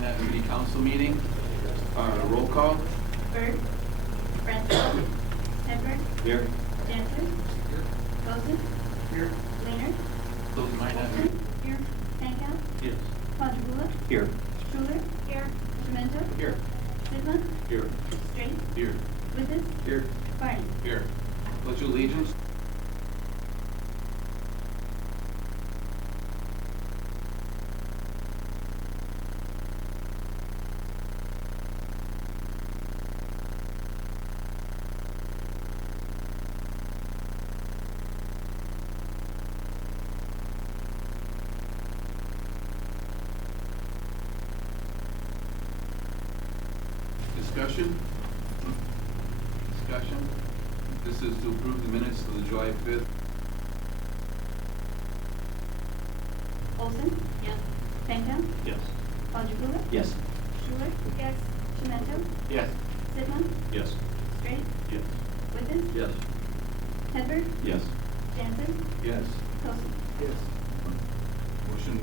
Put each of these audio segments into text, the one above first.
Minot City Council meeting. Roll call. Bird, Francis, Hedberg, Here. Jansen, Rosen, Here. Leonard, Close Minot. Olson, here, Stankow, Yes. Quadrigula, Here. Schuler, here, Pimento, Here. Sidman, Here. Straight, Here. Withers, Here. Barney. Here. Pledge allegiance. Discussion? Discussion? This is to approve the minutes of the July 5th. Olson, yes, Stankow, Yes. Quadrigula, Yes. Schuler, yes, Pimento, Yes. Sidman, Yes. Straight, Yes. Withers, Yes. Hedberg, Yes. Jansen, Yes. Olson. Yes. Motion.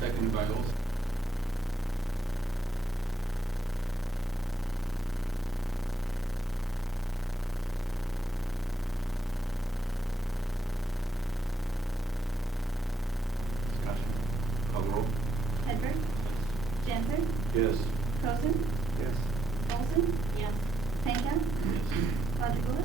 Seconded by Olson. Discussion. Call the roll. Hedberg, Jansen, Yes. Rosen, Yes. Olson, yes, Stankow, Yes. Quadrigula,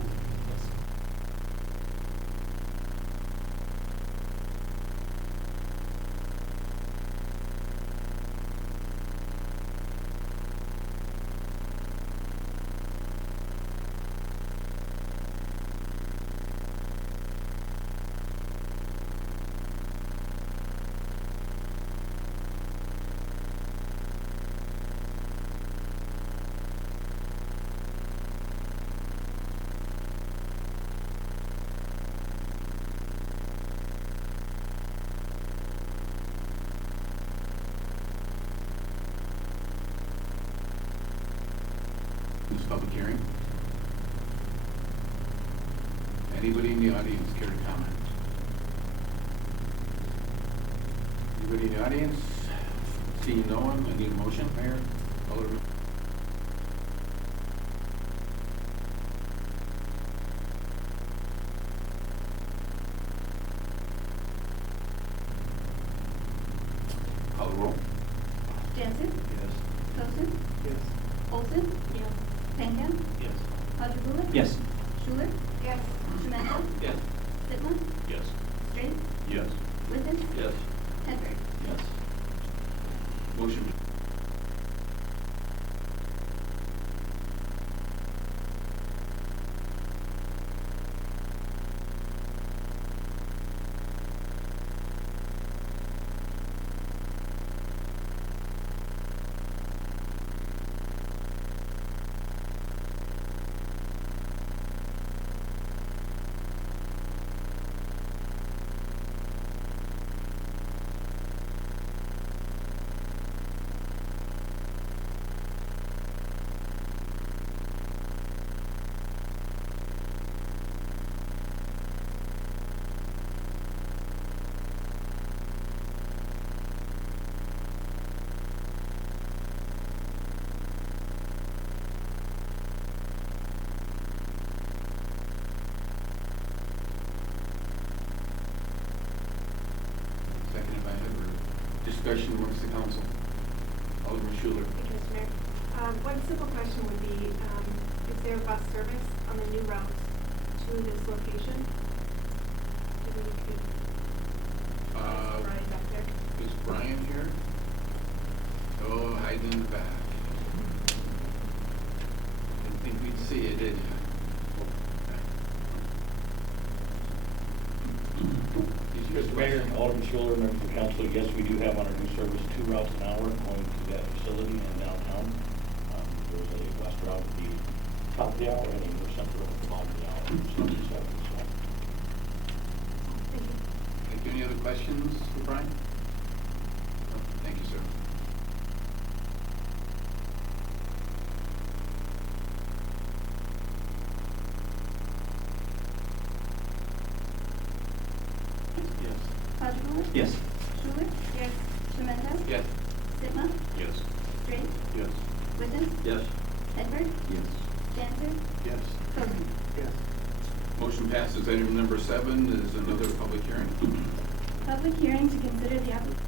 This public hearing. Anybody in the audience care to comment? Anybody in the audience? Seeing no one, I need a motion, Mayor. Alderman. Call the roll. Jansen, Yes. Rosen, Yes. Olson, yes, Stankow, Yes. Quadrigula, Yes. Schuler, yes, Pimento, Yes. Sidman, Yes. Straight, Yes. Withers, Yes. Hedberg. Yes. Motion. Seconded by Hedberg. Discussion amongst the council. Alderman Schuler. Thank you, Mr. Mayor. One simple question would be, is there bus service on the new route to this location? Do we need to ride back there? Is Brian here? Oh, hiding in the back. Didn't think we'd see you, did you? Mr. Mayor, Alderman Schuler, members of the council, yes, we do have on our new service 2 routes an hour going to that facility and downtown. There's a west route at the top of the hour and a north central at the bottom of the hour. So, Thank you. Thank you. Any other questions for Brian? No. Thank you, sir. Yes. Schuler, Yes. Pimento, Yes. Sitma, Yes. Drake, Yes. Witten, Yes. Edward, Yes. Dancer, Yes. Coleman. Yes. Motion passes. Item number 7 is another public hearing. Public hearing to consider the application.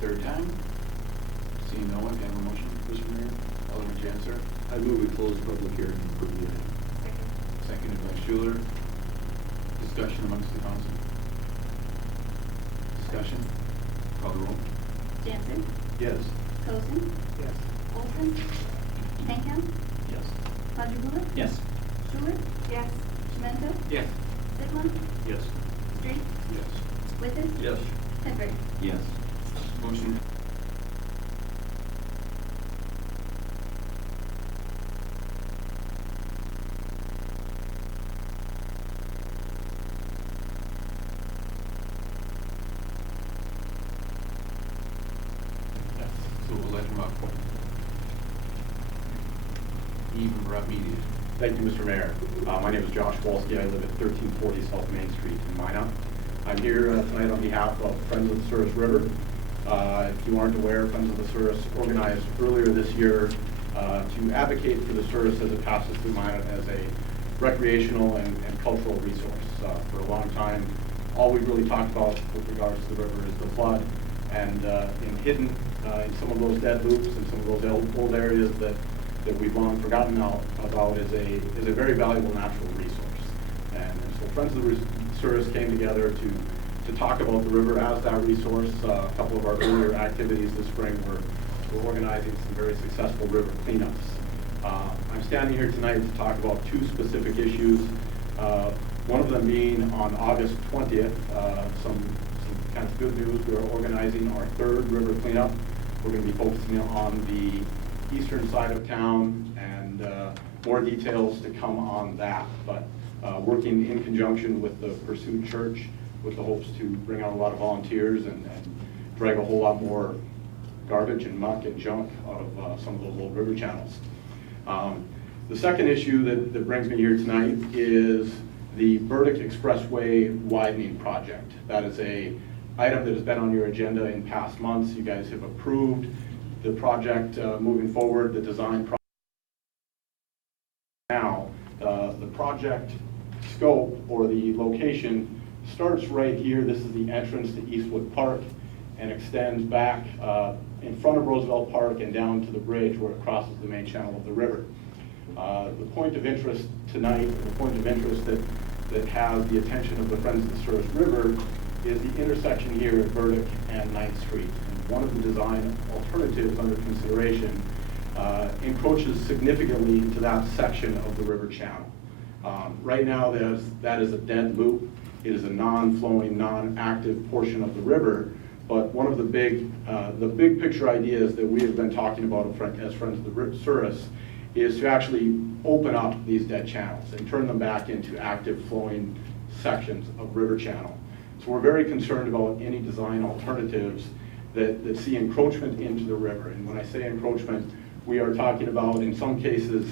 Third time? Seeing no one, can I have a motion, Mr. Mayor? Alderman Janser, I move we close the public hearing and approve the item. Second. seconded by Schuler. Discussion amongst the council. Discussion? Call the roll. Dancer, Yes. Coleman, Yes. Olson, Hankout, Yes. Quadriplet, Yes. Schuler, Yes. Pimento, Yes. Sitma, Yes. Drake, Yes. Witten, Yes. Edward. Yes. Motion. So we'll let him up. Even brought media. Thank you, Mr. Mayor. My name is Josh Wolski. I live at 1340 South Main Street in Minot. I'm here tonight on behalf of Friends of the Souris River. If you aren't aware, Friends of the Souris organized earlier this year to advocate for the Souris as it passes through Minot as a recreational and cultural resource. For a long time, all we've really talked about with regards to the river is the flood, and hidden in some of those dead loops and some of those old areas that we've long forgotten about is a very valuable natural resource. And so Friends of the Souris came together to talk about the river as that resource. A couple of our earlier activities this spring were organizing some very successful river cleanups. I'm standing here tonight to talk about two specific issues. One of them being on August 20th, some kind of good news. We're organizing our third river cleanup. We're going to be focusing on the eastern side of town, and more details to come on that. But working in conjunction with the Pursuit Church with the hopes to bring out a lot of volunteers and drag a whole lot more garbage and muck and junk out of some of those old river channels. The second issue that brings me here tonight is the Burdick Expressway widening project. That is a item that has been on your agenda in past months. You guys have approved the project moving forward, the design project. Now, the project scope or the location starts right here. This is the entrance to Eastwood Park and extends back in front of Roosevelt Park and down to the bridge where it crosses the main channel of the river. The point of interest tonight, the point of interest that has the attention of the Friends of the Souris River is the intersection here at Burdick and 9th Street. And one of the design alternatives under consideration encroaches significantly into that section of the river channel. Right now, that is a dead loop. It is a non-flowing, non-active portion of the river. But one of the big picture ideas that we have been talking about as Friends of the Souris is to actually open up these dead channels and turn them back into active flowing sections of river channel. So we're very concerned about any design alternatives that see encroachment into the river. And when I say encroachment, we are talking about, in some cases,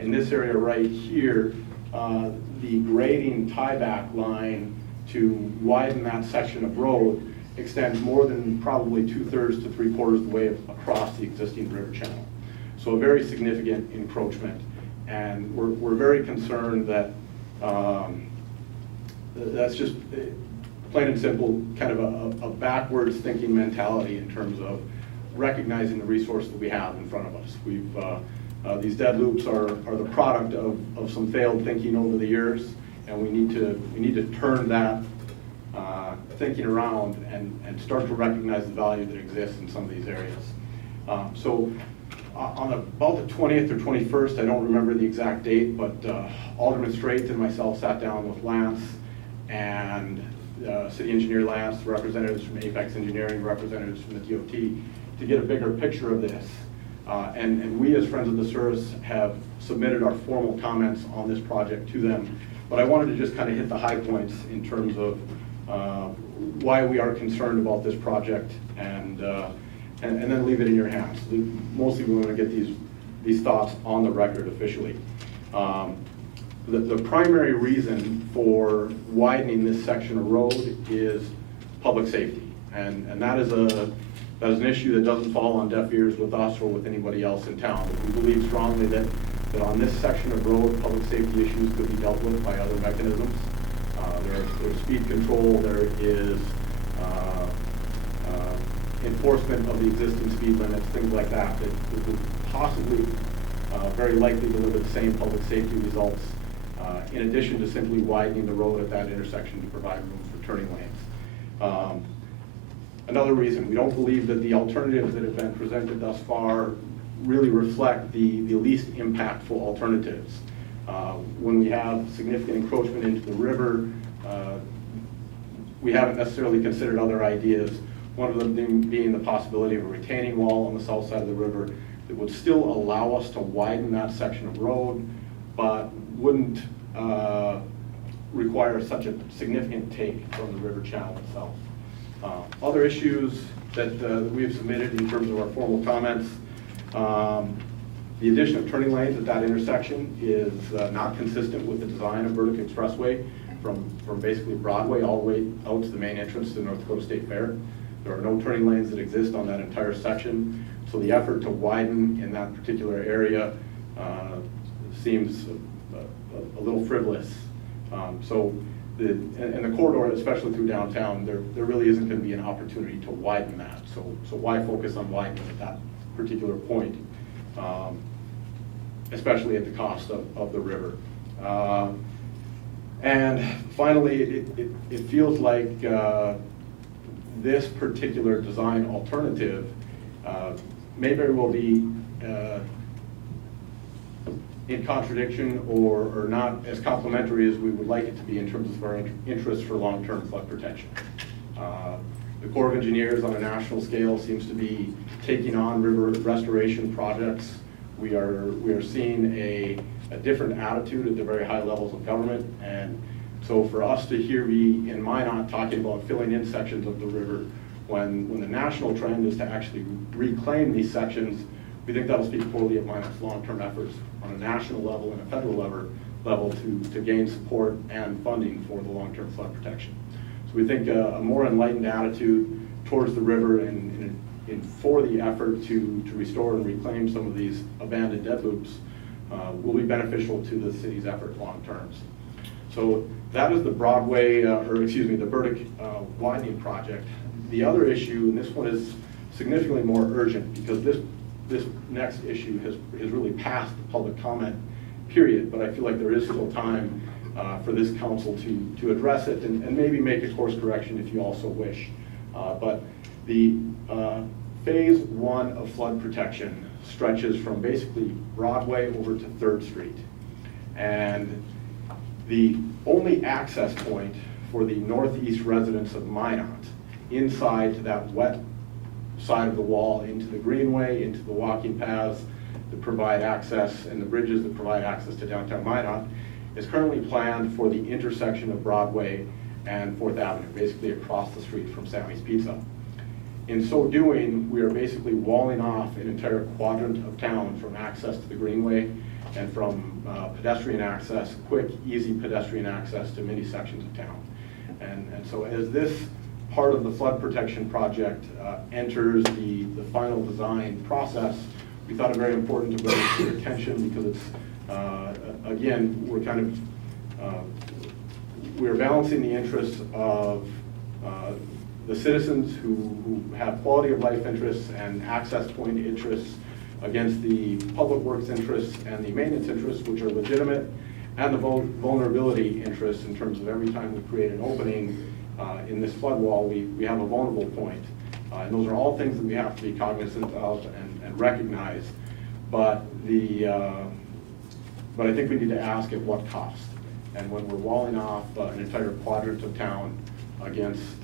in this area right here, the grading tieback line to widen that section of road extends more than probably 2/3 to 3/4 of the way across the existing river channel. So a very significant encroachment. And we're very concerned that that's just plain and simple kind of a backwards thinking mentality in terms of recognizing the resource that we have in front of us. These dead loops are the product of some failed thinking over the years, and we need to turn that thinking around and start to recognize the value that exists in some of these areas. So on about the 20th or 21st, I don't remember the exact date, but Alderman Straight and myself sat down with Lance and City Engineer Lance, representatives from Apex Engineering, representatives from the DOT, to get a bigger picture of this. And we as Friends of the Service have submitted our formal comments on this project to them. But I wanted to just kind of hit the high points in terms of why we are concerned about this project, and then leave it in your hands. Mostly we want to get these thoughts on the record officially. The primary reason for widening this section of road is public safety, and that is an issue that doesn't fall on deaf ears with us or with anybody else in town. We believe strongly that on this section of road, public safety issues could be dealt with by other mechanisms. There's speed control, there is enforcement of the existing speed limits, things like that would possibly very likely deliver the same public safety results, in addition to simply widening the road at that intersection to provide room for turning lanes. Another reason, we don't believe that the alternatives that have been presented thus far really reflect the least impactful alternatives. When we have significant encroachment into the river, we haven't necessarily considered other ideas, one of them being the possibility of a retaining wall on the south side of the river that would still allow us to widen that section of road, but wouldn't require such a significant take from the river channel itself. Other issues that we have submitted in terms of our formal comments, the addition of turning lanes at that intersection is not consistent with the design of Burdick Expressway from basically Broadway all the way out to the main entrance to the North Dakota State Fair. There are no turning lanes that exist on that entire section, so the effort to widen in that particular area seems a little frivolous. And the corridor, especially through downtown, there really isn't going to be an opportunity to widen that. So why focus on widening at that particular point, especially at the cost of the river? And finally, it feels like this particular design alternative may very well be in contradiction or not as complementary as we would like it to be in terms of our interest for long-term flood protection. The Corps of Engineers on a national scale seems to be taking on river restoration projects. We are seeing a different attitude at the very high levels of government, and so for us to here be in Minot talking about filling in sections of the river when the national trend is to actually reclaim these sections, we think that'll speak poorly of Minot's long-term efforts on a national level and a federal level to gain support and funding for the long-term flood protection. So we think a more enlightened attitude towards the river and for the effort to restore and reclaim some of these abandoned dead loops will be beneficial to the city's effort long-term. So that is the the Burdick widening project. The other issue, and this one is significantly more urgent because this next issue has really passed the public comment period, but I feel like there is still time for this council to address it and maybe make a course correction if you also wish. But the phase 1 of flood protection stretches from basically Broadway over to 3rd Street. And the only access point for the northeast residents of Minot inside to that wet side of the wall into the greenway, into the walking paths that provide access, and the bridges that provide access to downtown Minot is currently planned for the intersection of Broadway and 4th Avenue, basically across the street from Sammy's Pizza. In so doing, we are basically walling off an entire quadrant of town from access to the greenway and from pedestrian access, quick, easy pedestrian access to many sections of town. And so as this part of the flood protection project enters the final design process, we thought it very important to bring it to your attention because it's, again, we're balancing the interests of the citizens who have quality of life interests and access point interests against the public works interests and the maintenance interests, which are legitimate, and the vulnerability interest in terms of every time we create an opening in this flood wall, we have a vulnerable point. And those are all things that we have to be cognizant of and recognize. But but I think we need to ask at what cost. And when we're walling off an entire quadrant of town against,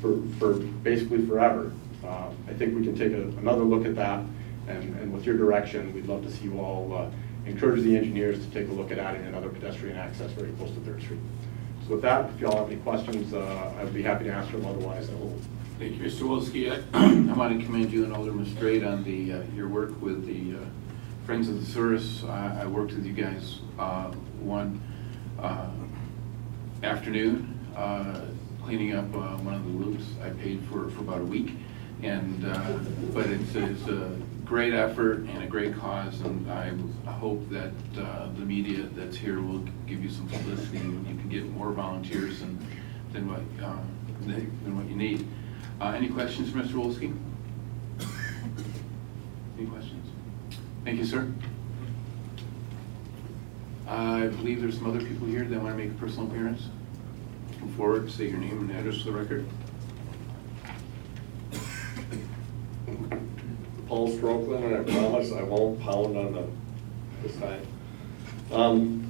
for basically forever, I think we can take another look at that. And with your direction, we'd love to see you all encourage the engineers to take a look at adding another pedestrian access very close to 3rd Street. So with that, if y'all have any questions, I'd be happy to answer them. Otherwise, I will. Thank you, Mr. Wolski. I want to commend you and Alderman Straight on your work with the Friends of the Souris. I worked with you guys one afternoon cleaning up one of the loops. I paid for about a week, and but it's a great effort and a great cause, and I hope that the media that's here will give you some publicity and you can get more volunteers than what you need. Any questions for Mr. Wolski? Any questions? Thank you, sir. I believe there's some other people here that want to make a personal appearance. Come forward, say your name and address for the record. Paul Strokeland, and I promise I won't pound on this time.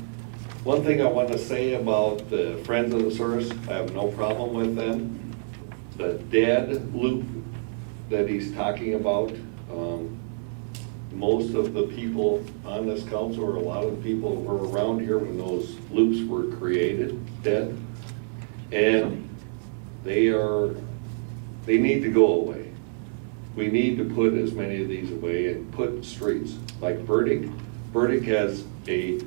One thing I want to say about the Friends of the Souris, I have no problem with them. The dead loop that he's talking about, most of the people on this council, or a lot of the people who were around here when those loops were created, dead. And they need to go away. We need to put as many of these away and put streets like Burdick. Burdick has a,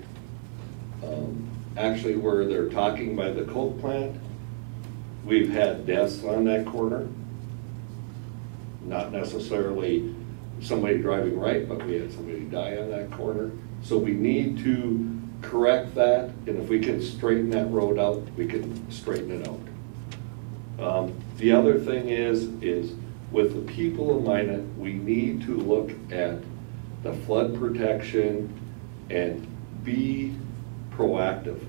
actually where they're talking by the coke plant, we've had deaths on that corner. Not necessarily somebody driving right, but we had somebody die on that corner. So we need to correct that, and if we can straighten that road out, we can straighten it out. The other thing is with the people of Minot, we need to look at the flood protection and be proactive.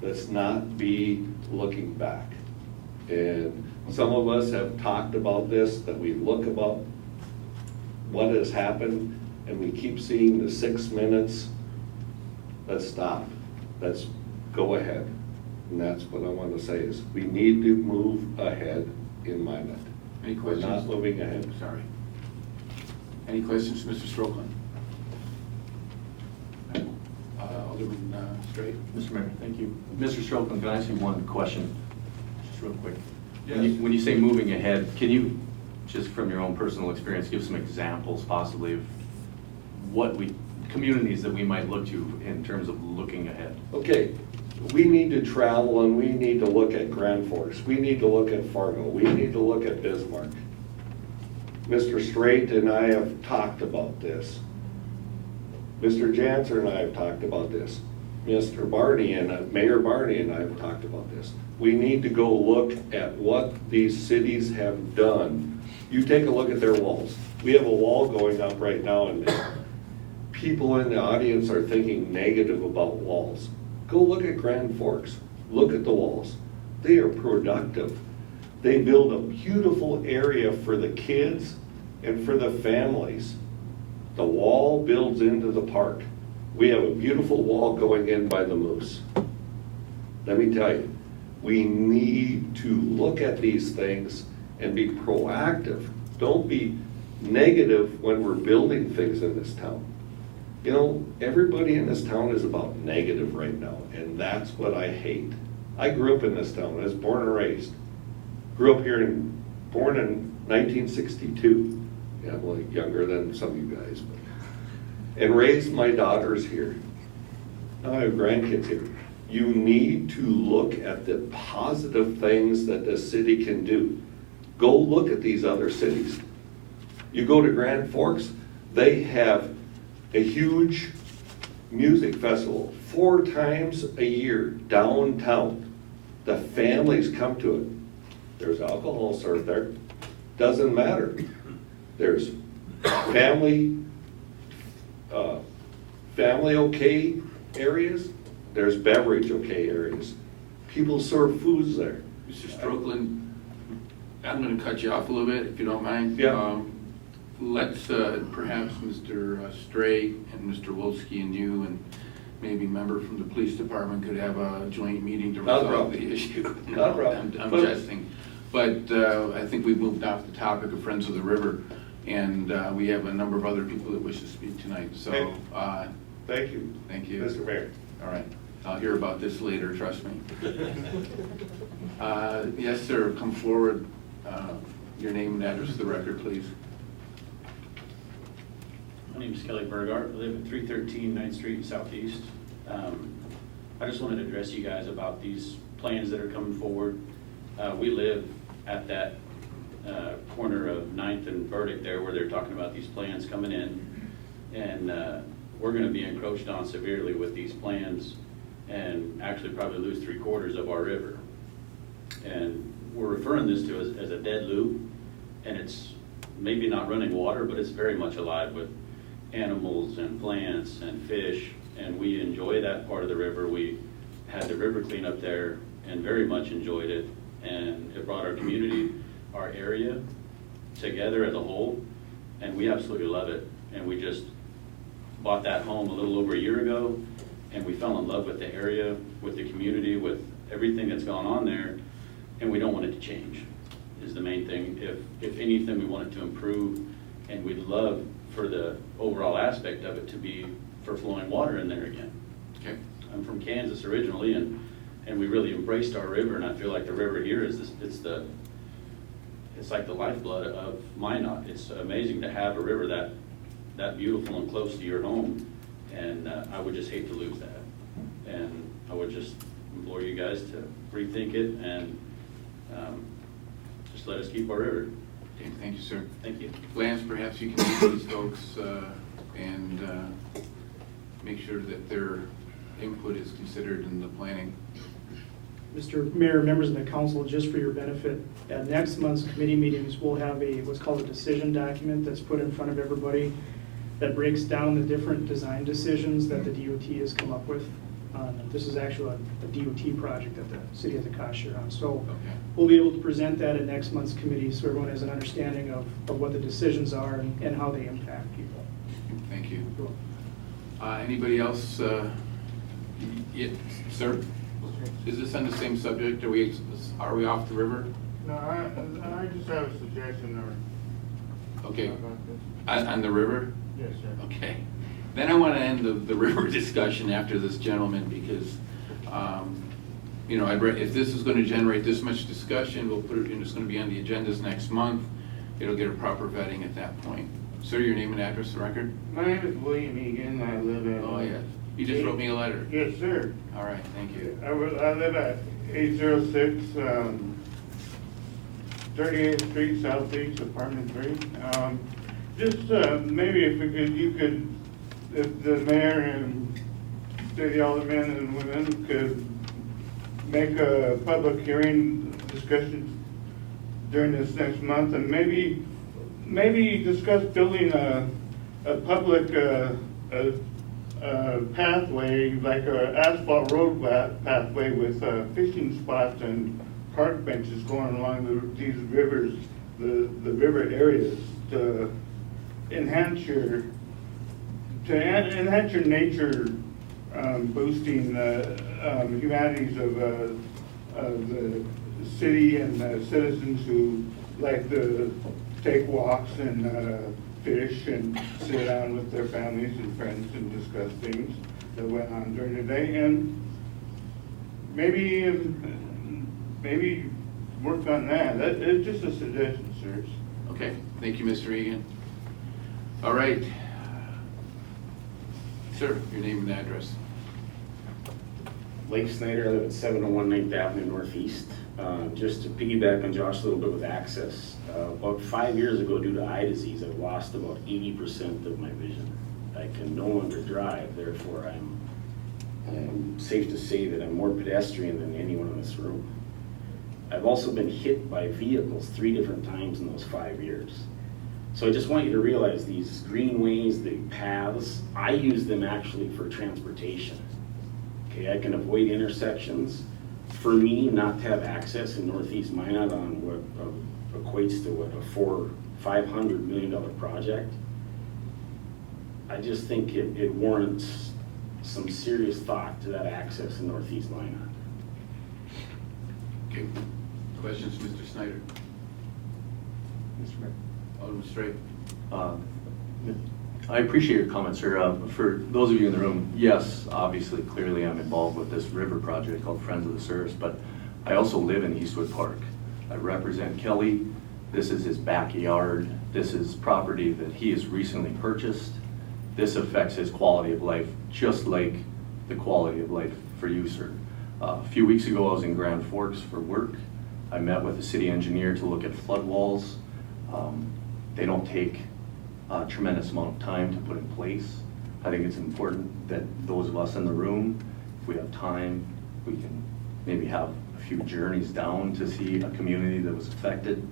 Let's not be looking back. And some of us have talked about this, that we look about what has happened and we keep seeing the 6 minutes. Let's stop. Let's go ahead. And that's what I want to say is we need to move ahead in Minot. Any questions? We're not moving ahead. Sorry. Any questions, Mr. Strokeland? Alderman Straight? Mr. Mayor. Thank you. Mr. Strokeland, can I ask you one question? Just real quick. Yes. When you say moving ahead, can you, just from your own personal experience, give some examples possibly of communities that we might look to in terms of looking ahead? Okay, we need to travel and we need to look at Grand Forks. We need to look at Fargo. We need to look at Bismarck. Mr. Straight and I have talked about this. Mr. Janser and I have talked about this. Mr. Barney and Mayor Barney and I have talked about this. We need to go look at what these cities have done. You take a look at their walls. We have a wall going up right now, and people in the audience are thinking negative about walls. Go look at Grand Forks. Look at the walls. They are productive. They build a beautiful area for the kids and for the families. The wall builds into the park. We have a beautiful wall going in by the Moose. Let me tell you, we need to look at these things and be proactive. Don't be negative when we're building things in this town. You know, everybody in this town is about negative right now, and that's what I hate. I grew up in this town. I was born and raised. Grew up here born in 1962. Yeah, I'm like younger than some of you guys. And raised my daughters here. Now I have grandkids here. You need to look at the positive things that the city can do. Go look at these other cities. You go to Grand Forks, they have a huge music festival 4 times a year downtown. The families come to it. There's alcohol served there. Doesn't family okay areas, there's beverage okay areas. People serve foods there. Mr. Strickland, I'm gonna cut you off a little bit, if you don't mind. Yeah. Let's, perhaps Mr. Stray and Mr. Wolski and you and maybe a member from the police department could have a joint meeting to Not a resolve problem. the issue. Not a problem. I'm But- jesting. But I think we've moved off the topic of Friends of the River, and we have a number of other people that wish to speak tonight, so, Okay. Thank you. thank you. Mr. Mayor. All right, I'll hear about this later, trust me. Yes, sir, come forward. Your name and address to the record, please. My name is Kelly Burgart. I live at 313 9th Street Southeast. I just wanted to address you guys about these plans that are coming forward. We live at that corner of 9th and Burdick there where they're talking about these plans coming in. And we're gonna be encroached on severely with these plans and actually probably lose 3/4 of our river. And we're referring this to as a dead loop, and it's maybe not running water, but it's very much alive with animals and plants and fish, and we enjoy that part of the river. We had the river cleanup there and very much enjoyed it, and it brought our community, our area together as a whole, and we absolutely love it. And we just bought that home a little over a year ago, and we fell in love with the area, with the community, with everything that's gone on there, and we don't want it to change, is the main thing. If anything, we want it to improve, and we'd love for the overall aspect of it to be for flowing water in there again. Okay. I'm from Kansas originally, and we really embraced our river, and I feel like the river here is it's like the lifeblood of Minot. It's amazing to have a river that beautiful and close to your home, and I would just hate to lose that. And I would just implore you guys to rethink it and just let us keep our river. Okay, thank you, sir. Thank you. Lance, perhaps you can meet these folks and make sure that their input is considered in the planning. Mr. Mayor, members of the council, just for your benefit, at next month's committee meetings, we'll have what's called a decision document that's put in front of everybody that breaks down the different design decisions that the DOT has come up with. This is actually a DOT project that the city has a cost share on. So Okay. we'll be able to present that at next month's committee so everyone has an understanding of what the decisions are and how they impact people. Thank you. Anybody else? Yeah, sir? Is this on the same subject? Are we off the river? No, I just have a suggestion Okay. about this. On the river? Yes, sir. Okay. Then I want to end the river discussion after this gentleman because, you know, if this is going to generate this much discussion, we'll put it in, it's going to be on the agendas next month. It'll get a proper vetting at that point. Sir, your name and address, the record? My name is William Egan. I live at. Oh, yes. You just wrote me a letter. Yes, sir. All right, thank you. I live at 806 38th Street Southeast, apartment 3. Just maybe if the mayor and city aldermen and women could make a public hearing discussion during this next month, and maybe discuss building a public pathway, like a asphalt road pathway with fishing spots and park benches going along these rivers, the river areas to enhance your nature, boosting humanities of the city and citizens who like to take walks and fish and sit down with their families and friends and discuss things that went on during the day, and maybe work on that. It's just a suggestion, sirs. Okay, thank you, Mr. Egan. All right. Sir, your name and address. Lake Snyder, I live at 701 9th Avenue Northeast. Just to piggyback on Josh a little bit with access, about 5 years ago, due to eye disease, I lost about 80% of my vision. I can no longer drive, therefore I'm safe to say that I'm more pedestrian than anyone in this room. I've also been hit by vehicles 3 different times in those 5 years. So I just want you to realize these greenways, the paths, I use them actually for transportation. Okay, I can avoid intersections. For me, not to have access in Northeast Minot on what equates to what, a $500 million project, I just think it warrants some serious thought to that access in Northeast Minot. Okay, questions, Mr. Snyder? Mr. Mayor. Alderman Straight? I appreciate your comments, sir. For those of you in the room, yes, obviously, clearly I'm involved with this river project called Friends of the Service, but I also live in Eastwood Park. I represent Kelly. This is his backyard. This is property that he has recently purchased. This affects his quality of life, just like the quality of life for you, sir. A few weeks ago, I was in Grand Forks for work. I met with the city engineer to look at flood walls. They don't take a tremendous amount of time to put in place. I think it's important that those of us in the room, if we have time, we can maybe have a few journeys down to see a community that was affected.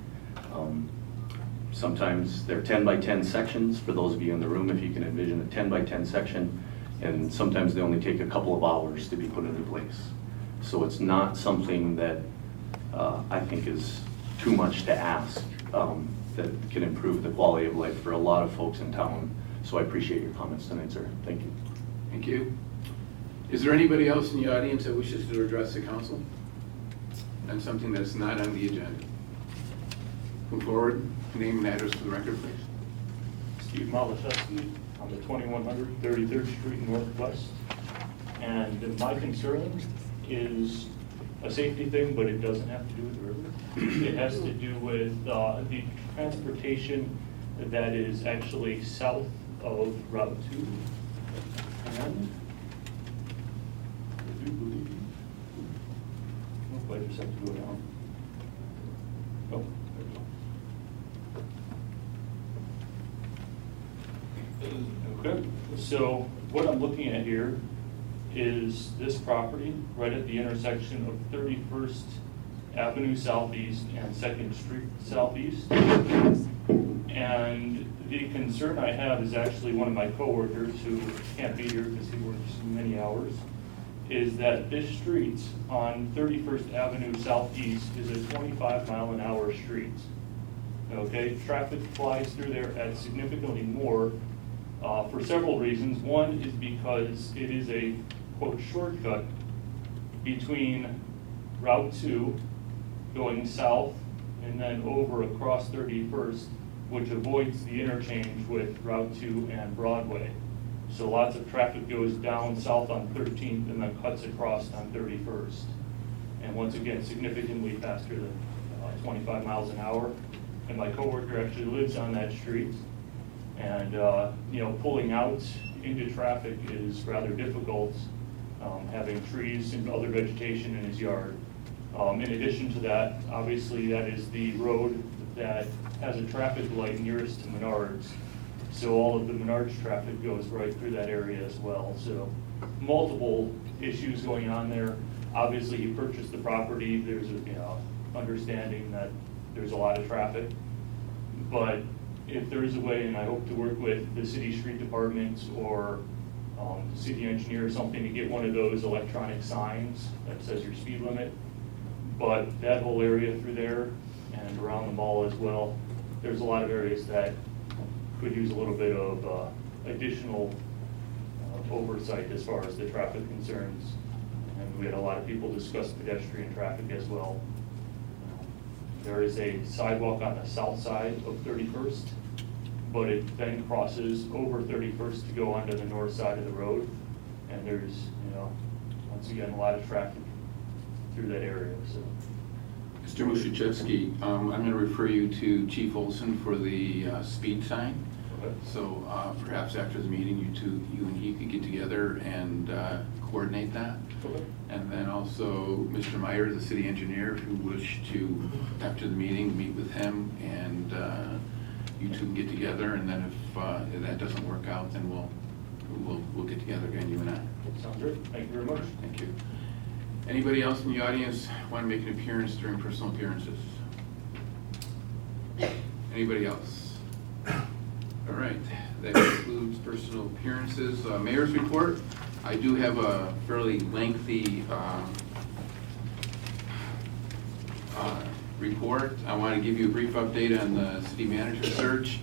Sometimes they're 10 by 10 sections, for those of you in the room, if you can envision a 10 by 10 section, and sometimes they only take a couple of hours to be put into place. So it's not something that I think is too much to ask, that can improve the quality of life for a lot of folks in town. So I appreciate your comments tonight, sir. Thank you. Thank you. Is there anybody else in the audience that wishes to address the council on something that's not on the agenda? Come forward, name and address for the record, please. Steve Malachowski on the 2100 33rd Street Northwest. And my concern is a safety thing, but it doesn't have to do with the river. It has to do with the transportation that is actually south of Route 2. And I do believe, I just have to go down. Oh, there we go. Okay, so what I'm looking at here is this property right at the intersection of 31st Avenue Southeast and 2nd Street Southeast. And the concern I have is actually one of my coworkers who can't be here because he works many hours, is that this street on 31st Avenue Southeast is a 25-mile-an-hour street. Okay, traffic flies through there at significantly more for several reasons. One is because it is a, quote, shortcut between Route 2 going south and then over across 31st, which avoids the interchange with Route 2 and Broadway. So lots of traffic goes down south on 13th and then cuts across on 31st. And once again, significantly faster than 25 miles an hour. And my coworker actually lives on that street. And you know, pulling out into traffic is rather difficult, having trees and other vegetation in his yard. In addition to that, obviously that is the road that has a traffic light nearest to Menards. So all of the Menards traffic goes right through that area as well. So multiple issues going on there. Obviously he purchased the property. There's a understanding that there's a lot of traffic. But if there is a way, and I hope to work with the city street department or the city engineer or something to get one of those electronic signs that says your speed limit. But that whole area through there and around the mall as well, there's a lot of areas that could use a little bit of additional oversight as far as the traffic concerns. And we had a lot of people discuss pedestrian traffic as well. There is a sidewalk on the south side of 31st, but it then crosses over 31st to go onto the north side of the road. And there's, once again, a lot of traffic through that area. So, Mr. Mushachevsky, I'm going to refer you to Chief Olson for the speed sign. okay. So perhaps after the meeting, you and he could get together and coordinate that. Okay. And then also Mr. Meyer, the city engineer, who wished to, after the meeting, meet with him, and you two can get together. And then if that doesn't work out, then we'll get together again, you and I. Sounds great. Thank you very much. Thank you. Anybody else in the audience want to make an appearance during personal appearances? Anybody else? All right, that concludes personal appearances. Mayor's report. I do have a fairly lengthy report. I want to give you a brief update on the city manager search.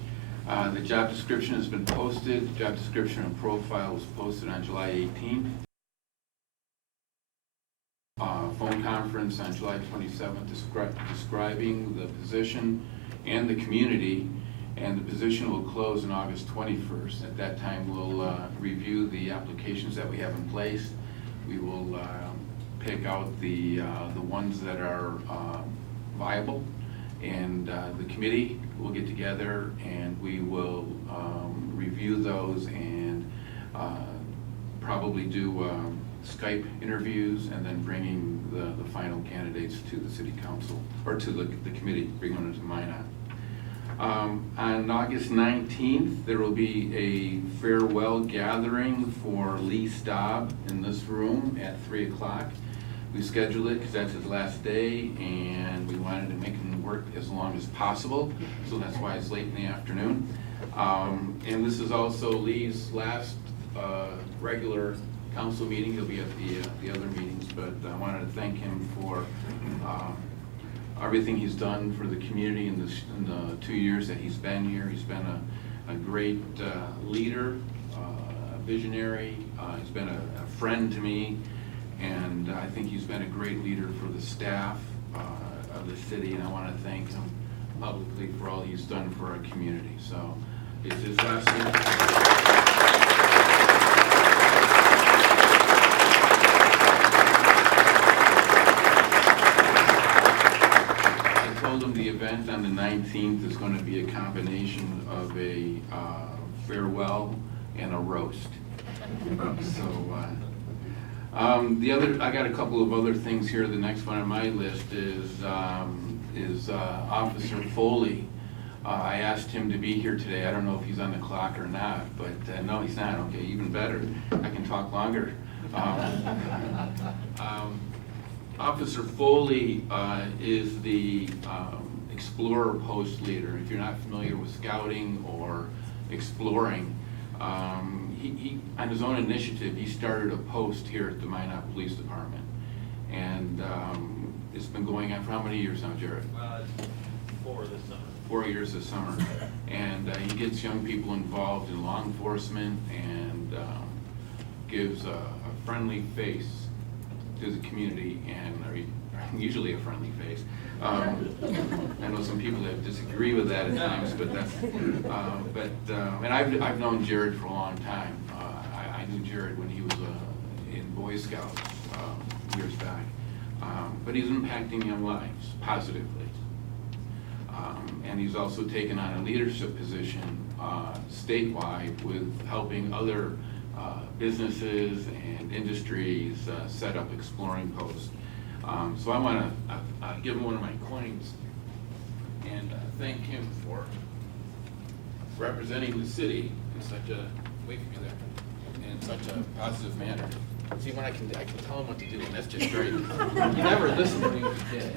The job description has been posted. Job description and profile was posted on July 18th. Phone conference on July 27th describing the position and the community, and the position will close on August 21st. At that time, we'll review the applications that we have in place. We will pick out the ones that are viable, and the committee will get together and we will review those and probably do Skype interviews, and then bringing the final candidates to the city council, or to the committee, bringing them to Minot. On August 19th, there will be a farewell gathering for Lee Staub in this room at 3 o'clock. We scheduled it because that's his last day, and we wanted to make him work as long as possible, so that's why it's late in the afternoon. And this is also Lee's last regular council meeting. He'll be at the other meetings, but I wanted to thank him for everything he's done for the community in the 2 years that he's been here. He's been a great leader, a visionary. He's been a friend to me, and I think he's been a great leader for the staff of the city, and I want to thank him publicly for all he's done for our community. So it's his last year. The event on the 19th is going to be a combination of a farewell and a roast. So I got a couple of other things here. The next one on my list is Officer Foley. I asked him to be here today. I don't know if he's on the clock or not, but no, he's not. Okay, even better. I can talk longer. Officer Foley is the Explorer Post leader. If you're not familiar with scouting or exploring, he on his own initiative, he started a post here at the Minot Police Department. And it's been going on for how many years now, Jared? It's 4 this summer. 4 years this summer. And he gets young people involved in law enforcement and gives a friendly face to the community, and usually a friendly face. I know some people that disagree with that at times, but that's, and I've known Jared for a long time. I knew Jared when he was in Boy Scouts years back, but he's impacting young lives positively. And he's also taken on a leadership position statewide with helping other businesses and industries set up exploring posts. So I want to give him one of my coins and thank him for representing the city in such a, wait for me there, in such a positive manner. See, when I can tell him what to do, and that's just great. You never listened to me as a kid.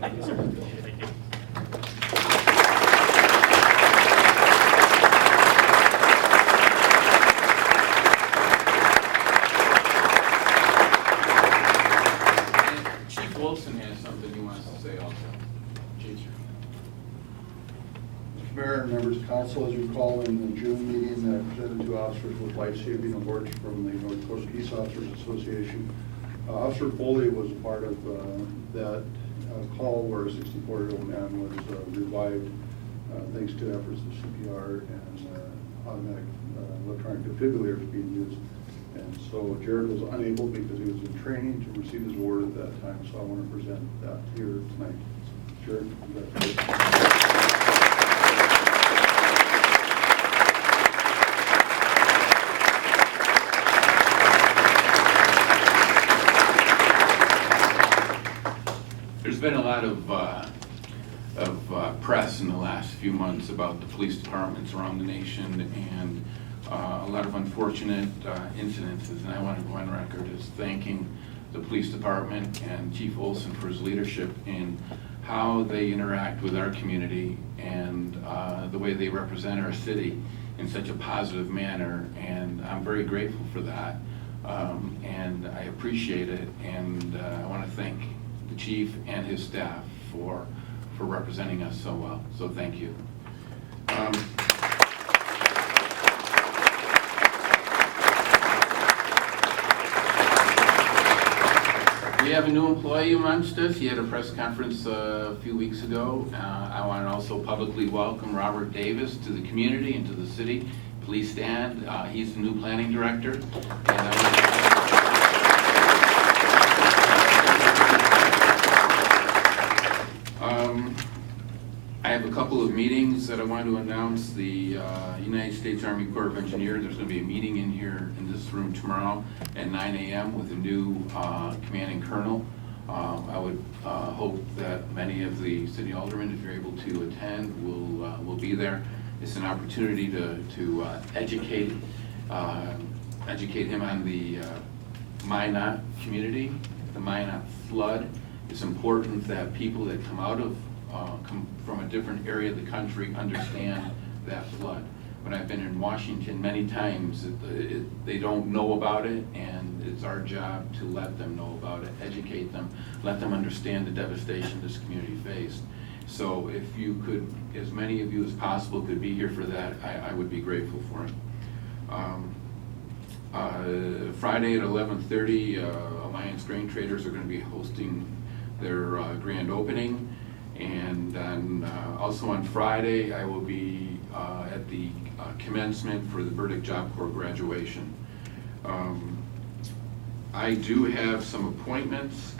Thank you, sir. Thank you. Mayor and members of council, as you recall, in the June meeting, I presented 2 officers with life-saving awards from the North Coast Peace Officers Association. Officer Foley was part of that call where a 64-year-old man was revived thanks to efforts of CPR and automatic electronic defibrillators being used. And so Jared was unable, because he was in training, to receive his award at that time, so I want to present that here tonight. Jared, congratulations. There's been a lot of press in the last few months about the police departments around the nation, and a lot of unfortunate incidences, and I want to go on record as thanking the police department and Chief Olson for his leadership in how they interact with our community and the way they represent our city in such a positive manner, and I'm very grateful for that. And I appreciate it, and I want to thank the chief and his staff for representing us so well, so thank you. We have a new employee amongst us. He had a press conference a few weeks ago. I want to also publicly welcome Robert Davis to the community and to the city. Please stand. He's the new planning director. And I have a couple of meetings that I want to announce. The United States Army Corps of Engineers, there's going to be a meeting in here in this room tomorrow at 9 a.m. with a new commanding colonel. I would hope that many of the city aldermen, if you're able to attend, will be there. It's an opportunity to educate him on the Minot community, the Minot flood. It's important that people that come from a different area of the country understand that flood. When I've been in Washington many times, they don't know about it, and it's our job to let them know about it, educate them, let them understand the devastation this community faced. So if you could, as many of you as possible could be here for that, I would be grateful for it. Friday at 11:30, Alliance Grain Traders are going to be hosting their grand opening. And then also on Friday, I will be at the commencement for the Burdick Job Corps graduation. I do have some appointments.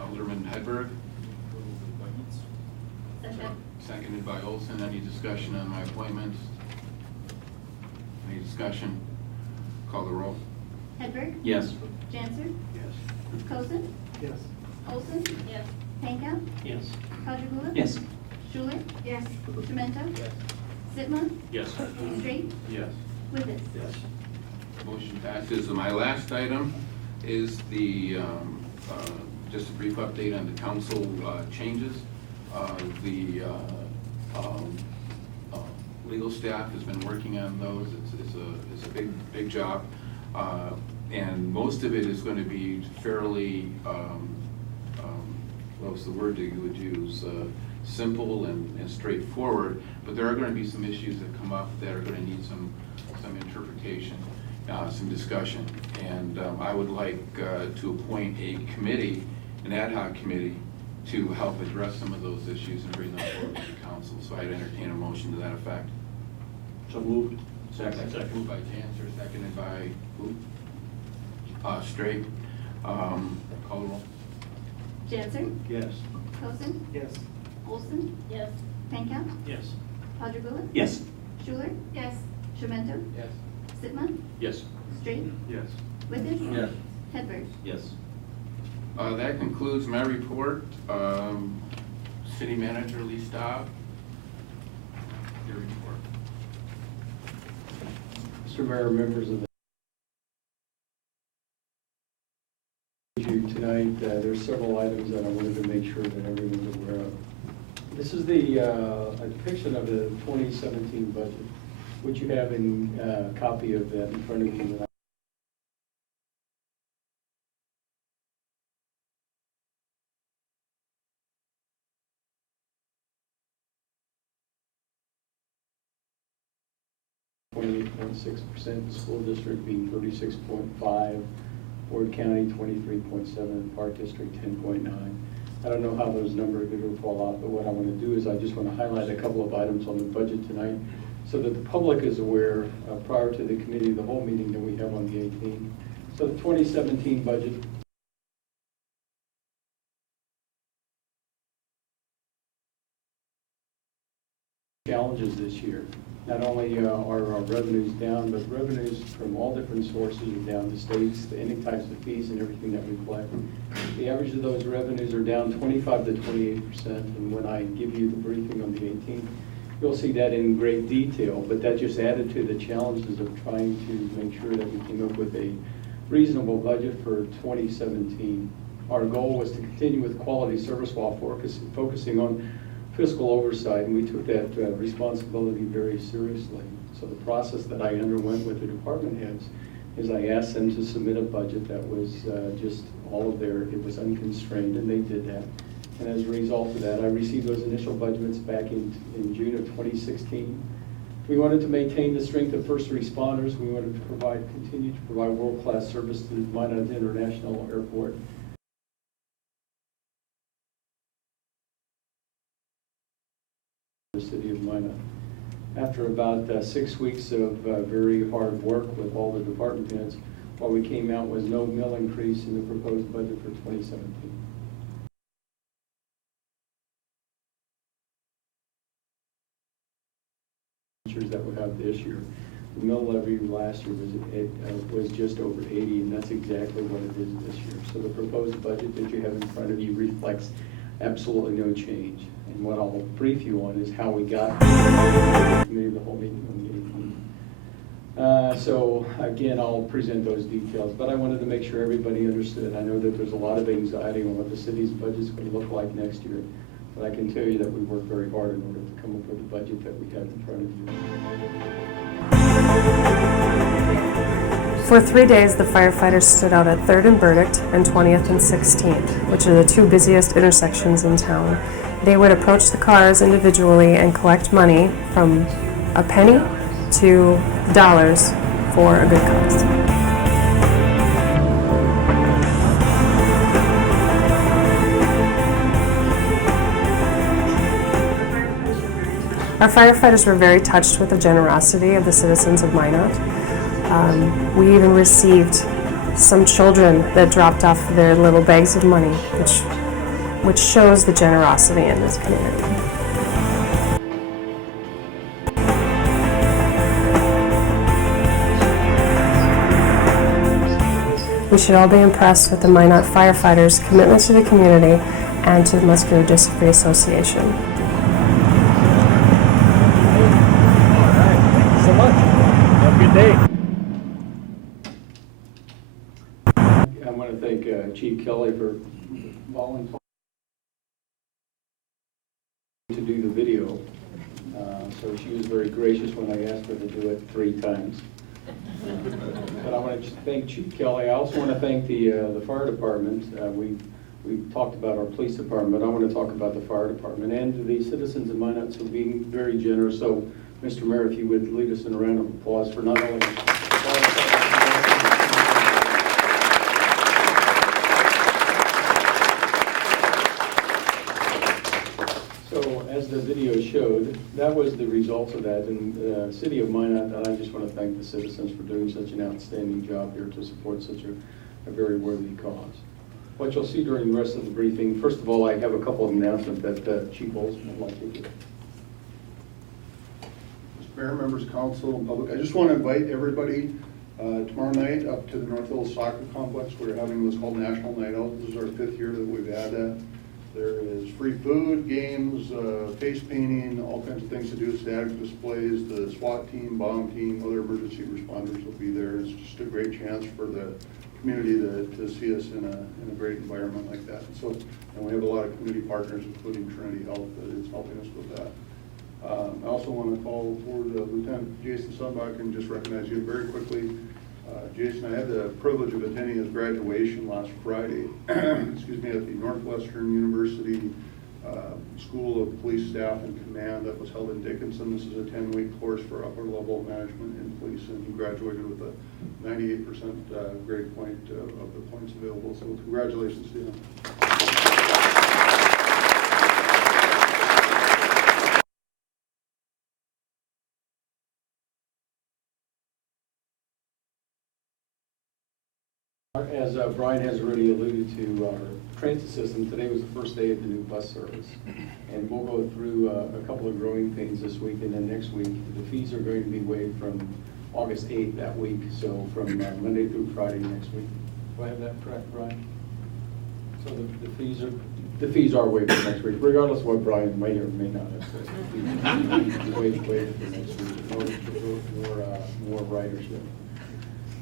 Alderman Hedberg. Seconded by Olson. Any discussion on my appointments? Any discussion? Call the roll. Hedberg? Yes. Janser? Yes. Coulson? Yes. Olson? Yes. Pankow? Yes. Quadrigula? Yes. Schuler? Yes. Pimento? Yes. Sitman? Yes. Straight? Yes. Withers? Yes. Motion passes. And my last item is the, just a brief update on the council changes. The legal staff has been working on those. It's a big job. And most of it is going to be fairly, what was the word that you would use? Simple and straightforward, but there are going to be some issues that come up that are going to need some interpretation, some discussion. And I would like to appoint a committee, an ad hoc committee, to help address some of those issues and bring them forward to the council. So I'd entertain a motion to that effect. So moved. Second. Moved by Janser, seconded by who? Straight. Call the roll. Janser? Yes. Coulson? Yes. Olson? Yes. Pankow? Yes. Quadrigula? Yes. Schuler? Yes. Pimento? Yes. Sitman? Yes. Straight? Yes. Withers? Yes. Hedberg? Yes. That concludes my report. City Manager Lee Staub, your report. Mr. Mayor, members of the tonight, there's several items that I wanted to make sure that everyone's aware of. This is a depiction of the 2017 budget, which you have in a copy of that in front of you. .6%, school district being 36.5%, Ward County 23.7%, Park District 10.9%. I don't know how those numbers are going to fall out, but what I want to do is I just want to highlight a couple of items on the budget tonight so that the public is aware prior to the committee of the whole meeting that we have on the 18th. So the 2017 budget. Challenges this year. Not only are our revenues down, but revenues from all different sources are down, the states, any types of fees and everything that we collect. The average of those revenues are down 25 to 28%, and when I give you the briefing on the 18th, you'll see that in great detail, but that just added to the challenges of trying to make sure that we came up with a reasonable budget for 2017. Our goal was to continue with quality service while focusing on fiscal oversight, and we took that responsibility very seriously. So the process that I underwent with the department heads is I asked them to submit a budget that was just all of it was unconstrained, and they did that. And as a result of that, I received those initial budgets back in June of 2016. We wanted to maintain the strength of first responders. We wanted to continue to provide world-class service to Minot International Airport. The city of Minot. After about 6 weeks of very hard work with all the department heads, what we came out was no mill increase in the proposed budget for 2017. That we have this year. The mill levy last year was just over 80, and that's exactly what it is this year. So the proposed budget that you have in front of you reflects absolutely no change. And what I'll brief you on is how we got maybe the whole meeting on the 18th. So again, I'll present those details, but I wanted to make sure everybody understood. I know that there's a lot of anxiety on what the city's budget's going to look like next year. But I can tell you that we worked very hard in order to come up with the budget that we have in front of you. For 3 days, the firefighters stood out at 3rd and Burdick and 20th and 16th, which are the two busiest intersections in town. They would approach the cars individually and collect money from a penny to dollars for a good cause. Our firefighters were very touched with the generosity of the citizens of Minot. We even received some children that dropped off their little bags of money, which shows the generosity in this community. We should all be impressed with the Minot firefighters' commitment to the community and to the Muskegon District Free Association. I want to thank Chief Kelly for volunteering to do the video. So she was very gracious when I asked her to do it 3 times. But I want to thank Chief Kelly. I also want to thank the fire department. We've talked about our police department, but I want to talk about the fire department and the citizens of Minot for being very generous. So, Mr. Mayor, if you would lead us in a round of applause for not only So, as the video showed, that was the results of that. In the city of Minot, and I just want to thank the citizens for doing such an outstanding job here to support such a very worthy cause. What you'll see during the rest of the briefing, first of all, I have a couple of announcements that Chief Olson would like to give. Mr. Mayor, members of council, and public, I just want to invite everybody tomorrow night up to the North Hills Soccer Complex. We're having what's called National Night Out. This is our 5th year that we've had that. There is free food, games, face painting, all kinds of things to do, static displays. The SWAT team, bomb team, other emergency responders will be there. It's just a great chance for the community to see us in a great environment like that. So, and we have a lot of community partners, including Trinity Health, that is helping us with that. I also want to call forward Lieutenant Jason Sunbach and just recognize you very quickly. Jason, I had the privilege of attending his graduation last Friday, excuse me, at the Northwestern University School of Police Staff and Command that was held in Dickinson. This is a 10-week course for upper level management in police, and he graduated with a 98% grade point of the points available. So congratulations to him. As Brian has already alluded to, our transit system, today was the first day of the new bus service. And we'll go through a couple of growing pains this week, and then next week, the fees are going to be waived from August 8th that week, so from Monday through Friday next week. Do I have that correct, Brian? So the fees are waived for next week, regardless of what Brian may or may not have said. Waived for next week in order to promote more ridership.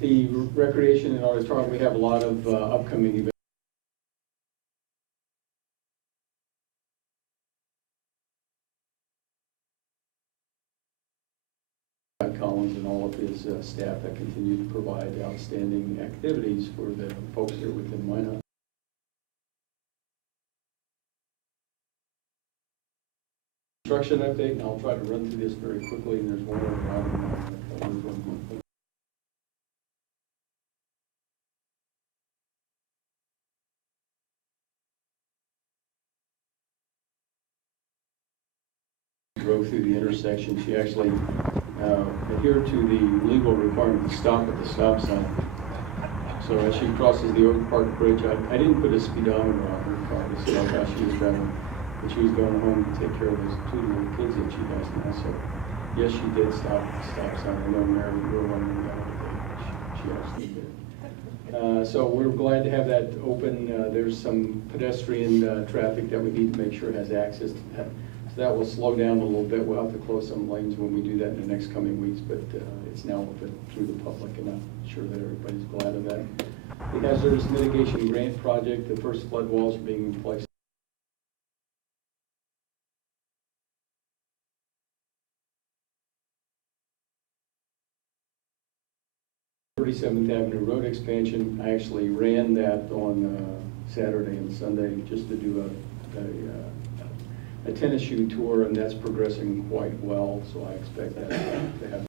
The recreation and auditorium, we have a lot of upcoming events. Collins and all of his staff that continue to provide outstanding activities for the folks here within Minot. Construction update, and I'll try to run through this very quickly, and there's one other item. Drove through the intersection. She actually adhered to the legal requirement to stop at the stop sign. So as she crosses the Oak Park Bridge, I didn't put a speedometer on her car to see how fast she was driving, but she was going home to take care of those 2 little kids that she has now. So yes, she did stop at the stop sign. I know Mary, you were wondering that other day. She actually did. So we're glad to have that open. There's some pedestrian traffic that we need to make sure has access to that. So that will slow down a little bit. We'll have to close some lanes when we do that in the next coming weeks, but it's now open through the public, and I'm sure that everybody's glad of that. The hazardous mitigation grant project, the first flood walls are being replaced. 37th Avenue Road expansion. I actually ran that on Saturday and Sunday just to do a tennis shoe tour, and that's progressing quite well, so I expect that to happen.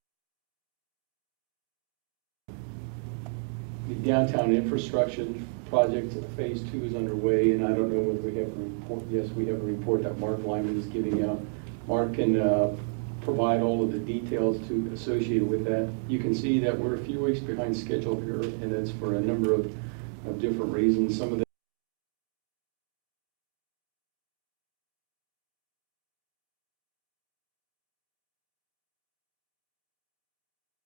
The downtown infrastructure project, phase 2 is underway, and I don't know whether we have a report. Yes, we have a report that Mark Lyman is giving out. Mark can provide all of the details associated with that. You can see that we're a few weeks behind schedule here, and that's for a number of different reasons. Some of the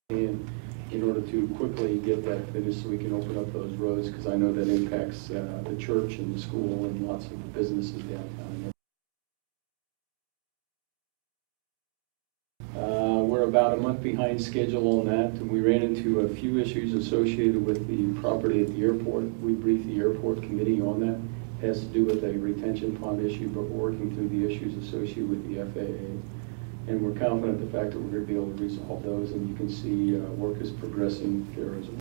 and in order to quickly get that finished so we can open up those roads, because I know that impacts the church and the school and lots of businesses downtown. We're about a month behind schedule on that, and we ran into a few issues associated with the property at the airport. We briefed the airport committee on that. It has to do with a retention pond issue, but we're working through the issues associated with the FAA. And we're confident the fact that we're going to be able to resolve those, and you can see work is progressing there as well.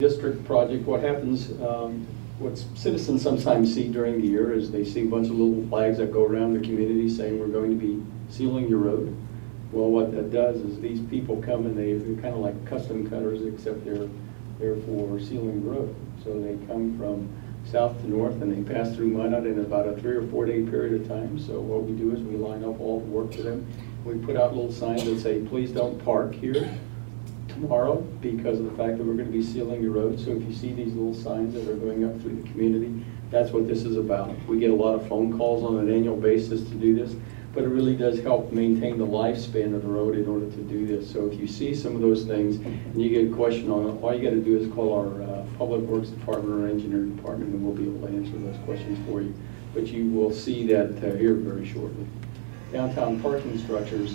District project, what happens, what citizens sometimes see during the year is they see a bunch of little flags that go around the community saying we're going to be sealing your road. Well, what that does is these people come and they're kind of like custom cutters, except they're there for sealing the road. So they come from south to north, and they pass through Minot in about a 3 or 4 day period of time. So what we do is we line up all the work for them. We put out little signs that say, please don't park here tomorrow because of the fact that we're going to be sealing your road. So if you see these little signs that are going up through the community, that's what this is about. We get a lot of phone calls on an annual basis to do this, but it really does help maintain the lifespan of the road in order to do this. So if you see some of those things and you get a question on it, all you got to do is call our Public Works Department or Engineering Department, and we'll be able to answer those questions for you. But you will see that here very shortly. Downtown parking structures.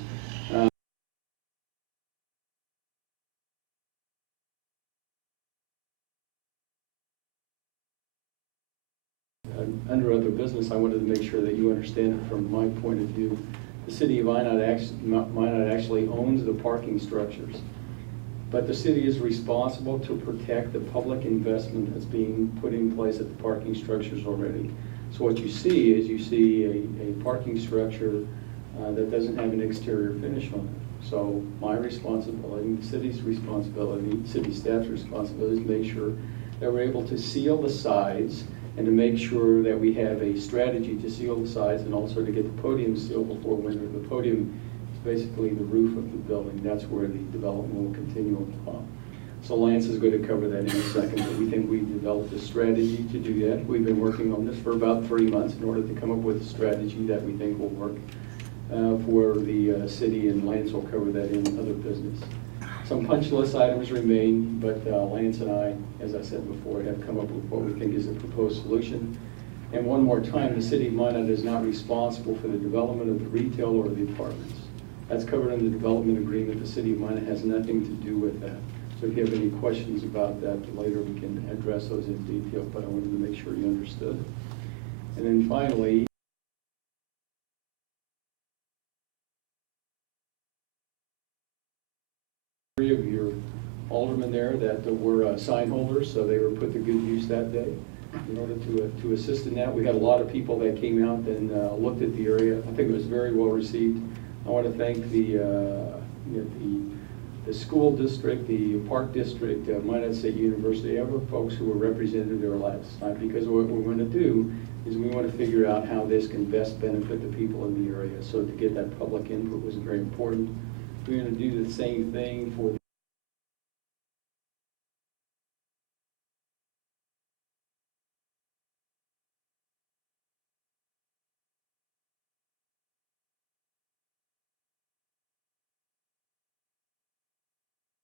Under other business, I wanted to make sure that you understand it from my point of view. The city of Minot actually owns the parking structures, but the city is responsible to protect the public investment that's being put in place at the parking structures already. So what you see is a parking structure that doesn't have an exterior finish on it. So my responsibility, the city's responsibility, city staff's responsibility is to make sure that we're able to seal the sides and to make sure that we have a strategy to seal the sides and also to get the podium sealed before winter. The podium is basically the roof of the building. That's where the development will continue upon. So Lance is going to cover that in a second, but we think we've developed a strategy to do that. We've been working on this for about 3 months in order to come up with a strategy that we think will work for the city, and Lance will cover that in other business. Some punch list items remain, but Lance and I, as I said before, have come up with what we think is a proposed solution. And one more time, the city of Minot is not responsible for the development of the retail or the apartments. That's covered in the development agreement. The city of Minot has nothing to do with that. So if you have any questions about that, later we can address those in detail, but I wanted to make sure you understood. And then finally, three of your aldermen there that were sign holders, so they were put to good use that day. In order to assist in that, we had a lot of people that came out and looked at the area. I think it was very well received. I want to thank the school district, the park district, Minot State University, ever folks who were represented there last night, because what we're going to do is we want to figure out how this can best benefit the people in the area. So to get that public input was very important. We're going to do the same thing for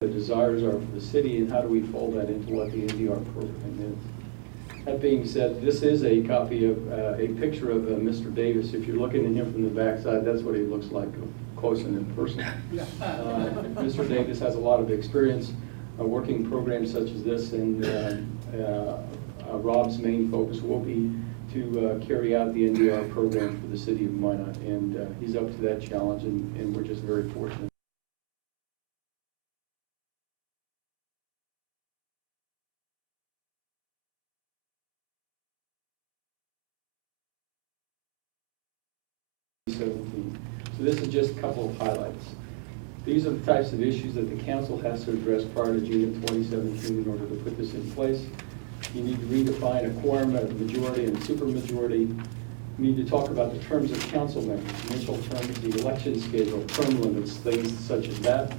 the desires are for the city, and how do we fold that into what the NDR program is. That being said, this is a copy of a picture of Mr. Davis. If you're looking at him from the backside, that's what he looks like close and in person. Mr. Davis has a lot of experience working programs such as this, and Rob's main focus will be to carry out the NDR program for the city of Minot, and he's up to that challenge, and we're just very fortunate. So this is just a couple of highlights. These are the types of issues that the council has to address prior to June of 2017 in order to put this in place. You need to redefine a quorum, a majority, and supermajority. You need to talk about the terms of council members, initial terms, the election schedule, term limits, things such as that.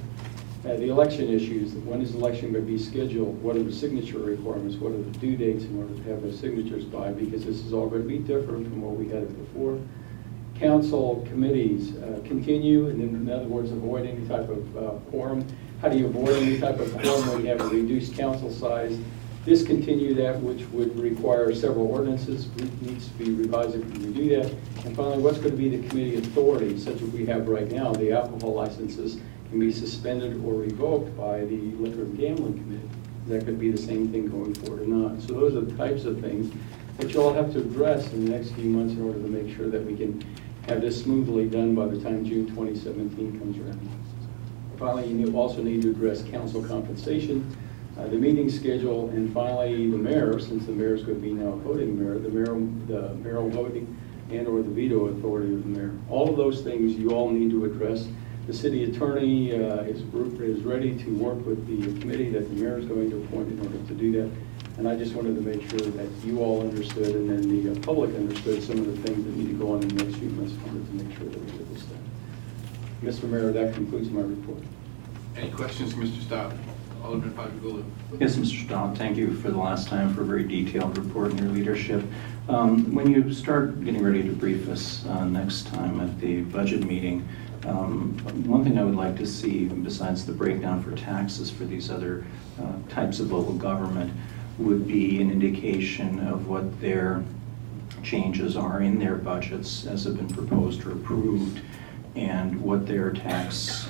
The election issues, when is the election going to be scheduled? What are the signature requirements? What are the due dates in order to have those signatures by? Because this is all going to be different from what we had before. Council committees continue, and in other words, avoid any type of quorum. How do you avoid any type of quorum when you have a reduced council size? Discontinue that which would require several ordinances, needs to be revised if we do that. And finally, what's going to be the committee authority, such as we have right now? The alcohol licenses can be suspended or revoked by the Liquor and Gambling Committee. That could be the same thing going forward or not. So those are the types of things that you all have to address in the next few months in order to make sure that we can have this smoothly done by the time June 2017 comes around. Finally, you also need to address council compensation, the meeting schedule, and finally the mayor, since the mayor is going to be now a voting mayor, the mayoral voting and or the veto authority of the mayor. All of those things you all need to address. The city attorney is ready to work with the committee that the mayor is going to appoint in order to do that. And I just wanted to make sure that you all understood, and then the public understood some of the things that need to go on in the next few months in order to make sure that we get this done. Mr. Mayor, that concludes my report. Any questions, Mr. Stout? Alderman Padula. Yes, Mr. Stout, thank you for the last time for a very detailed report and your leadership. When you start getting ready to brief us next time at the budget meeting, one thing I would like to see, besides the breakdown for taxes for these other types of local government, would be an indication of what their changes are in their budgets as have been proposed or approved, and what their tax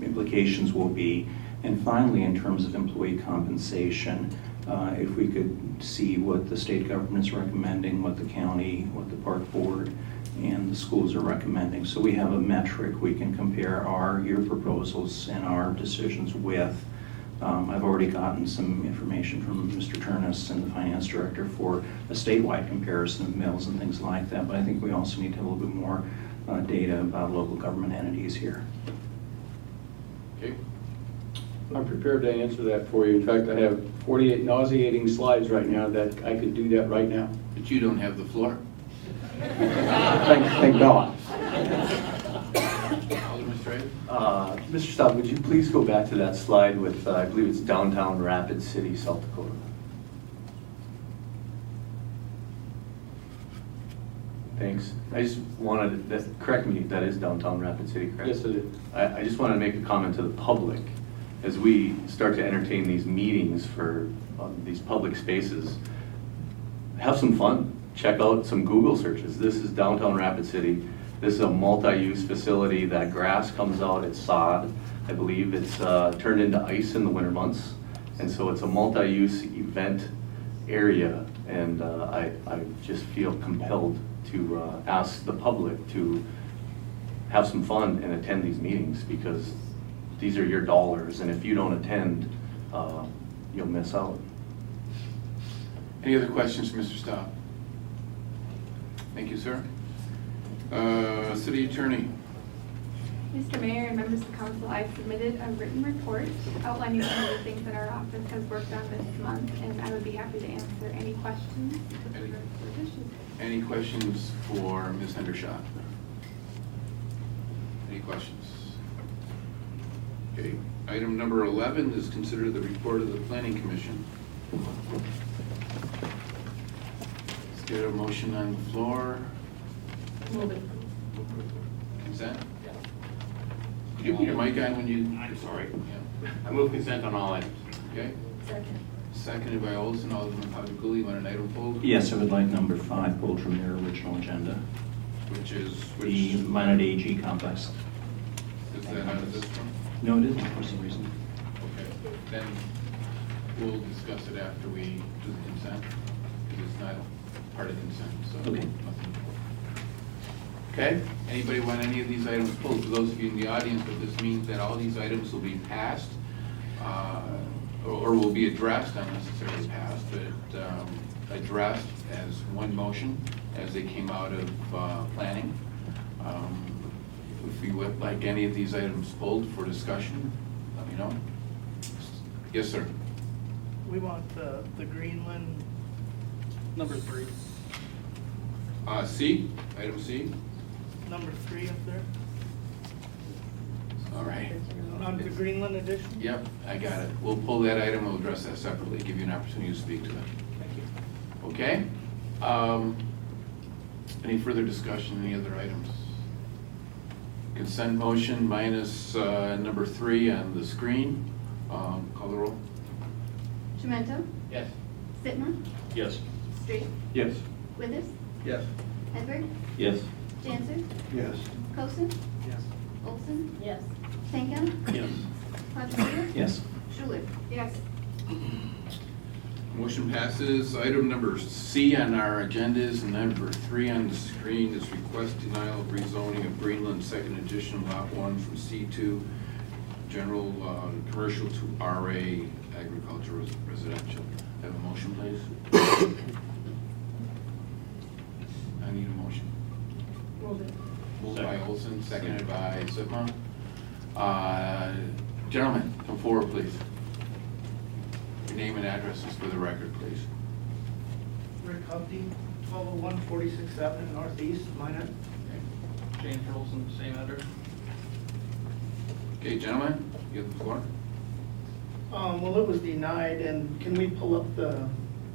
implications will be. And finally, in terms of employee compensation, if we could see what the state government is recommending, what the county, what the park board, and the schools are recommending. So we have a metric we can compare your proposals and our decisions with. I've already gotten some information from Mr. Turnus and the finance director for a statewide comparison of mills and things like that, but I think we also need to have a little bit more data about local government entities here. Okay. I'm prepared to answer that for you. In fact, I have 48 nauseating slides right now that I could do that right now. But you don't have the floor. Thank God. Alderman Strayer? Mr. Stout, would you please go back to that slide with, I believe it's downtown Rapid City, South Dakota. Thanks. I just wanted, correct me, that is downtown Rapid City, correct? Yes, it is. I just wanted to make a comment to the public. As we start to entertain these meetings for these public spaces, have some fun. Check out some Google searches. This is downtown Rapid City. This is a multi-use facility. That grass comes out, it's sod. I believe it's turned into ice in the winter months. And so it's a multi-use event area. And I just feel compelled to ask the public to have some fun and attend these meetings, because these are your dollars, and if you don't attend, you'll miss out. Any other questions for Mr. Staub? Thank you, sir. City Attorney. Mr. Mayor and members of the council, I've submitted a written report outlining some of the things that our office has worked on this month, and I would be happy to answer any questions. Any questions for Ms. Hendershot? Any questions? Okay, item number 11 is considered the report of the Planning Commission. Let's get a motion on the floor. Move it. Consent? Could you put your mic on when you... I'm sorry. Yeah. I move consent on all items. Okay, Second. seconded by Olson. Alderman Hagaguli, you want an item pulled? Yes, I would like number 5 pulled from your original agenda. Which is, The Minot AG complex. is that out of this one? No, it isn't, for some reason. Okay, then we'll discuss it after we do the consent, because it's not part of consent, so. Okay. nothing. Okay, anybody want any of these items pulled? For those of you in the audience, what this means that all these items will be passed, or will be addressed, not necessarily passed, but addressed as one motion as they came out of planning. If you would like any of these items pulled for discussion, let me know. Yes, sir. We want the Greenland number 3. C, item C. Number 3 up there. All right. On the Greenland edition? Yep, I got it. We'll pull that item, we'll address that separately, give you an opportunity to speak to it. Thank you. Okay? Any further discussion, any other items? Consent motion minus number 3 on the screen. Call the roll. Chimento, Yes. Sitma, Yes. Straight, Yes. Withers, Yes. Edward, Yes. Janser, Yes. Coulson, Yes. Olson. Yes. Stankham, Yes. Hagagula, Yes. Schuler. Yes. Motion passes. Item number C on our agenda is number 3 on the screen is request denial of rezoning of Greenland Second Edition Lot 1 from C2 General Commercial to RA Agricultural Residential. Have a motion, please? I need a motion. Move it. Moved by Olson, seconded by Sitma. Gentlemen, come forward, please. Your name and addresses for the record, please. Rick Hupty, 1201 46th Avenue Northeast, Minot. James Olson, same address. Okay, gentlemen, you have the floor. Well, it was denied, and can we pull up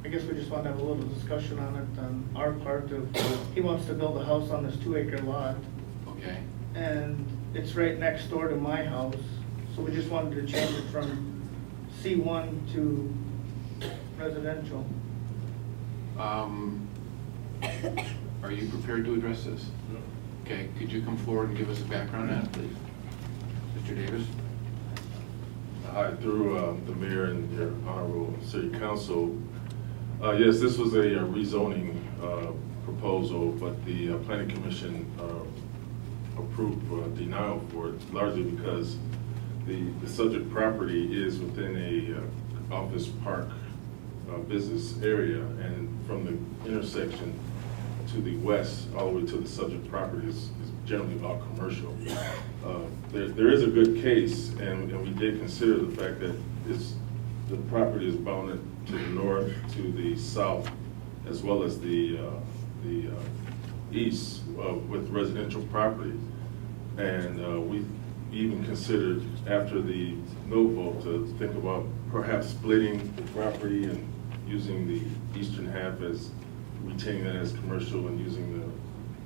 I guess we just want to have a little discussion on it on our part of, he wants to build a house on this 2-acre lot, Okay. and it's right next door to my house, so we just wanted to change it from C1 to residential. Are you prepared to address this? No. Okay, could you come forward and give us a background on it, please? Mr. Davis? Hi, through the mayor and your honorable city council. Yes, this was a rezoning proposal, but the planning commission approved denial for it, largely because the subject property is within a office park business area, and from the intersection to the west, all the way to the subject property is generally all commercial. There is a good case, and we did consider the fact that the property is bounded to the north, to the south, as well as the east with residential property. And we even considered, after the no vote, to think about perhaps splitting the property and using the eastern half as, retaining that as commercial, and using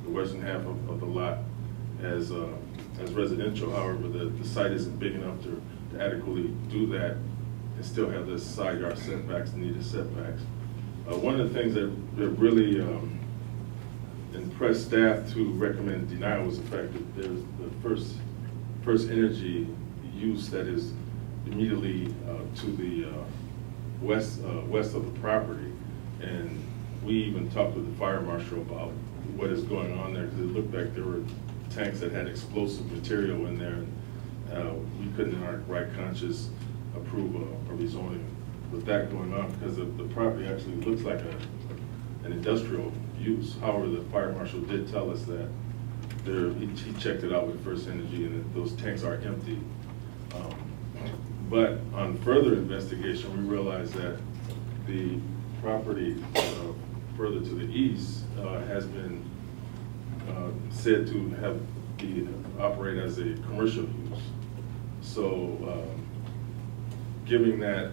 the western half of the lot as residential. However, the site isn't big enough to adequately do that and still have the side yard setbacks, needed setbacks. One of the things that really and pressed staff to recommend denial was the fact that there's the first energy use that is immediately to the west of the property. And we even talked with the fire marshal about what is going on there, because it looked like there were tanks that had explosive material in there. We couldn't in our right conscience approve a rezoning with that going on, because the property actually looks like an industrial use. However, the fire marshal did tell us that he checked it out with First Energy and that those tanks are empty. But on further investigation, we realized that the property further to the east has been said to operate as a commercial use. So, given that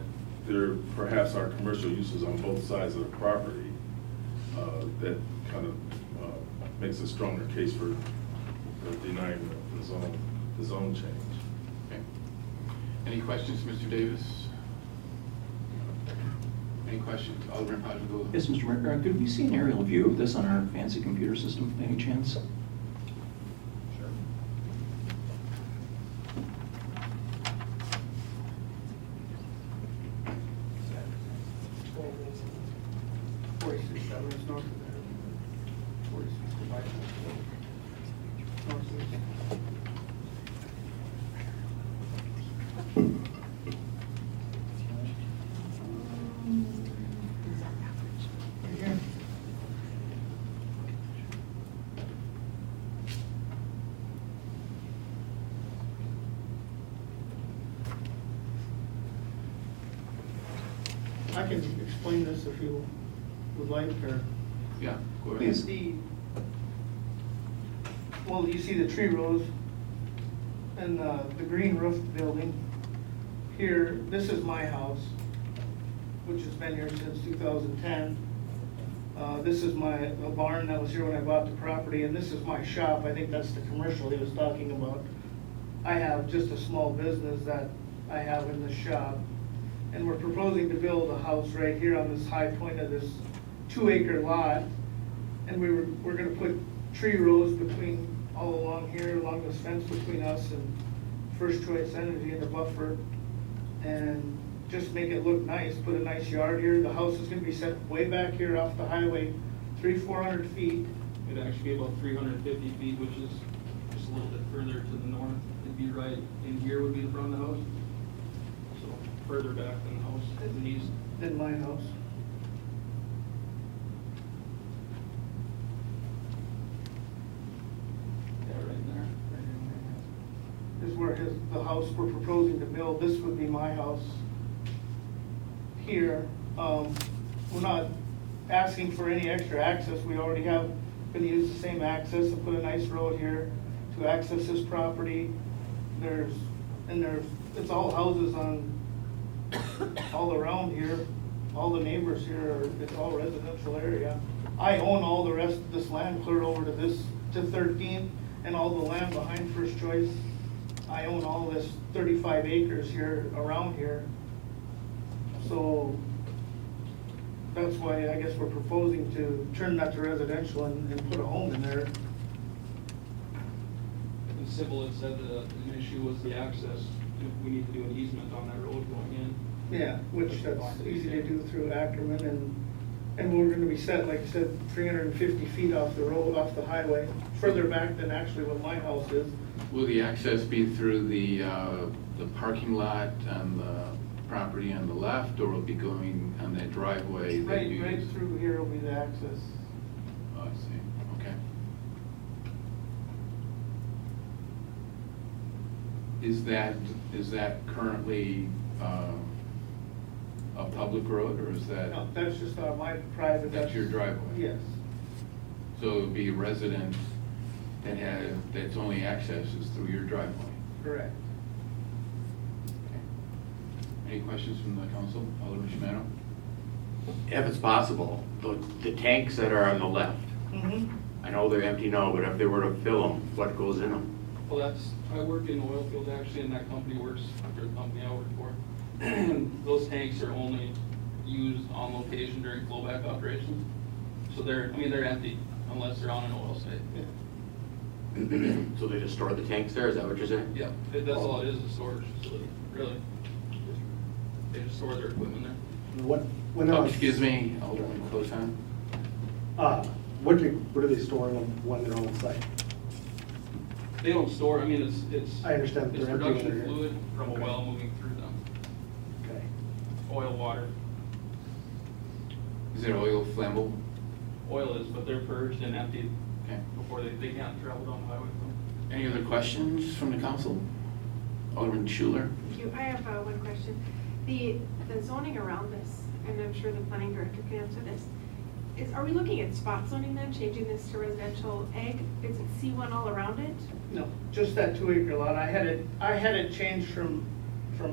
there perhaps are commercial uses on both sides of the property, that kind of makes a stronger case for denying the zone change. Okay. Any questions, Mr. Davis? Any questions? Alderman Hodgman? Yes, Mr. Mayor, could we see an aerial view of this on our fancy computer system, by any chance? I can explain this if you would like, or. Yeah, go ahead. Please. Well, you see the tree rows and the green roof building. Here, this is my house, which has been here since 2010. This is a barn that was here when I bought the property, and this is my shop. I think that's the commercial he was talking about. I have just a small business that I have in the shop. And we're proposing to build a house right here on this high point of this 2-acre lot. And we're gonna put tree rows between, all along here, along this fence between us and First Choice Energy and the buffer. And just make it look nice, put a nice yard here. The house is gonna be set way back here off the highway, 300-400 feet. It'd actually be about 350 feet, which is just a little bit further to the north. It'd be right in here would be the front of the house. So further back than the house, to the east. Than my house. Yeah, right there. Right in there. Is where the house we're proposing to build. This would be my house here. We're not asking for any extra access. We already have, gonna use the same access and put a nice road here to access this property. It's all houses all around here. All the neighbors here it's all residential area. I own all the rest of this land clear over to 13th, and all the land behind First Choice. I own all this 35 acres here, around here. So that's why I guess we're proposing to turn that to residential and put a home in there. And Sybil had said that an issue was the access. If we need to do an easement on that road going in. Yeah, which that's easy to do through Ackerman, and we're gonna be set, like I said, 350 feet off the road, off the highway, further back than actually what my house is. Will the access be through the parking lot on the property on the left, or will it be going on that driveway that you use? Right through here will be the access. Oh, I see, okay. Is that currently a public road, or is that? No, that's just my private. That's your driveway? Yes. So it would be a residence that's only access is through your driveway? Correct. Okay. Any questions from the council? Alderman Shimano? If it's possible, the tanks that are on the left, I know they're empty now, but if they were to fill them, what goes in them? Well, I work in the oil field actually, and that company works for the company I work for. Those tanks are only used on location during flowback operations. So they're empty. unless they're on an oil site. So they just store the tanks there, is that what you're saying? Yeah, that's all it is, a storage facility, really. They just store their equipment there. When they're Oh, on- excuse me, Alderman Cosine? What do they store in them when they're on site? They don't store, I mean, it's. I understand It's they're empty when production they're here. fluid from Okay. a well moving through them, Okay. oil, water. Is it oil flammable? Oil is, but they're purged and emptied Okay. before they can't travel down the highway with them. Any other questions from the council? Alderman Schuler? Thank you. I have one question. The zoning around this, and I'm sure the planning director can answer this, are we looking at spot zoning then, changing this to residential ag? Is it C1 all around it? No, just that 2 acre lot. I had it changed from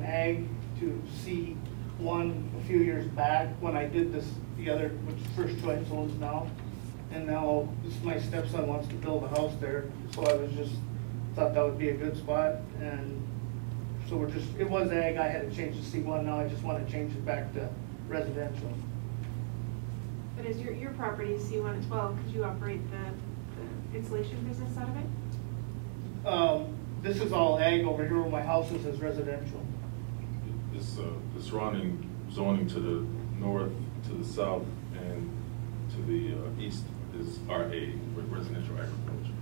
ag to C1 a few years back when I did this, the other, which is first choice zones now. And now my stepson wants to build a house there, so I thought that would be a good spot. And so it was ag, I had it changed to C1, now I just want to change it back to residential. But is your property C1 as well, because you operate the insulation business out of it? This is all ag over here where my house is residential. This, the surrounding zoning to the north, to the south, and to the east is RA, residential agriculture.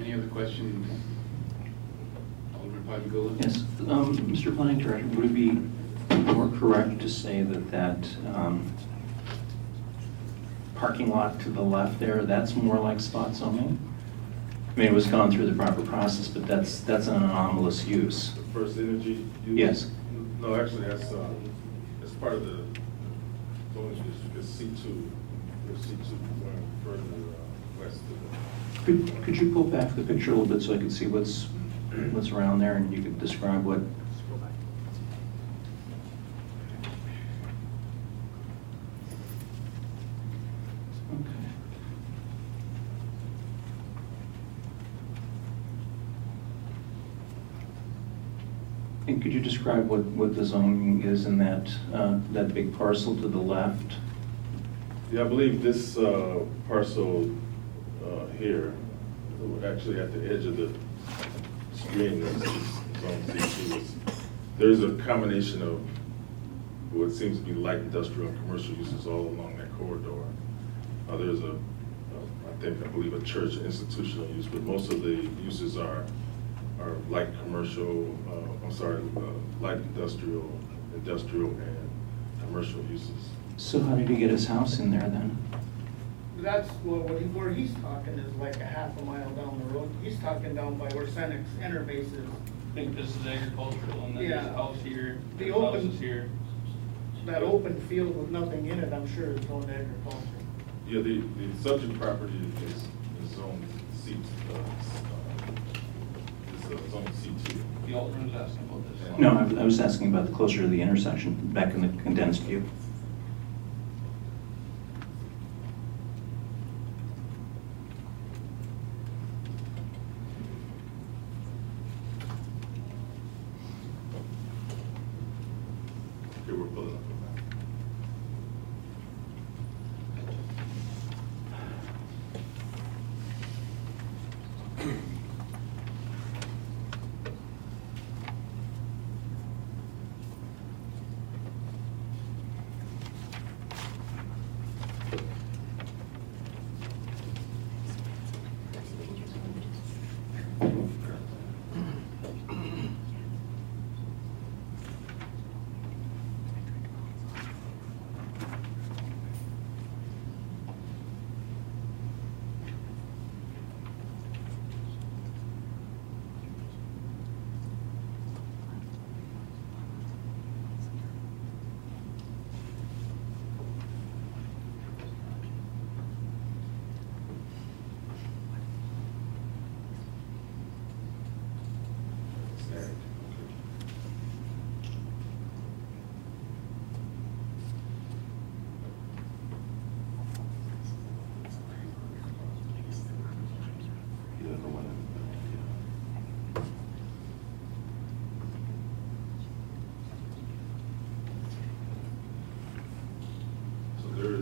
Any other questions? Alderman Pagula? Yes, Mr. Planning Director, would it be more correct to say that parking lot to the left there, that's more like spot zoning? I mean, it was gone through the proper process, but that's an anomalous use. The First Energy use? Yes. No, actually, that's part of the zoning district, it's C2. There's C2 going further west of the. Could you pull back the picture a little bit so I could see what's around there, and you could describe what? And could you describe what the zoning is in that big parcel to the left? Yeah, I believe this parcel here, actually at the edge of the screen, that's zone C2. There's a combination of what seems to be light industrial and commercial uses all along that corridor. There's I believe a church institutional use, but most of the uses are light commercial, light industrial, and commercial uses. So how did he get his house in there then? That's where he's talking is like a half a mile down the road. He's talking down by where Senex Interbase is. I think this is agricultural, and then there's a house here, The there's open- houses here. That open field with nothing in it, I'm sure is zoned agriculture. Yeah, the subject property is zone C, is zone C2. The Alderman was asking about this. No, I was asking about the closer to the intersection, back in the condensed view. Here, we're pulling up a map.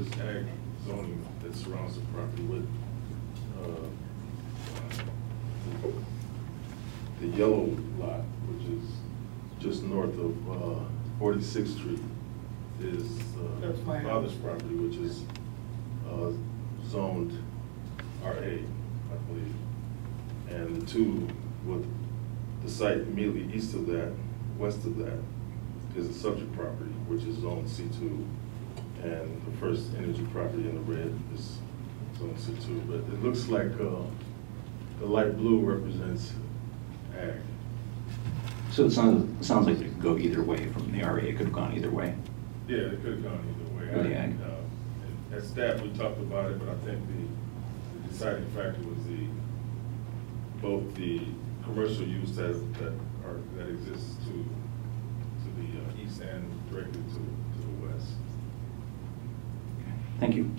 this ag zoning that surrounds the property with, the yellow lot, which is just north of, 46th Street, is, That's my father's house. property, which is, zoned RA, I believe. And the two, with the site immediately east of that, west of that, is the subject property, which is zone C2. And the first energy property in the red is zone C2. But it looks like, the light blue represents ag. So it sounds like it could go either way from the RA, it could have gone either way. Yeah, it could have gone either way. With the ag. At staff, we talked about it, but I think the deciding factor was both the commercial use that exists to the east and directly to the west. Thank you.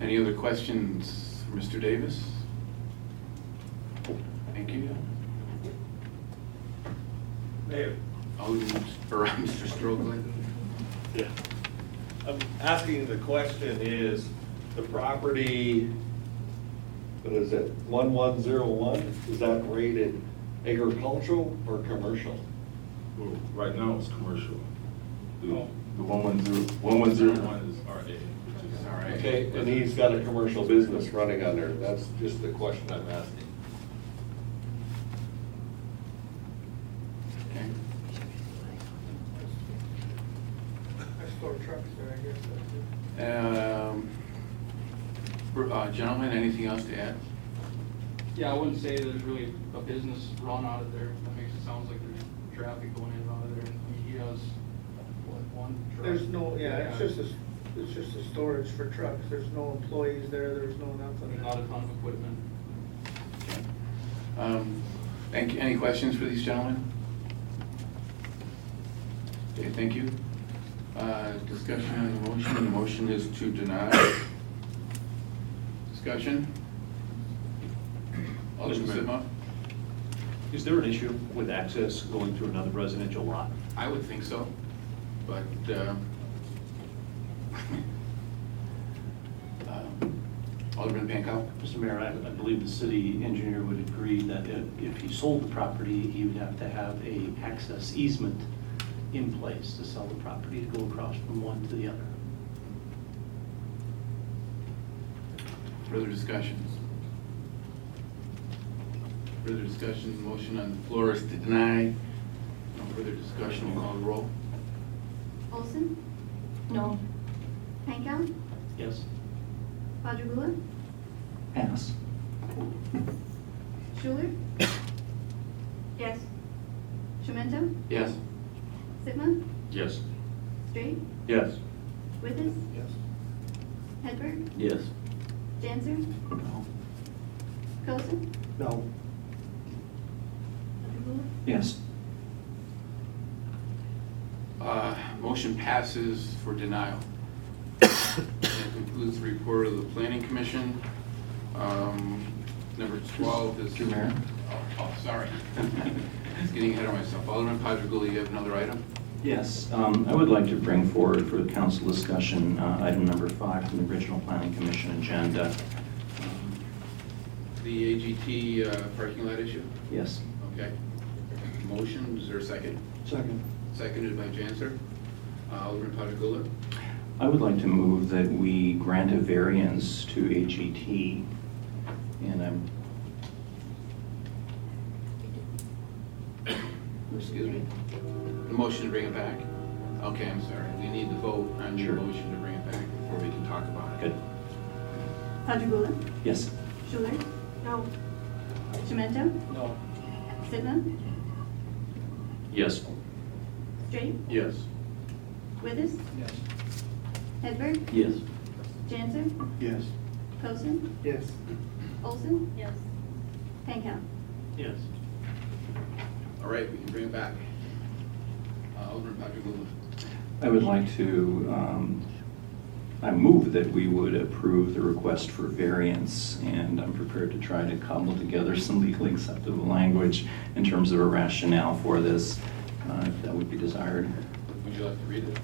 Any other questions for Mr. Davis? Thank you. Mayor. Mr. Stroglin? Yeah. I'm asking, the question is, the property, what is it, 1101, is that rated agricultural or commercial? Well, right now it's commercial. Oh. The 1101 is RA, which is RA. Okay, and he's got a commercial business running on there, that's just the question I'm asking. Okay. I store trucks there, I guess that's it. Gentlemen, anything else to add? Yeah, I wouldn't say there's really a business run out of there. That makes it sound like there's traffic going in and out of there. I mean, he has, what, one truck? There's no, it's just a storage for trucks, there's no employees there, there's no nothing. Not a ton of equipment. Thank you. Any questions for these gentlemen? Okay, thank you. Discussion on the motion. The motion is to deny. Discussion? Alderman Sitma? Is there an issue with access going through another residential lot? I would think so, but, Alderman Pankow? Mr. Mayor, I believe the city engineer would agree that if he sold the property, he would have to have a access easement in place to sell the property to go across from one to the other. Further discussions? Further discussion, motion on the floor is to deny. No further discussion, we'll call the roll. Olson? No. Pankow? Yes. Quadrigula? Pass. Schuler? Yes. Chimento? Yes. Sitma? Yes. Straight? Yes. Withers? Yes. Hedberg? Yes. Janser? No. Coulson? No. Quadrigula? Yes. Motion passes for denial. That concludes the report of the Planning Commission. Number 12 is... Mr. Mayor? Oh, sorry. I was getting ahead of myself. Alderman Quadrigula, you have another item? Yes, I would like to bring forward for the council discussion, item number 5 from the original Planning Commission agenda. The AGT parking lot issue? Yes. Okay. Motion, is there a second? Second. Seconded by Janser. Alderman Quadrigula? I would like to move that we grant a variance to AGT, and I'm... Excuse me? The motion to bring it back? Okay, I'm sorry. We need to vote on your motion to bring it back before we can talk about it. Good. Quadrigula? Yes. Schuler? No. Chimento? No. Sitma? Yes. Straight? Yes. Withers? Yes. Hedberg? Yes. Janser? Yes. Coulson? Yes. Olson? Yes. Pankow? Yes. All right, we can bring it back. Alderman Quadrigula? I would like to, I move that we would approve the request for variance, and I'm prepared to try to cobble together some legally acceptable language in terms of a rationale for this, if that would be desired. Would you like to read it?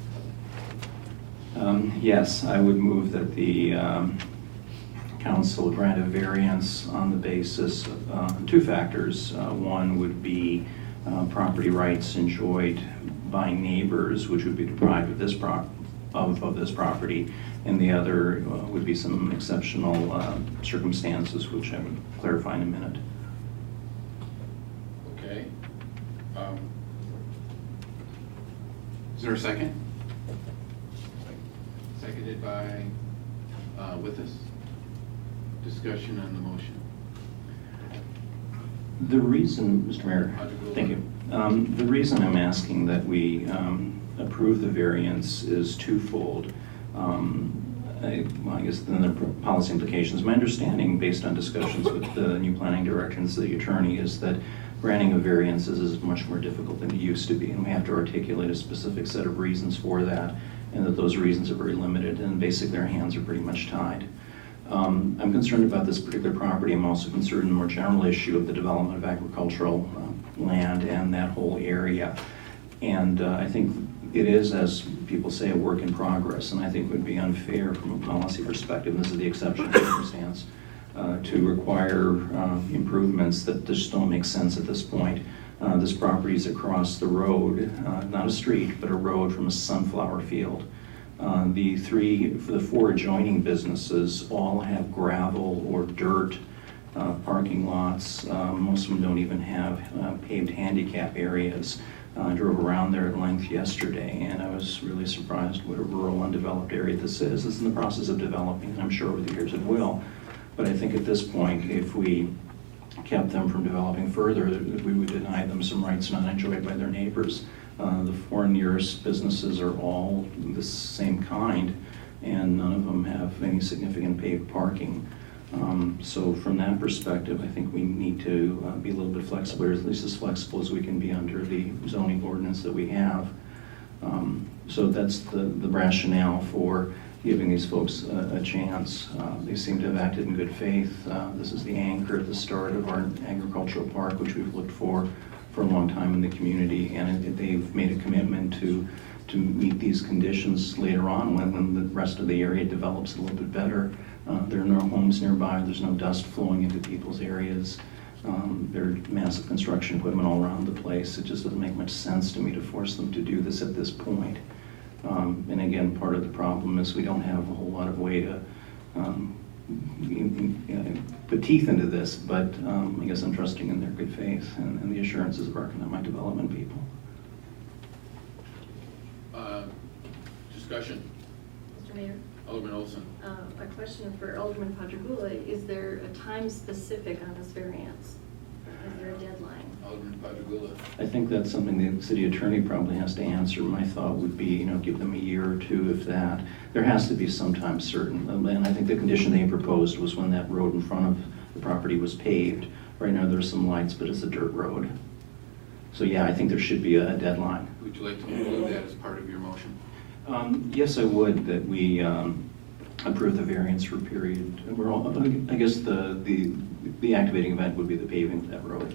Yes, I would move that the council grant a variance on the basis of two factors. One would be property rights enjoyed by neighbors, which would be deprived of this property, and the other would be some exceptional circumstances, which I would clarify in a minute. Okay. Is there a second? Seconded by with us. Discussion on the motion. The reason, Mr. Mayor, thank you. The reason I'm asking that we approve the variance is twofold. I guess then the policy implications. My understanding, based on discussions with the new planning director and city attorney, is that granting of variances is much more difficult than it used to be, and we have to articulate a specific set of reasons for that, and that those reasons are very limited, and basically our hands are pretty much tied. I'm concerned about this particular property. I'm also concerned in the more general issue of the development of agricultural land and that whole area. And I think it is, as people say, a work in progress, and I think it would be unfair from a policy perspective, and this is the exceptional circumstance, to require improvements that just don't make sense at this point. This property is across the road, not a street, but a road from a sunflower field. The four adjoining businesses all have gravel or dirt parking lots. Most of them don't even have paved handicap areas. I drove around there at length yesterday, and I was really surprised what a rural, undeveloped area this is. It's in the process of developing, and I'm sure over the years it will. But I think at this point, if we kept them from developing further, we would deny them some rights not enjoyed by their neighbors. The four nearest businesses are all the same kind, and none of them have any significant paved parking. So from that perspective, I think we need to be a little bit flexible, or at least as flexible as we can be under the zoning ordinance that we have. So that's the rationale for giving these folks a chance. They seem to have acted in good faith. This is the anchor at the start of our agricultural park, which we've looked for a long time in the community, and they've made a commitment to meet these conditions later on when the rest of the area develops a little bit better. There are no homes nearby, there's no dust flowing into people's areas. There are massive construction equipment all around the place. It just doesn't make much sense to me to force them to do this at this point. And again, part of the problem is we don't have a whole lot of way to put teeth into this, but I guess I'm trusting in their good faith and the assurances of our economic development people. Discussion. Mr. Mayor? Alderman Olson. A question for Alderman Padragula. Is there a time specific on this variance? Is there a deadline? Alderman Padragula. I think that's something the city attorney probably has to answer. My thought would be, give them a year or two, if that. There has to be some time certain. And I think the condition they proposed was when that road in front of the property was paved. Right now there's some lights, but it's a dirt road. So yeah, I think there should be a deadline. Would you like to include that as part of your motion? Yes, I would, that we approve the variance for a period. I guess the activating event would be the paving of that road.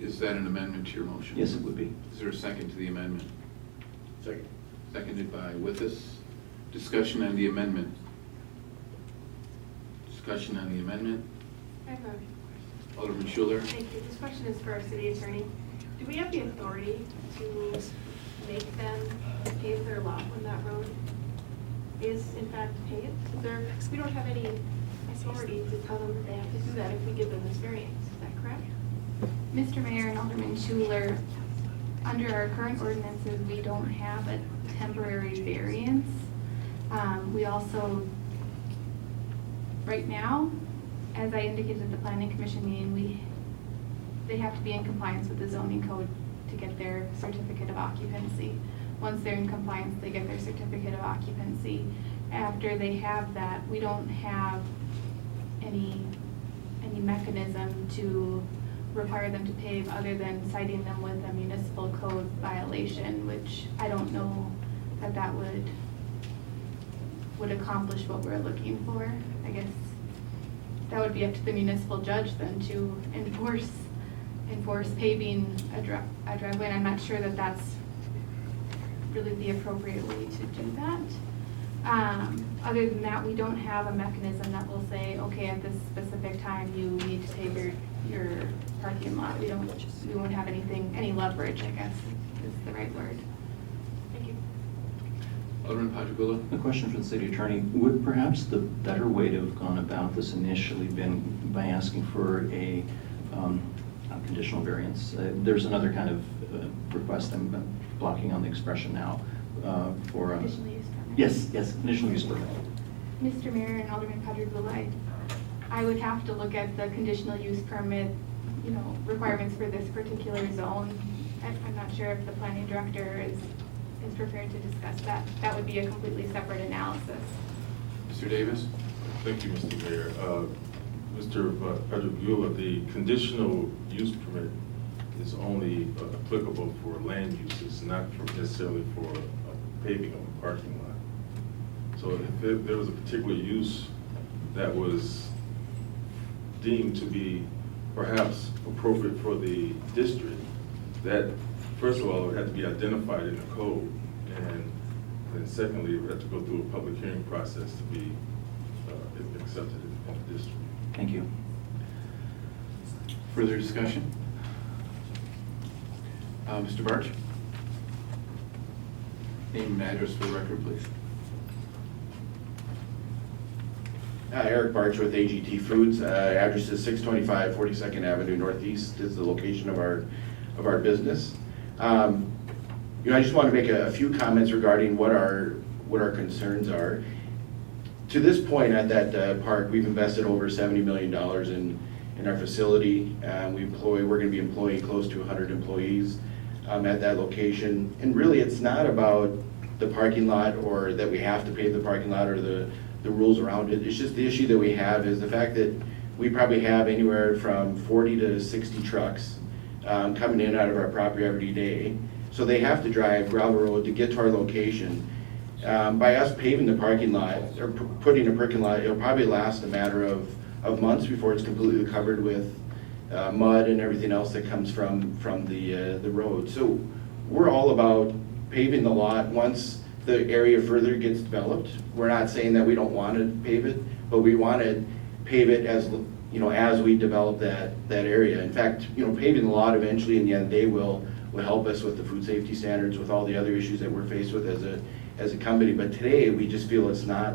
Is that an amendment to your motion? Yes, it would be. Is there a second to the amendment? Second. Seconded by with us. Discussion on the amendment. Discussion on the amendment. I have a Alderman Schuler. Thank you. This question is for our city attorney. Do we have the authority to make them pave their lot when that road is in fact paved? Is there, because we don't have any authority to tell them that they have to do that if we give them this variance. Is that correct? Mr. Mayor and Alderman Schuler, under our current ordinances, we don't have a temporary variance. We also, right now, as I indicated at the planning commission meeting, they have to be in compliance with the zoning code to get their certificate of occupancy. Once they're in compliance, they get their certificate of occupancy. After they have that, we don't have any mechanism to require them to pave other than citing them with a municipal code violation, which I don't know that would accomplish what we're looking for. I guess that would be up to the municipal judge then to enforce paving a driveway, and I'm not sure that that's really the appropriate way to do that. Other than that, we don't have a mechanism that will say, okay, at this specific time, you need to take your parking lot. We won't have any leverage, I guess, is the right word. Thank you. Alderman Patrick. A question for the city attorney. Would perhaps the better way to have gone about this initially been by asking for a conditional variance? There's another kind of request, I'm blocking on the expression now, for a... Conditional use permit. Yes, conditional use permit. Mr. Mayor and Alderman Padre, I would have to look at the conditional use permit, requirements for this particular zone. I'm not sure if the planning director is prepared to discuss that. That would be a completely separate analysis. Mr. Davis? Thank you, Mr. Mayor. Mr. Padre, the conditional use permit is only applicable for land uses, not necessarily for paving of a parking lot. So if there was a particular use that was deemed to be perhaps appropriate for the district, that first of all, it would have to be identified in the code, and then secondly, it would have to go through a public hearing process to be accepted in the district. Thank you. Further discussion? Mr. Barch? Name and address for the record, please. Eric Barch with AGT Foods. Address is 625 42nd Avenue Northeast is the location of our business. I just want to make a few comments regarding what our concerns are. To this point at that park, we've invested over $70 million in our facility. We're going to be employing close to 100 employees at that location. And really, it's not about the parking lot or that we have to pave the parking lot or the rules around it. It's just the issue that we have is the fact that we probably have anywhere from 40 to 60 trucks coming in out of our property every day. So they have to drive gravel road to get to our location. By us paving the parking lot or putting a parking lot, it'll probably last a matter of months before it's completely covered with mud and everything else that comes from the road. So we're all about paving the lot once the area further gets developed. We're not saying that we don't want to pave it, but we want to pave it as we develop that area. In fact, paving the lot eventually in the end of the day will help us with the food safety standards, with all the other issues that we're faced with as a company. But today, we just feel it's not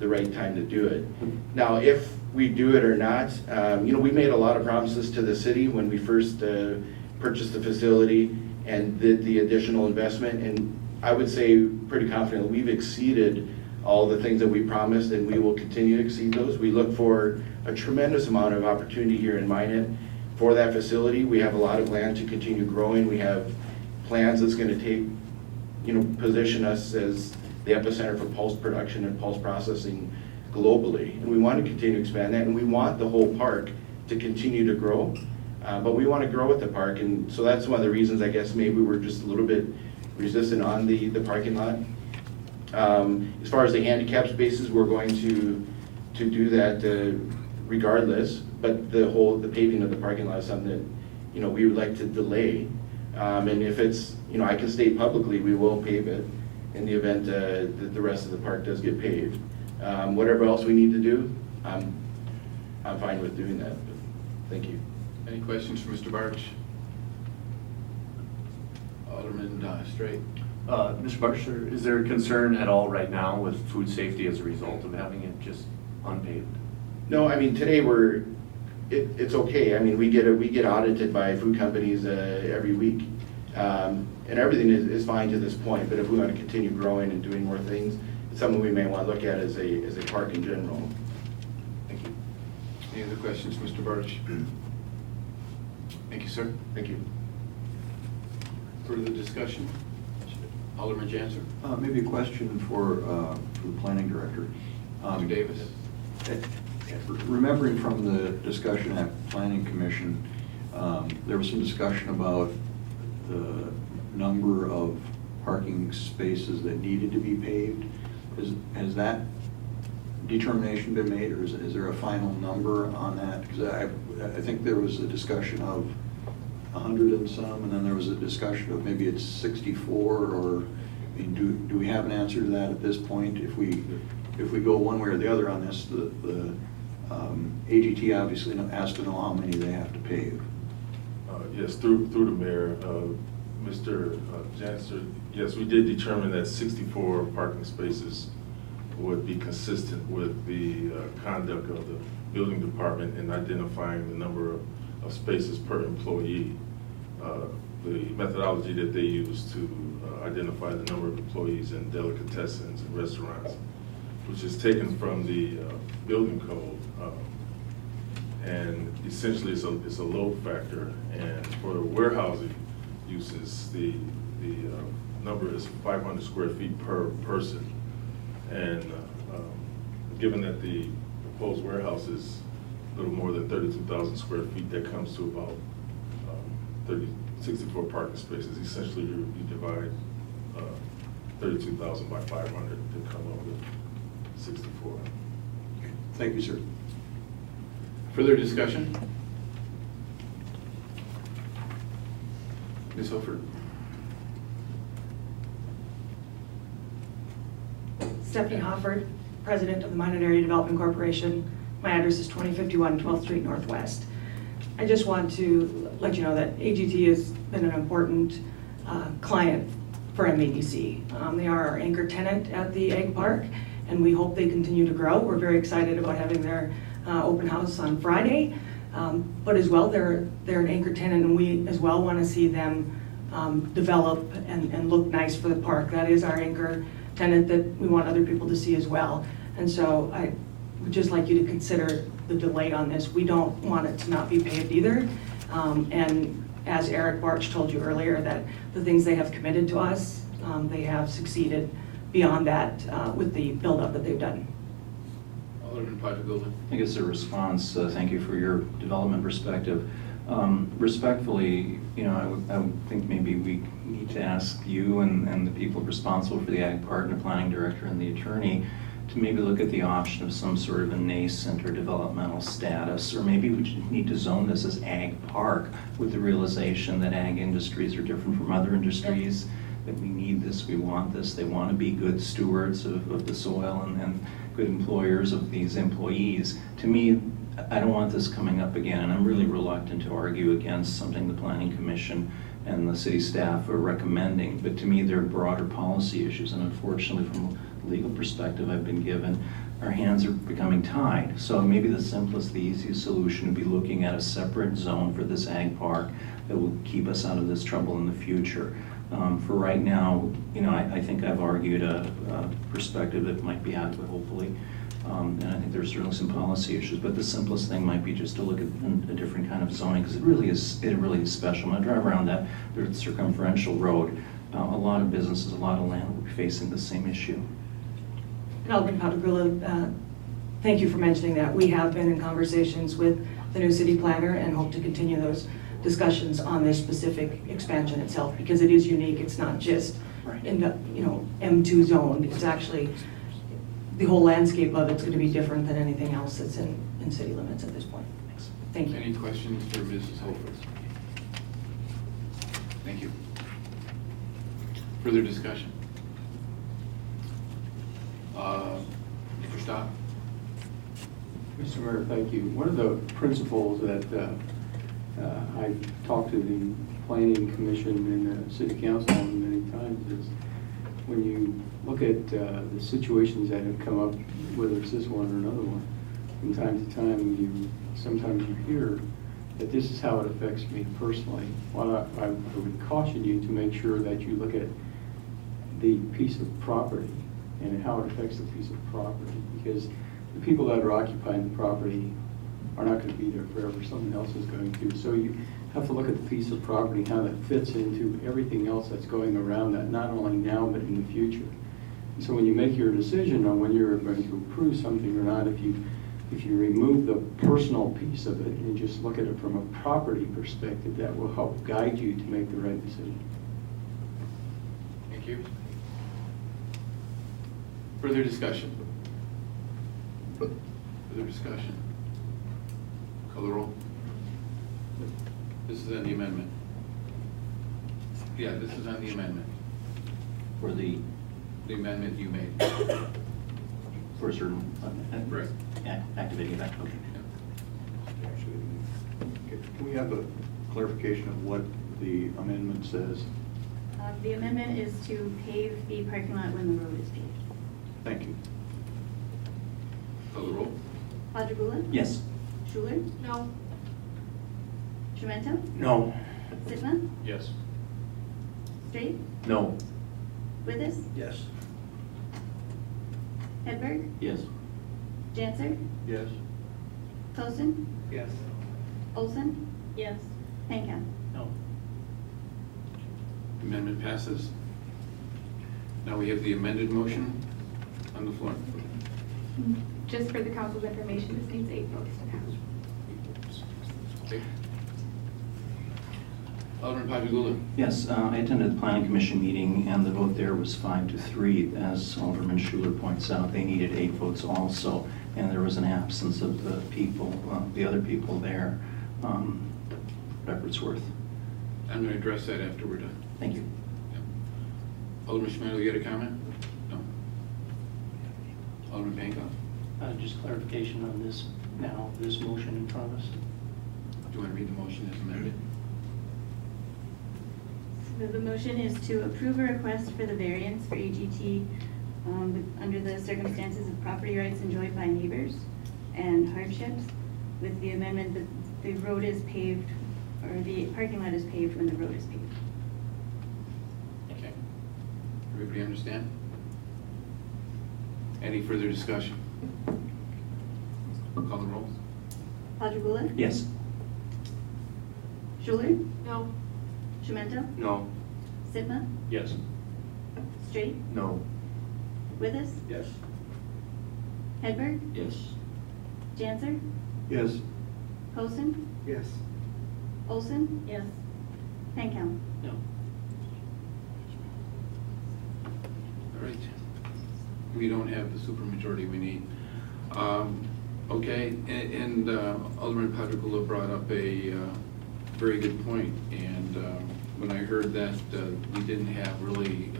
the right time to do it. Now, if we do it or not, we made a lot of promises to the city when we first purchased the facility and did the additional investment. And I would say pretty confidently we've exceeded all the things that we promised, and we will continue to exceed those. We look for a tremendous amount of opportunity here in Minot for that facility. We have a lot of land to continue growing. We have plans that's going to take, position us as the epicenter for pulse production and pulse processing globally. And we want to continue to expand that, and we want the whole park to continue to grow. But we want to grow with the park, and so that's one of the reasons I guess maybe we're just a little bit resistant on the parking lot. As far as the handicap spaces, we're going to do that regardless, but the paving of the parking lot is something that we would like to delay. And if it's, I can state publicly, we will pave it in the event that the rest of the park does get paved. Whatever else we need to do, I'm fine with doing that. But thank you. Any questions for Mr. Barch? Alderman Straight. Mr. Barcher, is there a concern at all right now with food safety as a result of having it just unpaved? No, today it's okay. We get audited by food companies every week. And everything is fine to this point, but if we want to continue growing and doing more things, it's something we may want to look at as a park in general. Thank you. Any other questions, Mr. Barch? Thank you, sir. Thank you. Further discussion? Alderman Janser. Maybe a question for the planning director. Mr. Davis. Remembering from the discussion at Planning Commission, there was some discussion about the number of parking spaces that needed to be paved. Has that determination been made, or is there a final number on that? Because I think there was a discussion of 100 and some, and then there was a discussion of maybe it's 64 or I mean, do we have an answer to that at this point? If we go one way or the other on this, the AGT obviously has to know how many they have to pave. Yes, through the mayor, Mr. Janser, yes, we did determine that 64 parking spaces would be consistent with the conduct of the building department in identifying the number of spaces per employee. The methodology that they use to identify the number of employees in delicatessens and restaurants, which is taken from the building code. And essentially it's a load factor. And for warehousing uses, the number is 500 square feet per person. And given that the proposed warehouse is a little more than 32,000 square feet, that comes to about 64 parking spaces. Essentially, you divide 32,000 by 500 to come up with 64. Thank you, sir. Further discussion? Ms. Hofer? Stephanie Hofford, President of the Minot Area Development Corporation. My address is 2051 12th Street Northwest. I just want to let you know that AGT has been an important client for MEDC. They are our anchor tenant at the Egg Park, and we hope they continue to grow. We're very excited about having their open house on Friday, but as well, they're an anchor tenant, and we as well want to see them develop and look nice for the park. That is our anchor tenant that we want other people to see as well. And so I would just like you to consider the delay on this. We don't want it to not be paved either. And as Eric Barch told you earlier, that the things they have committed to us, they have succeeded beyond that with the build-up that they've done. Alderman Patrick. I guess a response, thank you for your development perspective. Respectfully, I would think maybe we need to ask you and the people responsible for the Ag Park, and the planning director and the attorney, to maybe look at the option of some sort of a nascent or developmental status, or maybe we need to zone this as Ag Park with the realization that ag industries are different from other industries, that we need this, we want this, they want to be good stewards of the soil and good employers of these employees. To me, I don't want this coming up again, and I'm really reluctant to argue against something the Planning Commission and the city staff are recommending, but to me, they're broader policy issues, and unfortunately, from a legal perspective I've been given, our hands are becoming tied. So maybe the simplest, the easiest solution would be looking at a separate zone for this ag park that will keep us out of this trouble in the future. For right now, I think I've argued a perspective that might be adequate, hopefully. And I think there's certainly some policy issues, but the simplest thing might be just to look at a different kind of zoning, because it really is special. When I drive around that circumferential road, a lot of businesses, a lot of land will be facing the same issue. Alderman Patrick, thank you for mentioning that. We have been in conversations with the new city planner and hope to continue those discussions on this specific expansion itself, because it is unique. It's not just in the M2 zone. It's actually the whole landscape of it's going to be different than anything else that's in city limits at this point. Thank you. Any questions for Mrs. Hofer? Thank you. Further discussion? Mr. Stock? Mr. Mayor, thank you. One of the principles that I've talked to the Planning Commission and the City Council on many times is when you look at the situations that have come up, whether it's this one or another one, from time to time, sometimes you hear that this is how it affects me personally. Well, I would caution you to make sure that you look at the piece of property and how it affects the piece of property, because the people that are occupying the property are not going to be there forever. Someone else is going to. So you have to look at the piece of property, how that fits into everything else that's going around that, not only now but in the future. And so when you make your decision on when you're going to approve something or not, if you remove the personal piece of it and just look at it from a property perspective, that will help guide you to make the right decision. Thank you. Further discussion? Further discussion? Call the roll. This is on the amendment. Yeah, this is on the amendment. for the, The amendment you made. for a certain, Right. activating that, okay. Can we have a clarification of what the amendment says? The amendment is to pave the parking lot when the road is paved. Thank you. Call the roll. Padragula? Yes. Schuler? No. Tremento? No. Sitma? Yes. Straight? No. Withus? Yes. Hedberg? Yes. Janser? Yes. Cosin? Yes. Olson? Yes. Pankham? No. Amendment passes. Now we have the amended motion on the floor. Just for the council's information, this needs 8 votes to pass. Okay. Alderman Padragula. Yes, I attended the planning commission meeting, and the vote there was 5-3. As Alderman Schuler points out, they needed 8 votes also, and there was an absence of the people, the other people there, Eppertsworth. I'm going to address that after we're done. Thank you. Alderman Schmidt, you got a comment? No? Alderman Pankow? Just clarification on this now, this motion in front of us. Do you want to read the motion as amended? So the motion is to approve a request for the variance for AGT under the circumstances of property rights enjoyed by neighbors and hardships, with the amendment that the road is paved, or the parking lot is paved when the road is paved. Okay. Everybody understand? Any further discussion? Call the roll. Padragula? Yes. Schuler? No. Tremento? No. Sitma? Yes. Straight? No. Withus? Yes. Hedberg? Yes. Janser? Yes. Cosin? Yes. Olson? Yes. Pankham? No. All right. We don't have the supermajority we need. Okay, and Alderman Padragula brought up a very good point. And when I heard that we didn't have really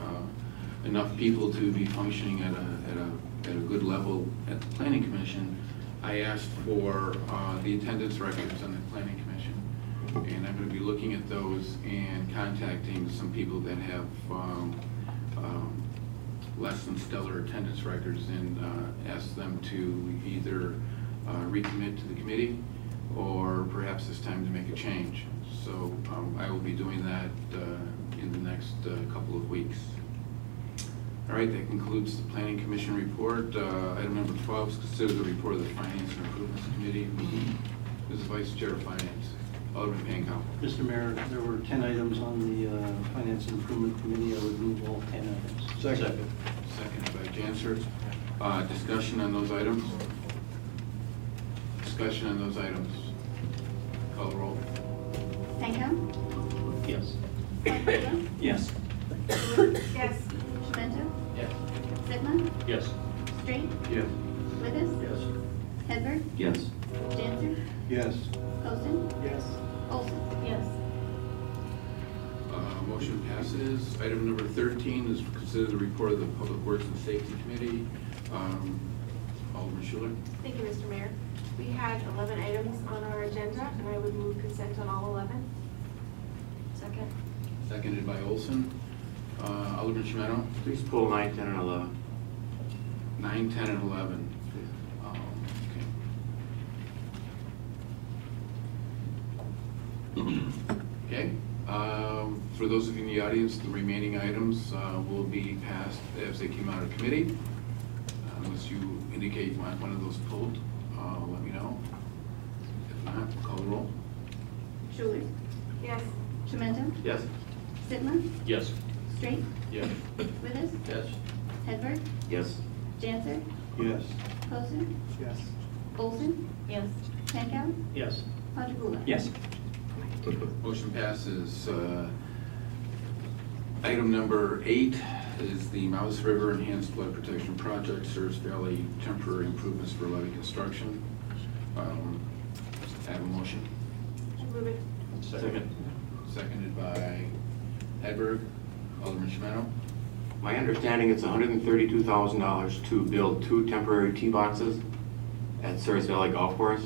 enough people to be functioning at a good level at the Planning Commission, I asked for the attendance records on the Planning Commission. And I'm going to be looking at those and contacting some people that have less than stellar attendance records and ask them to either recommit to the committee or perhaps it's time to make a change. So I will be doing that in the next couple of weeks. All right, that concludes the Planning Commission report. Item number 12 is consider the report of the Finance and Improvements Committee. This is Vice Chair of Finance, Alderman Pankow. Mr. Mayor, there were 10 items on the Finance and Improvement Committee. I would move all 10 items. Second. Seconded by Janser. Discussion on those items? Discussion on those items. Call the roll. Pankham? Yes. Padragula? Yes. Schuler? Yes. Tremento? Yes. Sitma? Yes. Straight? Yes. Withus? Yes. Hedberg? Yes. Janser? Yes. Cosin? Yes. Olson? Yes. Motion passes. Item number 13 is to consider the report of the Public Works and Safety Committee. Alderman Schuler. Thank you, Mr. Mayor. We had 11 items on our agenda, and I would move consent on all 11. Second. Seconded by Olson. Alderman Schmidt. Please pull 9, 10, and 11. 9, 10, and 11. Okay. For those of you in the audience, the remaining items will be passed as they came out of committee. Unless you indicate you want one of those pulled, let me know. If not, call the roll. Schuler? Yes. Tremento? Yes. Sitma? Yes. Straight? Yes. Withus? Yes. Hedberg? Yes. Janser? Yes. Cosin? Yes. Olson? Yes. Pankham? Yes. Padragula? Yes. Motion passes. Item number 8 is the Mouse River Enhanced Flood Protection Project, Surf Valley Temporary Improvements for Levee Construction. I have a motion. Move it. Second. Seconded by Hedberg. Alderman Schmidt. My understanding it's $132,000 to build 2 temporary tee boxes at Surrey Valley Golf Course.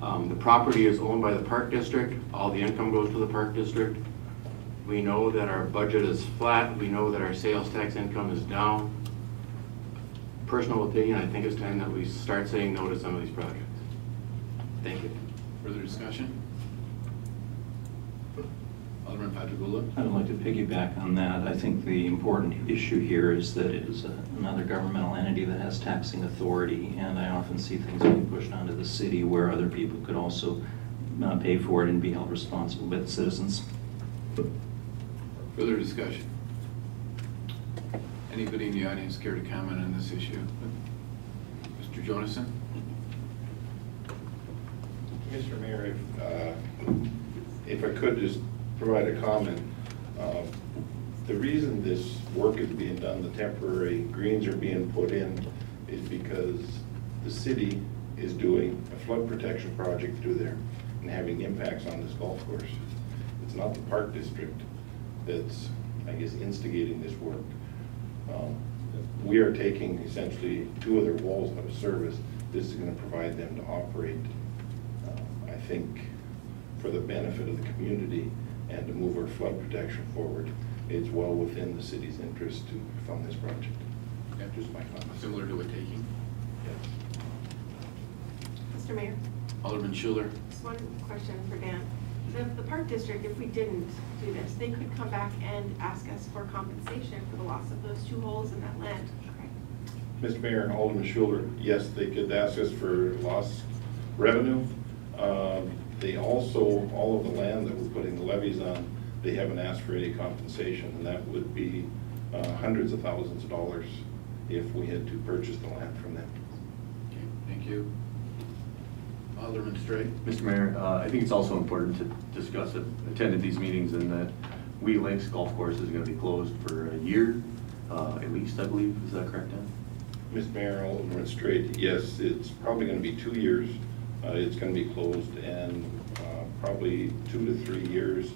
The property is owned by the Park District. All the income goes to the Park District. We know that our budget is flat. We know that our sales tax income is down. Personal opinion, I think it's time that we start saying no to some of these projects. Thank you. Further discussion? Alderman Patrick. I would like to piggyback on that. I think the important issue here is that it is another governmental entity that has taxing authority, and I often see things being pushed onto the city where other people could also pay for it and be held responsible by the citizens. Further discussion? Anybody in the audience care to comment on this issue? Mr. Jonason? Mr. Mayor, if I could just provide a comment. The reason this work is being done, the temporary greens are being put in, is because the city is doing a flood protection project through there and having impacts on this golf course. It's not the Park District that's, I guess, instigating this work. We are taking essentially 2 of their walls out of service. This is going to provide them to operate, I think, for the benefit of the community and to move our flood protection forward. It's well within the city's interest to fund this project. That's just my comment. Similar to a taking? Yes. Mr. Mayor, Alderman Schuler? just one question for Dan. The Park District, if we didn't do this, they could come back and ask us for compensation for the loss of those 2 holes in that land, correct? Mr. Mayor and Alderman Schuler, yes, they could ask us for lost revenue. They also, all of the land that we're putting the levies on, they haven't asked for any compensation, and that would be hundreds of thousands of dollars if we had to purchase the land from them. Okay, thank you. Alderman Stray? Mr. Mayor, I think it's also important to discuss it, attended these meetings, and that Wheat Lakes Golf Course is going to be closed for a year, at least, I believe. Is that correct, Dan? Mr. Mayor, Alderman Strait, yes, it's probably going to be 2 years. It's going to be closed, and probably 2 to 3 years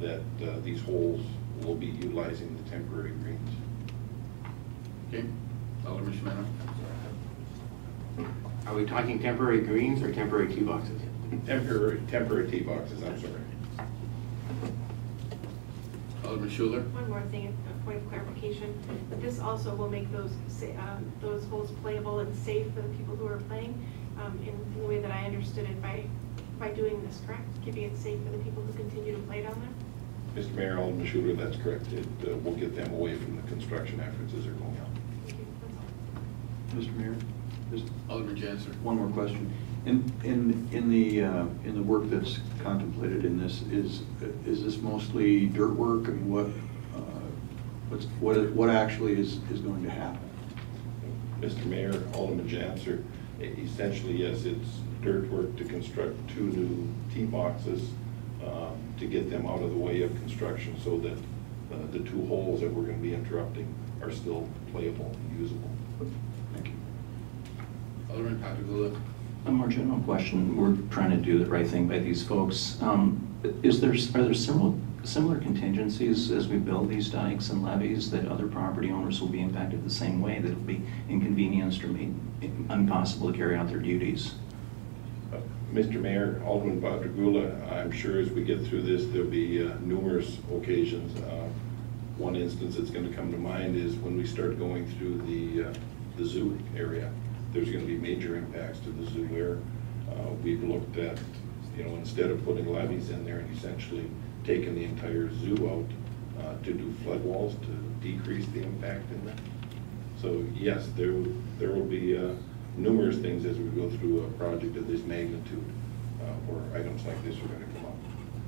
that these holes will be utilizing the temporary greens. Okay, Alderman Schmeno? Are we talking temporary greens or temporary tee boxes? Temporary tee boxes, I'm sorry. Alderman Schuler? One more thing, a point of clarification. This also will make those holes playable and safe for the people who are playing in the way that I understood it by doing this, correct? Keeping it safe for the people who continue to play down there? Mr. Mayor, Alderman Schuler, that's correct. It will get them away from the construction efforts as they're going on. Thank you, that's all. Mr. Mayor, just Alderman Janser? one more question. In the work that's contemplated in this, is this mostly dirt work, and what actually is going to happen? Mr. Mayor, Alderman Janser, essentially, yes, it's dirt work to construct 2 new tee boxes to get them out of the way of construction so that the 2 holes that we're going to be interrupting are still playable and usable. Thank you. Alderman Patrick. A more general question. We're trying to do the right thing by these folks. Are there similar contingencies as we build these dikes and levees that other property owners will be impacted the same way, that will be inconvenienced or made impossible to carry out their duties? Mr. Mayor, Alderman Badragula, I'm sure as we get through this, there'll be numerous occasions. One instance that's going to come to mind is when we start going through the zoo area. There's going to be major impacts to the zoo where we've looked at, instead of putting levees in there and essentially taking the entire zoo out to do flood walls to decrease the impact in that. So yes, there will be numerous things as we go through a project of this magnitude where items like this are going to come up.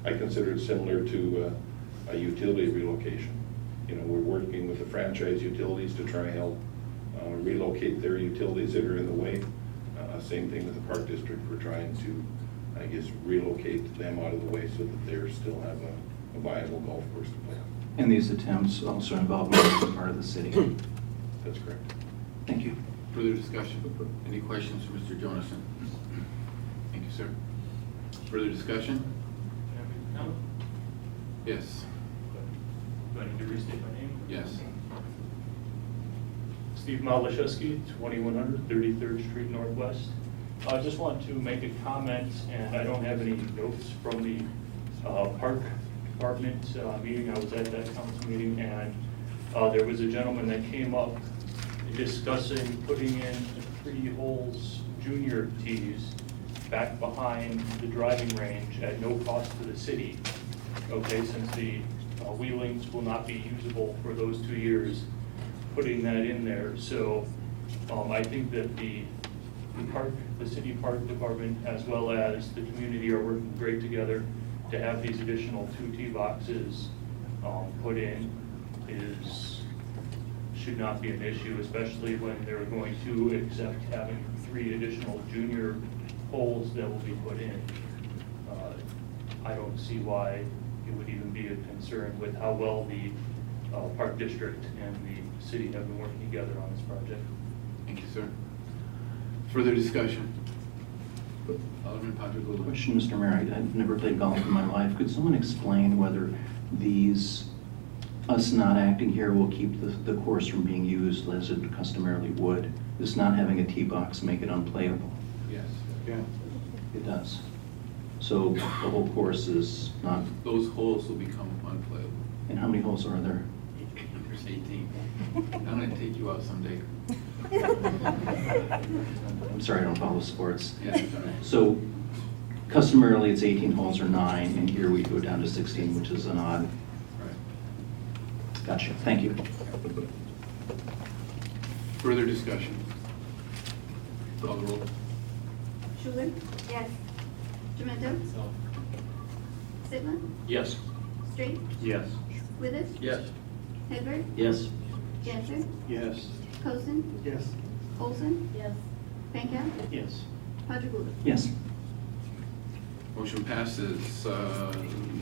I consider it similar to a utility relocation. We're working with the franchise utilities to try and help relocate their utilities that are in the way. Same thing with the Park District. We're trying to, I guess, relocate them out of the way so that they still have a viable golf course to play on. And these attempts also involve more part of the city? That's correct. Thank you. Further discussion? Any questions for Mr. Jonason? Thank you, sir. Further discussion? Yes. Do I need to restate my name? Yes. Steve Malashewski, 2100 33rd Street Northwest. I just want to make a comment, and I don't have any notes from the park department meeting. I was at that council meeting, and there was a gentleman that came up discussing putting in 3 holes junior tees back behind the driving range at no cost to the city. Okay, since the wheelings will not be usable for those 2 years, putting that in there. So I think that the city park department as well as the community are working great together to have these additional 2 tee boxes put in should not be an issue, especially when they're going to accept having 3 additional junior holes that will be put in. I don't see why it would even be a concern with how well the park district and the city have been working together on this project. Thank you, sir. Further discussion? Alderman Patrick. Question, Mr. Mayor, I've never played golf in my life. Could someone explain whether us not acting here will keep the course from being used as it customarily would? Does not having a tee box make it unplayable? Yes. Yeah. It does. So the whole course is not... Those holes will become unplayable. And how many holes are there? There's 18. I'm gonna take you out someday. I'm sorry, I don't follow sports. Yeah, it's all right. So customarily it's 18 holes or 9, and here we go down to 16, which is an odd. Right. Gotcha, thank you. Further discussion? Call the roll. Schuler? Yes. Demento? No. Sigmund? Yes. Straight? Yes. Withers? Yes. Hedberg? Yes. Janser? Yes. Cosin? Yes. Olson? Yes. Pankow? Yes. Patrick. Yes. Motion passes.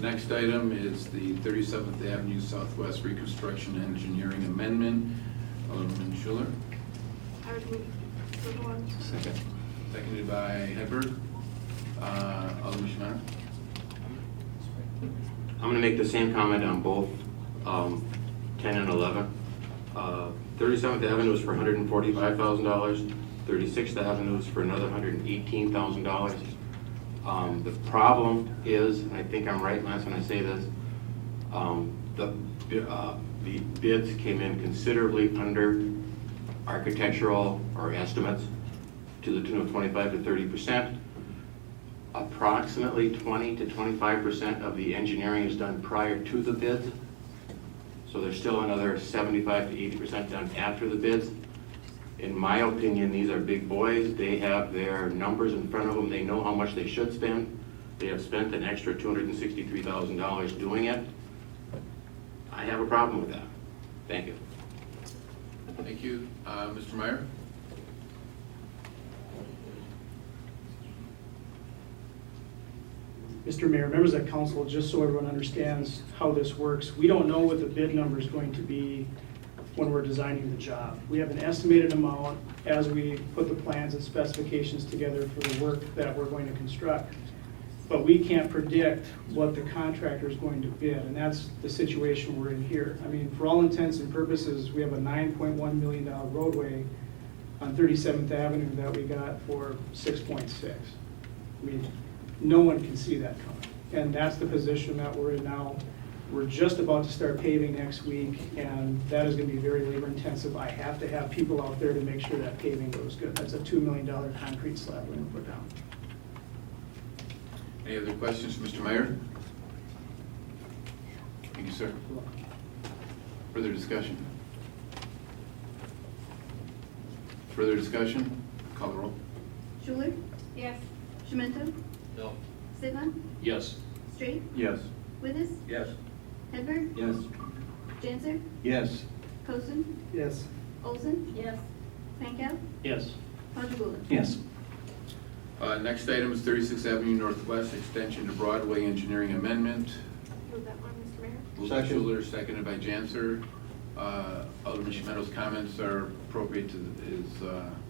Next item is the 37th Avenue Southwest Reconstruction Engineering Amendment. Alderman Schuler, I would move approval on. Second. seconded by Hedberg. Alderman Schmatter. I'm gonna make the same comment on both 10 and 11. 37th Avenue is for $145,000. 36th Avenue is for another $118,000. The problem is, and I think I'm right, Lance, when I say this, the bids came in considerably under architectural or estimates to the tune of 25 to 30%. Approximately 20 to 25% of the engineering is done prior to the bids. So there's still another 75 to 80% done after the bids. In my opinion, these are big boys. They have their numbers in front of them. They know how much they should spend. They have spent an extra $263,000 doing it. I have a problem with that. Thank you. Thank you. Mr. Meyer? Mr. Mayor, members of council, just so everyone understands how this works, we don't know what the bid number is going to be when we're designing the job. We have an estimated amount as we put the plans and specifications together for the work that we're going to construct. But we can't predict what the contractor is going to bid, and that's the situation we're in here. I mean, for all intents and purposes, we have a $9.1 million roadway on 37th Avenue that we got for 6.6. I mean, no one can see that coming. And that's the position that we're in now. We're just about to start paving next week, and that is gonna be very labor intensive. I have to have people out there to make sure that paving goes good. That's a $2 million concrete slab we're gonna put down. Any other questions for Mr. Meyer? Thank you, sir. Further discussion? Further discussion? Call the roll. Schuler? Yes. Demento? No. Sigmund? Yes. Straight? Yes. Withers? Yes. Hedberg? Yes. Janser? Yes. Cosin? Yes. Olson? Yes. Pankow? Yes. Patrick. Yes. Next item is 36th Avenue Northwest Extension to Broadway Engineering Amendment. Move that one, Mr. Mayor. Moved by Schuler, seconded by Janser. Alderman Schmetto's comments are appropriate to his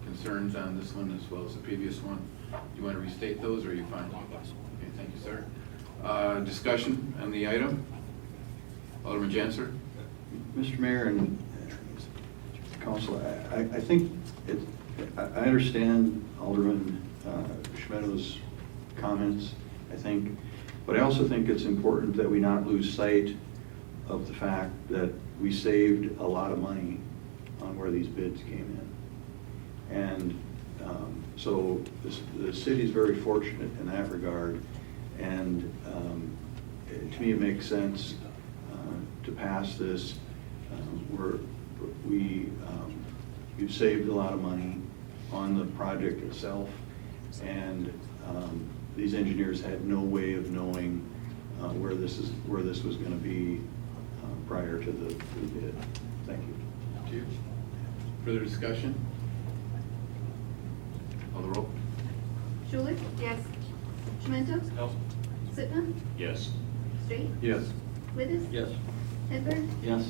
concerns on this one as well as the previous one. You want to restate those, or are you fine? Okay, thank you, sir. Discussion on the item? Alderman Janser? Mr. Mayor and council council, I think I understand Alderman Schmidt's comments, I think, but I also think it's important that we not lose sight of the fact that we saved a lot of money on where these bids came in. And so the city's very fortunate in that regard, and to me it makes sense to pass this. We've saved a lot of money on the project itself, and these engineers had no way of knowing where this was going to be prior to the bid. Thank you. Thank you. Further discussion? Call the roll. Schuler? Yes. Schmento? No. Sitma? Yes. Straight? Yes. Withers? Yes. Hedberg? Yes.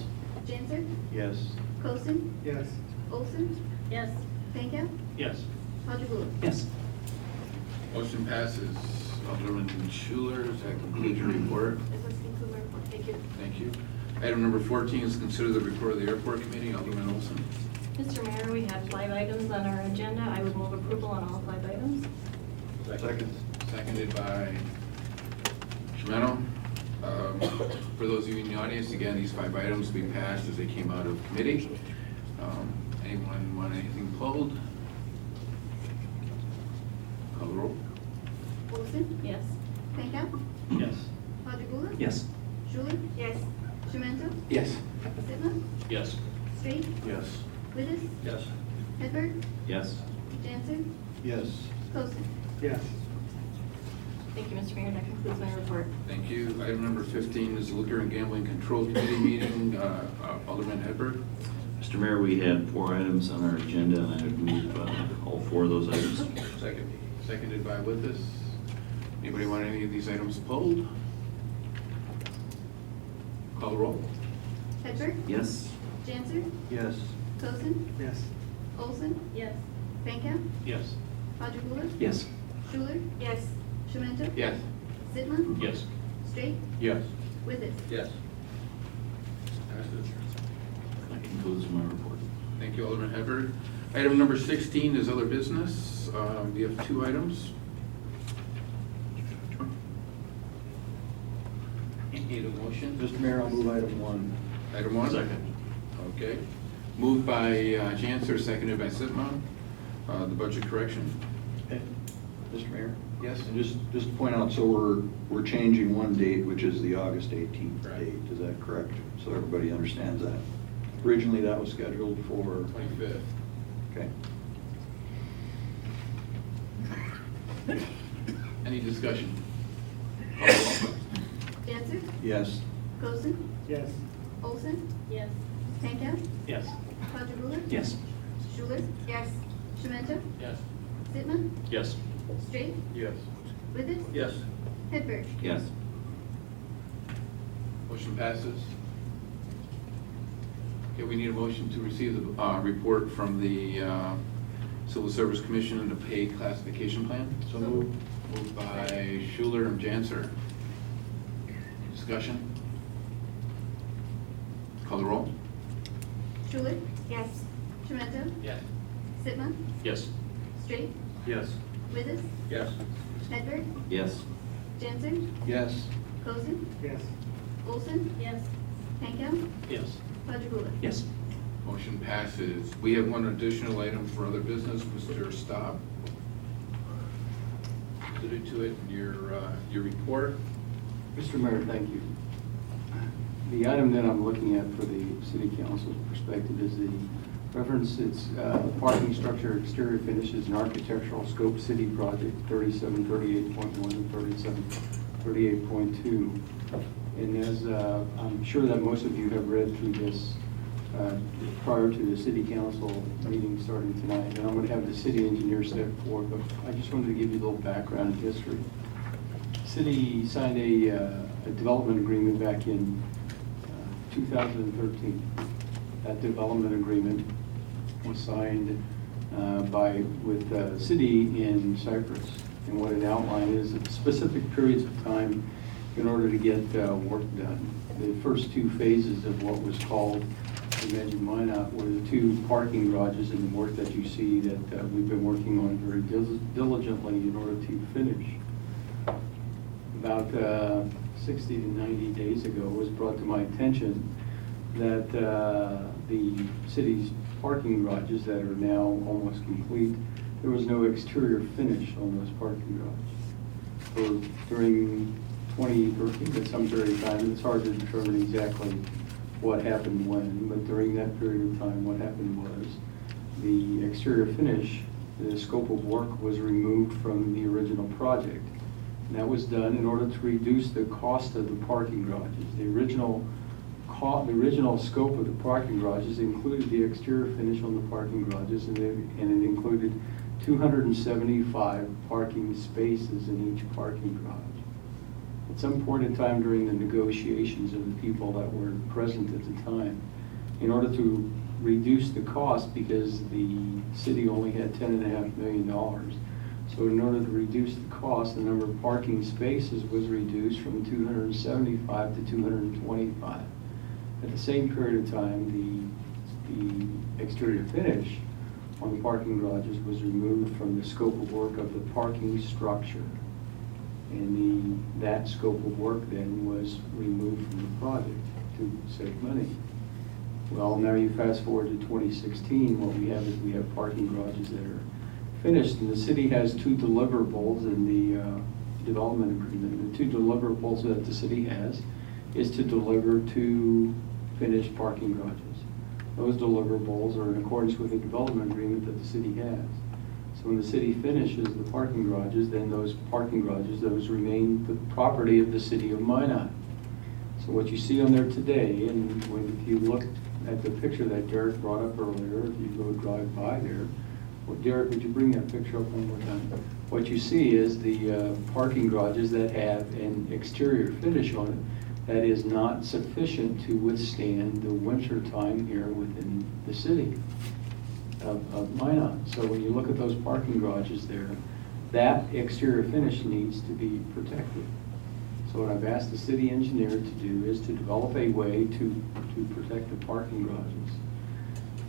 Janser? Yes. Coulson? Yes. Olson? Yes. Stankham? Yes. Patrick Yes. Motion passes. Alderman Schuler, does that conclude your report? Does this conclude my report? Thank you. Thank you. Item number 14 is consider the report of the airport committee. Alderman Olson. Mr. Mayor, we have 5 items on our agenda. I would move approval on all 5 items. Second. Seconded by Schmeno. For those of you in the audience, again, these 5 items we passed as they came out of committee. Anyone want anything pulled? Call the roll. Olson? Yes. Stankham? Yes. Patrick Yes. Schuler? Yes. Schmento? Yes. Sitma? Yes. Straight? Yes. Withers? Yes. Hedberg? Yes. Janser? Yes. Coulson? Yes. Thank you, Mr. Mayor. That concludes my report. Thank you. Item number 15 is the Liquor and Gambling Control Committee meeting. Alderman Hedberg. Mr. Mayor, we had 4 items on our agenda, and I would move all 4 of those items. Seconded by Withers. Anybody want any of these items pulled? Call the roll. Hedberg? Yes. Janser? Yes. Coulson? Yes. Olson? Yes. Stankham? Yes. Patrick Yes. Schuler? Yes. Schmento? Yes. Sitma? Yes. Straight? Yes. Withers? Yes. Passes. That concludes my report. Thank you, Alderman Hedberg. Item number 16 is other business. We have 2 items. Need a motion? Mr. Mayor, I'll move item 1. Item 1? Second. Okay. Moved by Janser, seconded by Sitma. The budget correction. Mr. Mayor? Yes? And just to point out, so we're changing one date, which is the August 18th Right. date, is that correct? So everybody understands that. Originally, that was scheduled for, 25th. okay. Any discussion? Call the roll. Janser? Yes. Coulson? Yes. Olson? Yes. Stankham? Yes. Patrick Yes. Schuler? Yes. Schmento? Yes. Sitma? Yes. Straight? Yes. Withers? Yes. Hedberg? Yes. Motion passes. Okay, we need a motion to receive the report from the Civil Service Commission and the pay classification plan. So moved. Moved by Schuler and Janser. Discussion? Call the roll. Schuler? Yes. Schmento? Yes. Sitma? Yes. Straight? Yes. Withers? Yes. Hedberg? Yes. Janser? Yes. Coulson? Yes. Olson? Yes. Stankham? Yes. Patrick Yes. Motion passes. We have one additional item for other business, Mr. Staub. Alluded to it in your report. Mr. Mayor, thank you. The item that I'm looking at for the city council's perspective is the reference, it's parking structure, exterior finishes, and architectural scope city project 3738.1 and 3738.2. And as I'm sure that most of you have read through this prior to the city council meeting starting tonight, and I'm going to have the city engineer step forward, but I just wanted to give you a little background and history. City signed a development agreement back in 2013. That development agreement was signed with the city in Cyprus. And what it outlined is specific periods of time in order to get work done. The first 2 phases of what was called the mentioned Minot were the two parking garages and the work that you see that we've been working on very diligently in order to finish. About 60 to 90 days ago, it was brought to my attention that the city's parking garages that are now almost complete, there was no exterior finish on those parking garages. So during 2013, at some period of time, it's hard to determine exactly what happened when, but during that period of time, what happened was the exterior finish, the scope of work was removed from the original project. And that was done in order to reduce the cost of the parking garages. The original scope of the parking garages included the exterior finish on the parking garages, and it included 275 parking spaces in each parking garage. At some point in time during the negotiations of the people that were present at the time, in order to reduce the cost, because the city only had $10.5 million, so in order to reduce the cost, the number of parking spaces was reduced from 275 to 225. At the same period of time, the exterior finish on the parking garages was removed from the scope of work of the parking structure. And that scope of work then was removed from the project to save money. Well, now you fast forward to 2016, what we have is we have parking garages that are finished, and the city has two deliverables in the development agreement. The two deliverables that the city has is to deliver two finished parking garages. Those deliverables are in accordance with the development agreement that the city has. So when the city finishes the parking garages, then those parking garages, those remain the property of the city of Minot. So what you see on there today, and if you look at the picture that Derek brought up earlier, if you go drive by there, well, Derek, would you bring that picture up one more time? What you see is the parking garages that have an exterior finish on it that is not sufficient to withstand the winter time here within the city of Minot. So when you look at those parking garages there, that exterior finish needs to be protected. So what I've asked the city engineer to do is to develop a way to protect the parking garages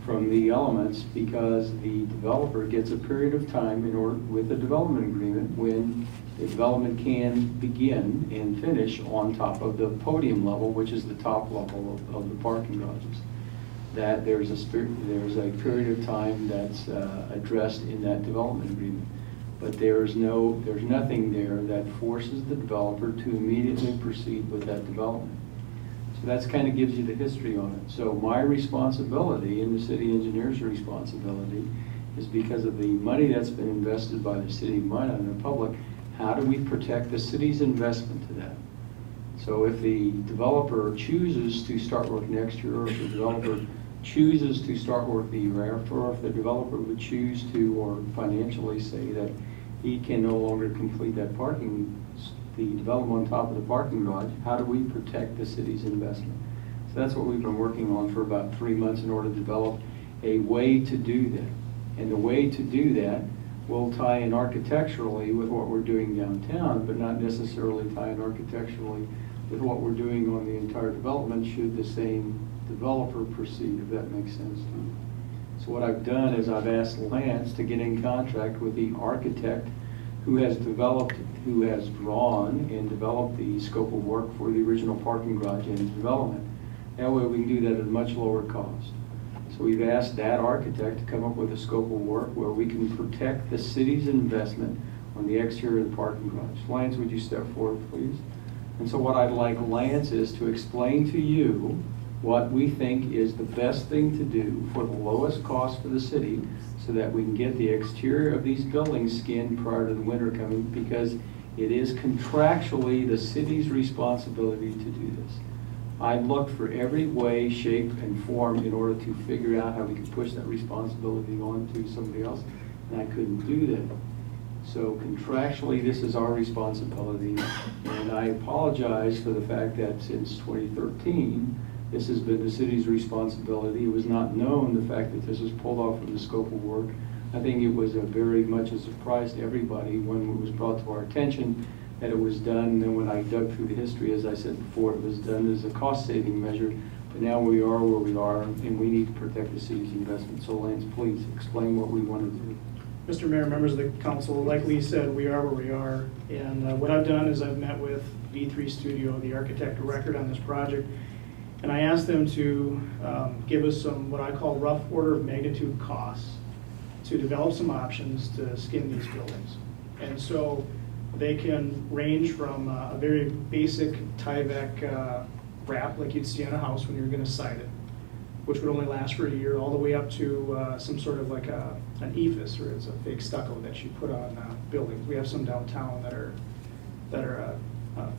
from the elements, because the developer gets a period of time in order with the development agreement when the development can begin and finish on top of the podium level, which is the top level of the parking garages. That there's a period of time that's addressed in that development agreement, but there's nothing there that forces the developer to immediately proceed with that development. So that's kind of gives you the history on it. So my responsibility and the city engineer's responsibility is, because of the money that's been invested by the city of Minot and the public, how do we protect the city's investment to that? So if the developer chooses to start work next year, or if the developer chooses to start work the year after, or if the developer would choose to, or financially say that he can no longer complete that the development on top of the parking garage, how do we protect the city's investment? So that's what we've been working on for about 3 months in order to develop a way to do that. And the way to do that will tie in architecturally with what we're doing downtown, but not necessarily tie in architecturally with what we're doing on the entire development should the same developer proceed, if that makes sense to you. So what I've done is I've asked Lance to get in contact with the architect who has drawn and developed the scope of work for the original parking garage and development. That way we can do that at a much lower cost. So we've asked that architect to come up with a scope of work where we can protect the city's investment on the exterior of the parking garage. Lance, would you step forward, please? And so what I'd like Lance is to explain to you what we think is the best thing to do for the lowest cost for the city, so that we can get the exterior of these buildings skinned prior to the winter coming, because it is contractually the city's responsibility to do this. I looked for every way, shape, and form in order to figure out how we could push that responsibility on to somebody else, and I couldn't do that. So contractually, this is our responsibility, and I apologize for the fact that since 2013, this has been the city's responsibility. It was not known, the fact that this was pulled off from the scope of work. I think it was very much a surprise to everybody when it was brought to our attention that it was done. And then when I dug through the history, as I said before, it was done as a cost-saving measure But now we are where we are, and we need to protect the city's investment. So Lance, please explain what we want to do. Mr. Mayor, members of the council, like Lee said, we are where we are. And what I've done is I've met with V3 Studio, the architect of record on this project, and I asked them to give us some, what I call rough order of magnitude costs to develop some options to skin these buildings. And so they can range from a very basic Tyvek wrap like you'd see on a house when you're gonna site it, which would only last for a year, all the way up to some sort of like an ephes, or it's a fake stucco that you put on buildings. We have some downtown that are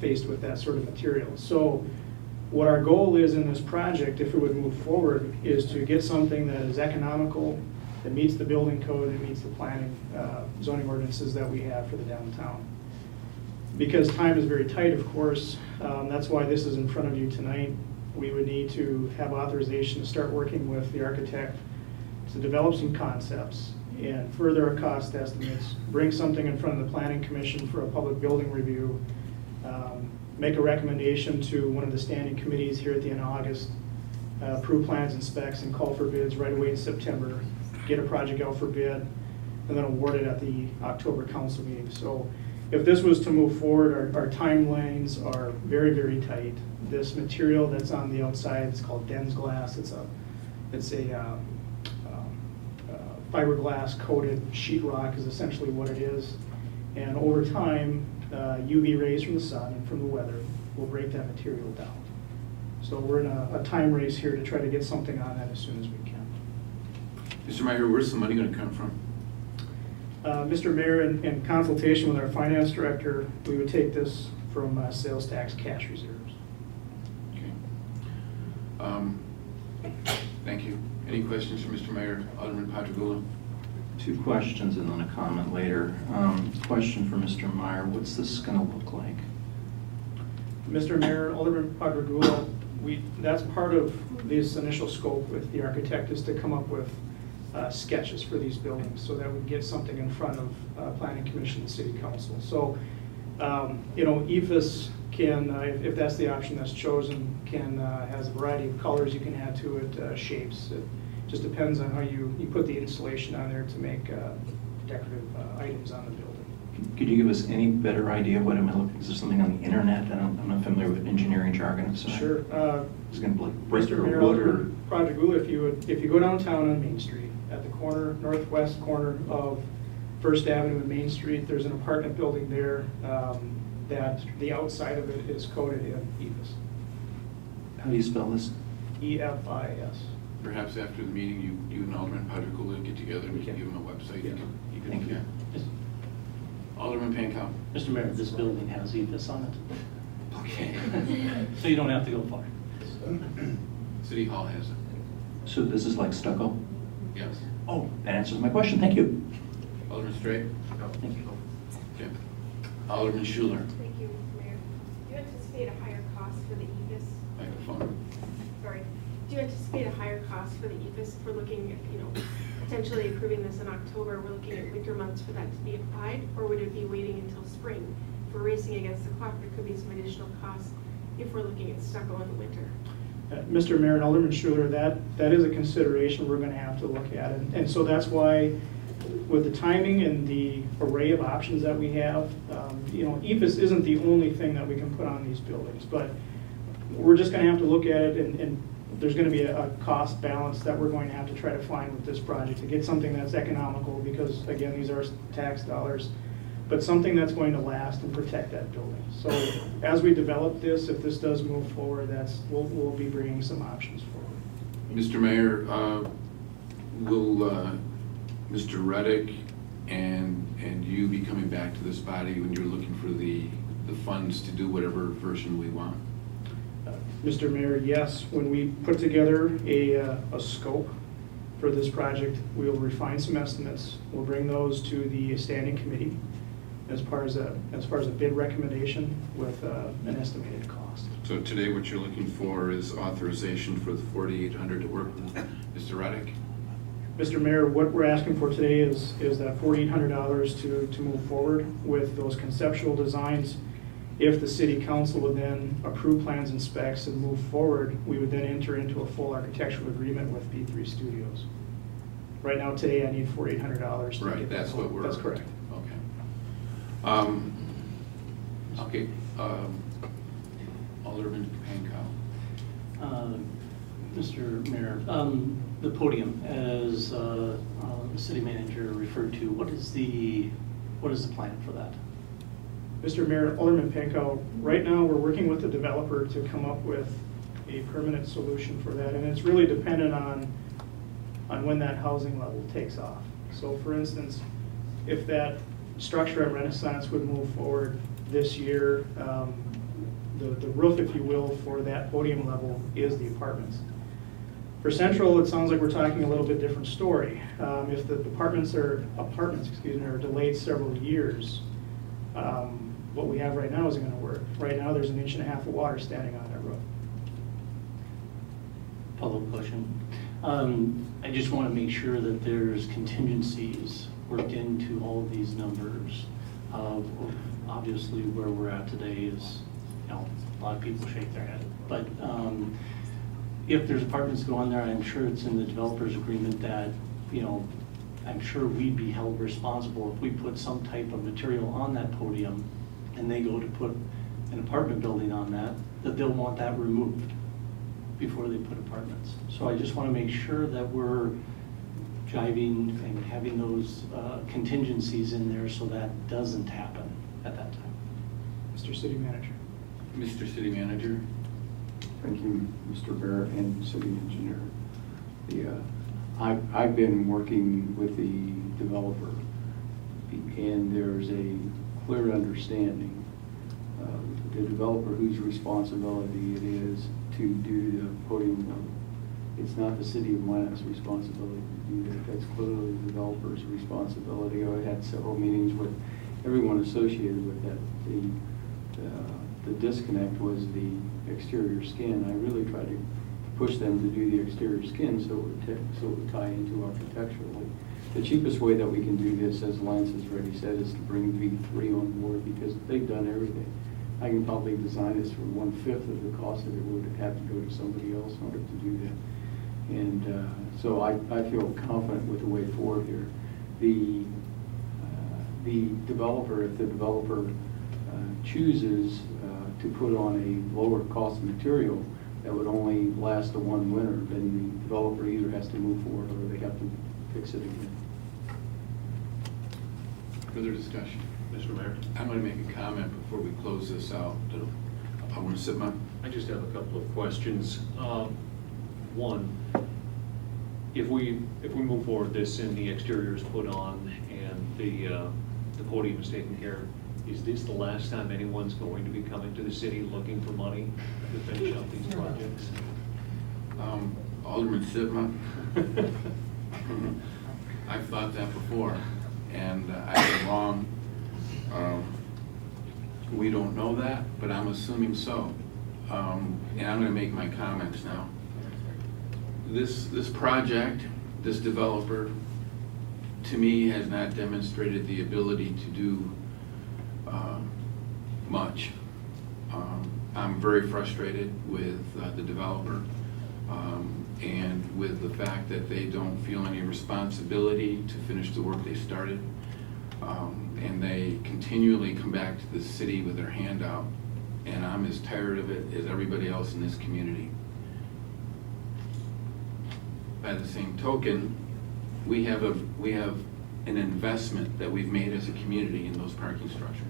faced with that sort of material. So what our goal is in this project, if it would move forward, is to get something that is economical, that meets the building code, and meets the planning, zoning ordinances that we have for the downtown. Because time is very tight, of course, that's why this is in front of you tonight. We would need to have authorization to start working with the architect to develop some concepts and further our cost estimates, bring something in front of the planning commission for a public building review, make a recommendation to one of the standing committees here at the end of August, approve plans and specs and call for bids right away in September, get a project out for bid, and then award it at the October council meeting. So if this was to move forward, our timelines are very, very tight. This material that's on the outside, it's called Den's glass. It's a fiberglass coated sheetrock is essentially what it is. And over time, UV rays from the sun and from the weather will break that material down. So we're in a time race here to try to get something on that as soon as we can. Mr. Meyer, where's the money gonna come from? Mr. Mayor, in consultation with our finance director, we would take this from sales tax cash reserves. Okay. Thank you. Any questions for Mr. Mayor? Alderman Patrick. Two questions and then a comment later. Question for Mr. Meyer, what's this gonna look like? Mr. Mayor, Alderman Quadrigula, that's part of this initial scope with the architect is to come up with sketches for these buildings so that we get something in front of Planning Commission and City Council. So, ephes can, if that's the option that's chosen, has a variety of colors you can add to it, shapes. It just depends on how you put the installation on there to make decorative items on the building. Could you give us any better idea of what am I looking? Is there something on the internet? I'm not familiar with engineering jargon. So Sure. Is it going to be like brick Mr. or Mayor, wood or? Alderman Quadrigula, if you go downtown on Main Street, at the corner, northwest corner of First Avenue and Main Street, there's an apartment building there that the outside of it is coated in ephes. How do you spell this? EFIS. Perhaps after the meeting, you and Alderman Patrick get together and you can give him a website. You can Thank you. Alderman Pankow. Mr. Mayor, this building has ephes on it. Okay. So you don't have to go far. City Hall has it. So this is like stucco? Yes. Oh, that answers my question. Thank you. Alderman Straight. Thank you. Okay. Alderman Schuler. Thank you, Mr. Mayor. Do you anticipate a higher cost for the ephes? Microphone. Sorry. Do you anticipate a higher cost for the ephes if we're looking at, potentially approving this in October, we're looking at winter months for that to be applied, or would it be waiting until spring? If we're racing against the clock, there could be some additional costs if we're looking at stucco in the winter. Mr. Mayor and Alderman Schuler, that is a consideration we're going to have to look at. And so that's why, with the timing and the array of options that we have, ephes isn't the only thing that we can put on these buildings, but we're just going to have to look at it, and there's going to be a cost balance that we're going to have to try to find with this project to get something that's economical, because again, these are tax dollars, but something that's going to last and protect that building. So as we develop this, if this does move forward, we'll be bringing some options forward. Mr. Mayor, will Mr. Reddick and you be coming back to this body when you're looking for the funds to do whatever version we want? Mr. Mayor, yes, when we put together a scope for this project, we will refine some estimates. We'll bring those to the standing committee as far as a bid recommendation with an estimated cost. So today what you're looking for is authorization for the 4,800 to work with Mr. Reddick? Mr. Mayor, what we're asking for today is that $4,800 to move forward with those conceptual designs If the city council would then approve plans and specs and move forward, we would then enter into a full architectural agreement with B3 Studios. Right now, today, I need $4,800 to Right, get that's that. what we're. That's correct. Okay. Okay, Alderman Pankow. Mr. Mayor, the podium, as the city manager referred to, what is the plan for that? Mr. Mayor, Alderman Pankow, right now, we're working with the developer to come up with a permanent solution for that, and it's really dependent on when that housing level takes off. So for instance, if that structure at Renaissance would move forward this year, the roof, if you will, for that podium level is the apartments. For Central, it sounds like we're talking a little bit different story. If the apartments are delayed several years, what we have right now isn't gonna work. Right now, there's 1.5 inches of water standing on that roof. Follow-up question. I just want to make sure that there's contingencies worked into all of these numbers. Obviously, where we're at today is, a lot of people shake their head. But if there's apartments go on there, I'm sure it's in the developer's agreement that, I'm sure we'd be held responsible if we put some type of material on that podium and they go to put an apartment building on that they'll want that removed before they put apartments. So I just want to make sure that we're jiving and having those contingencies in there so that doesn't happen at that time. Mr. City Manager. Mr. City Manager. Thank you, Mr. Barrett and City Engineer. I've been working with the developer, and there's a clear understanding of the developer whose responsibility it is to do the podium level. It's not the city of Minot's responsibility to do that. That's clearly the developer's responsibility. I had several meetings with everyone associated with that. The disconnect was the exterior skin. I really tried to push them to do the exterior skin so it would tie into architecturally. The cheapest way that we can do this, as Lance has already said, is to bring V3 on board because they've done everything. I can probably design this for 1/5 of the cost that it would have to go to somebody else in order to do that. And so I feel confident with the way forward here. The developer, if the developer chooses to put on a lower cost material that would only last the one winter, then the developer either has to move forward or they have to fix it again. Further discussion? Mr. Mayor? I'm going to make a comment before we close this out. Alderman Sitma. I just have a couple of questions. One, if we move forward this and the exterior is put on and the podium is taken care of, is this the last time anyone's going to be coming to the city looking for money to finish up these projects? Alderman Sitma. I've thought that before, and I've been wrong. We don't know that, but I'm assuming so. And I'm going to make my comments now. This project, this developer, to me, has not demonstrated the ability to do much. I'm very frustrated with the developer and with the fact that they don't feel any responsibility to finish the work they started. And they continually come back to the city with their hand out, and I'm as tired of it as everybody else in this community. By the same token, we have an investment that we've made as a community in those parking structures.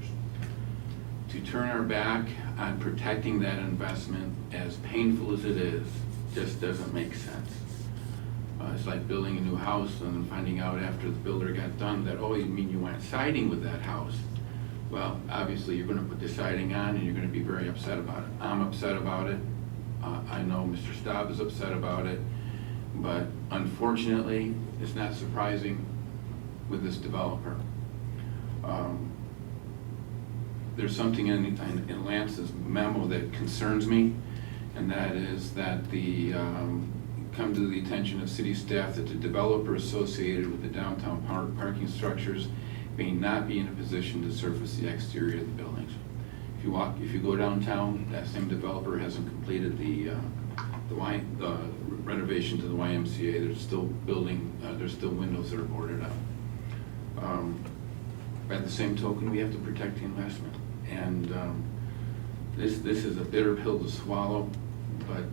To turn our back on protecting that investment, as painful as it is, just doesn't make sense. It's like building a new house and then finding out after the builder got done that, oh, you mean you want siding with that house? Well, obviously you're going to put the siding on and you're going to be very upset about it. I'm upset about it. I know Mr. Staub is upset about it. But unfortunately, it's not surprising with this developer. There's something in Lance's memo that concerns me, and that is that come to the attention of city staff that the developer associated with the downtown parking structures may not be in a position to surface the exterior of the buildings. if you go downtown, that same developer hasn't completed the renovation to the YMCA. They're still building, there's still windows that are boarded up. By the same token, we have to protect the investment. And this is a bitter pill to swallow, but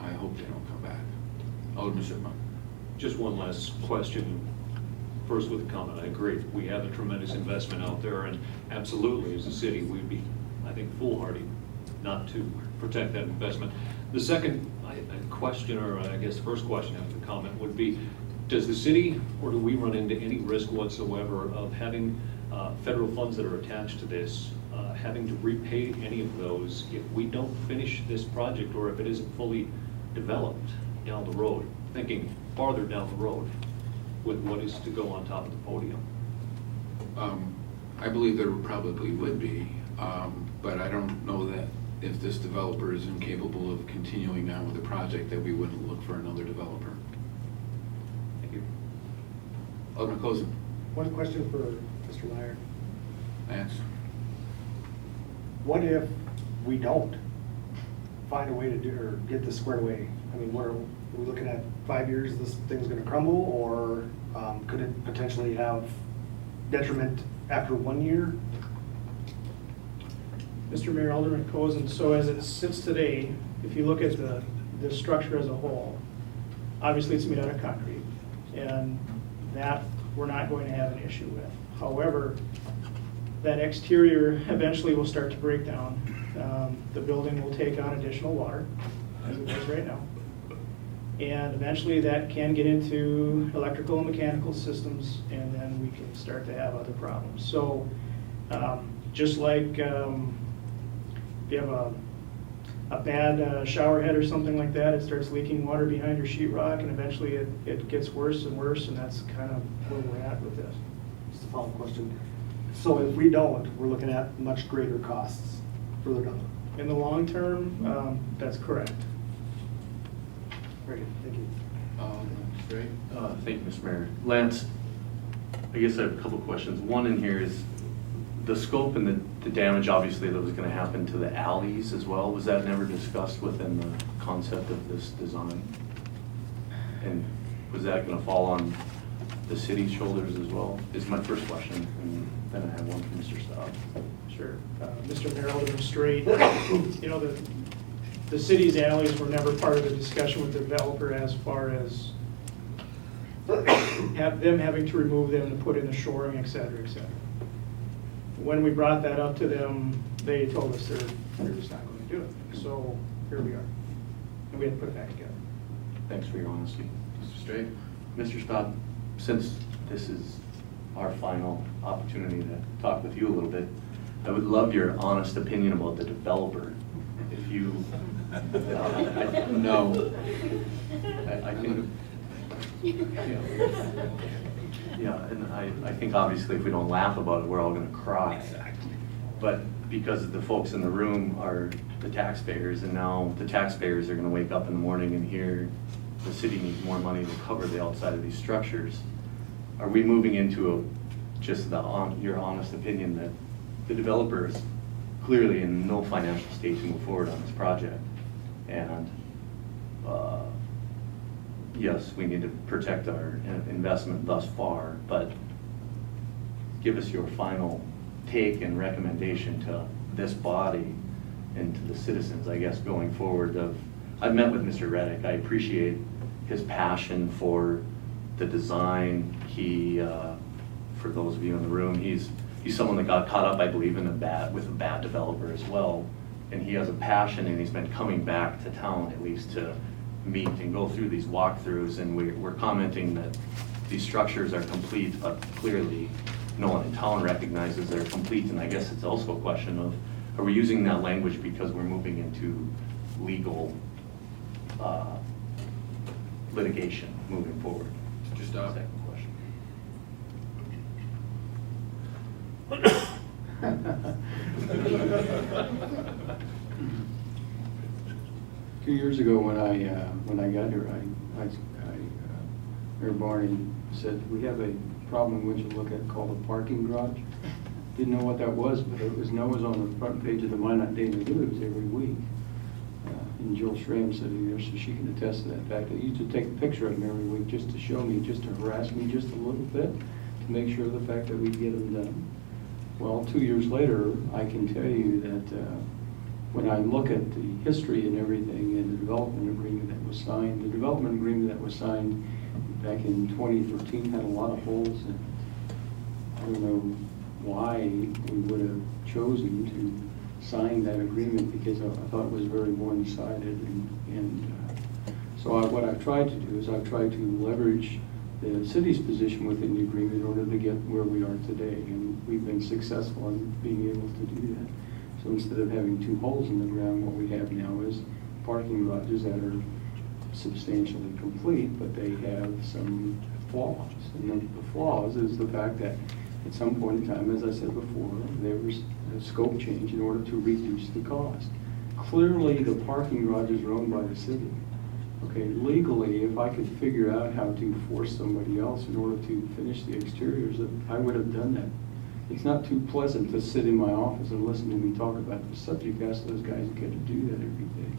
I hope they don't come back. Alderman Shipman. Just one last question. First with a comment, I agree. We have a tremendous investment out there, and absolutely, as a city, we'd be, I think, foolhardy not to protect that investment. The second question, or I guess the first question after the comment, would be, does the city, or do we run into any risk whatsoever of having federal funds that are attached to this, having to repay any of those if we don't finish this project, or if it isn't fully developed down the road, thinking farther down the road with what is to go on top of the podium? I believe there probably would be, but I don't know that if this developer is incapable of continuing on with the project, that we wouldn't look for another developer. Thank you. Alderman Cozen. One question for Mr. Meyer. Lance. What if we don't find a way to do, or get this squared away? I mean, are we looking at 5 years, this thing's gonna crumble, or could it potentially have detriment after 1 year? Mr. Mayor, Alderman Cozen, so as it sits today, if you look at the structure as a whole, obviously it's made out of concrete, and that we're not going to have an issue with. However, that exterior eventually will start to break down. The building will take on additional water, as it does right now. And eventually that can get into electrical and mechanical systems, and then we can start to have other problems. So just like if you have a bad shower head or something like that, it starts leaking water behind your sheetrock, and eventually it gets worse and worse, and that's kind of where we're at with this. Just a follow-up question. So if we don't, we're looking at much greater costs further down. In the long term, that's correct. Very good, thank you. Thank you, Mr. Mayor. Lance, I guess I have a couple of questions. One in here is the scope and the damage, obviously, that was going to happen to the alleys as well. Was that never discussed within the concept of this design? And was that going to fall on the city's shoulders as well? Is my first question. And then I have one for Mr. Staub. Sure. Mr. Mayor, Alderman Straight, you know, the city's alleys were never part of the discussion with the developer as far as them having to remove them to put in the shoring, et cetera, et cetera. When we brought that up to them, they told us they're just not going to do it. So here we are. And we had to put it back together. Thanks for your honesty. Mr. Straight. Mr. Staub, since this is our final opportunity to talk with you a little bit, I would love your honest opinion about the developer. If you, No. I think, yeah, and I think obviously if we don't laugh about it, we're all gonna cry. But because the folks in the room are the taxpayers, and now the taxpayers are gonna wake up in the morning and hear the city needs more money to cover the outside of these structures, are we moving into just your honest opinion that the developer is clearly in no financial state to move forward on this project? And yes, we need to protect our investment thus far, but give us your final take and recommendation to this body and to the citizens, I guess, going forward. I've met with Mr. Reddick. I appreciate his passion for the design. For those of you in the room, he's someone that got caught up, I believe, with a bad developer as well. And he has a passion, and he's been coming back to town at least to meet and go through these walkthroughs. And we're commenting that these structures are complete, but clearly no one in town recognizes they're complete. And I guess it's also a question of, are we using that language because we're moving into legal litigation moving forward? Just Second Two years ago when I got here, I heard Barney said, we have a problem in Winchell look at called a parking garage. didn't know what that was, but it was on the front page of the Minot Daily News every week. And Jill Schramm sitting there, so she can attest to that fact. They used to take a picture of them every week just to show me, just to harass me just a little bit, to make sure of the fact that we'd get them done. Well, 2 years later, I can tell you that when I look at the history and everything and the development agreement that was signed, back in 2013 had a lot of holes in it. I don't know why we would have chosen to sign that agreement, because I thought it was very one-sided. So what I've tried to do is I've tried to leverage the city's position within the agreement in order to get where we are today. And we've been successful in being able to do that. So instead of having 2 holes in the ground, what we have now is parking garages that are substantially complete, but they have some flaws. And the flaws is the fact that at some point in time, as I said before, there was a scope change in order to reduce the cost. Clearly, the parking garages are owned by the city. Okay, legally, if I could figure out how to force somebody else in order to finish the exteriors, I would have done that. It's not too pleasant to sit in my office and listen to me talk about the subject. Ask those guys who get to do that every day.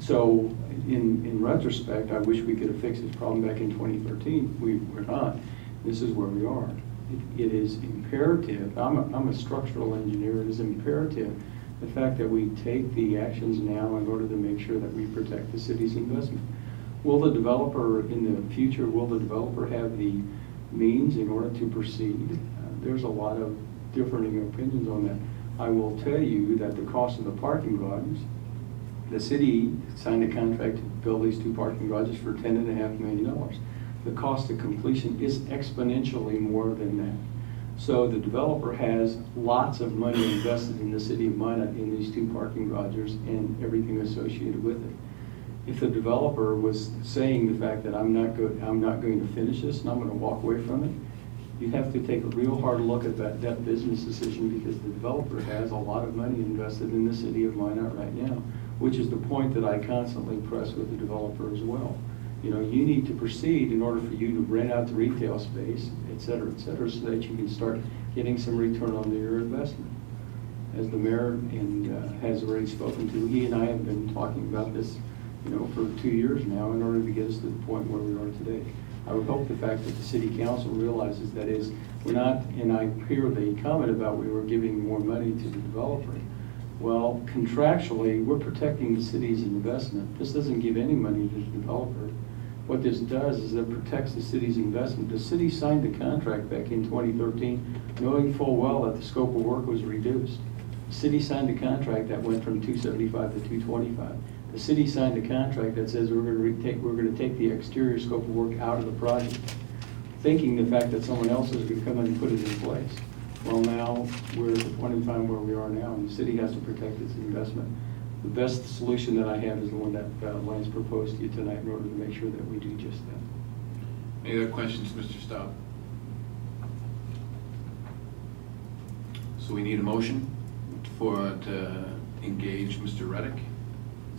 So in retrospect, I wish we could have fixed this problem back in 2013. We're not. This is where we are. It is imperative. I'm a structural engineer. It is imperative the fact that we take the actions now in order to make sure that we protect the city's investment. Will the developer in the future, have the means in order to proceed? There's a lot of differing opinions on that. I will tell you that the cost of the parking garages, the city signed a contract to build these 2 parking garages for $10.5 million. The cost of completion is exponentially more than that. So the developer has lots of money invested in the city of Minot in these 2 parking garages and everything associated with it. If the developer was saying the fact that I'm not going to finish this and I'm going to walk away from it, you'd have to take a real hard look at that business decision, because the developer has a lot of money invested in the city of Minot right now, which is the point that I constantly press with the developer as well. You know, you need to proceed in order for you to rent out the retail space, et cetera, so that you can start getting some return on your investment. As the mayor has already spoken to, he and I have been talking about this, for 2 years now in order to get us to the point where we are today. I would hope the fact that the city council realizes that is, we're not, and I hear the comment about we were giving more money to the developer. Well, contractually, we're protecting the city's investment. This doesn't give any money to the developer. What this does is it protects the city's investment. The city signed the contract back in 2013, knowing full well that the scope of work was reduced. The city signed a contract that went from 275 to 225. The city signed a contract that says we're going to take the exterior scope of work out of the project, thinking the fact that someone else is going to come in and put it in place. Well, now we're at the point in time where we are now, and the city has to protect its investment. The best solution that I have is the one that Lance proposed to you tonight in order to make sure that we do just that. Any other questions, Mr. Staub? So we need a motion to engage Mr. Reddick.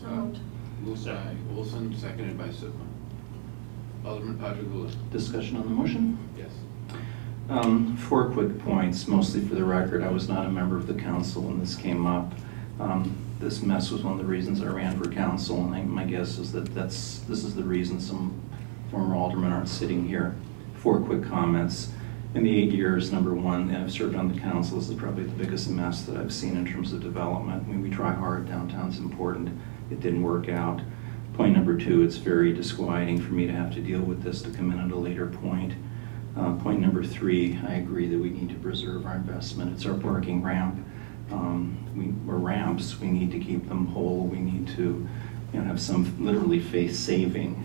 So moved. Moved by Olson, seconded by Sidman. Alderman Patrick. Discussion on the motion? Yes. 4 quick points, mostly for the record. I was not a member of the council when this came up. This mess was one of the reasons I ran for council, and my guess is that this is the reason some former aldermen aren't sitting here. 4 quick comments. In the 8 years, number one, that I've served on the council, this is probably the biggest mess that I've seen in terms of development. I mean, we try hard, downtown's important. It didn't work out. Point number 2, it's very disquieting for me to have to deal with this to come in at a later point. Point number 3, I agree that we need to preserve our investment. It's our parking ramp. We're ramps. We need to keep them whole. We need to have some literally face-saving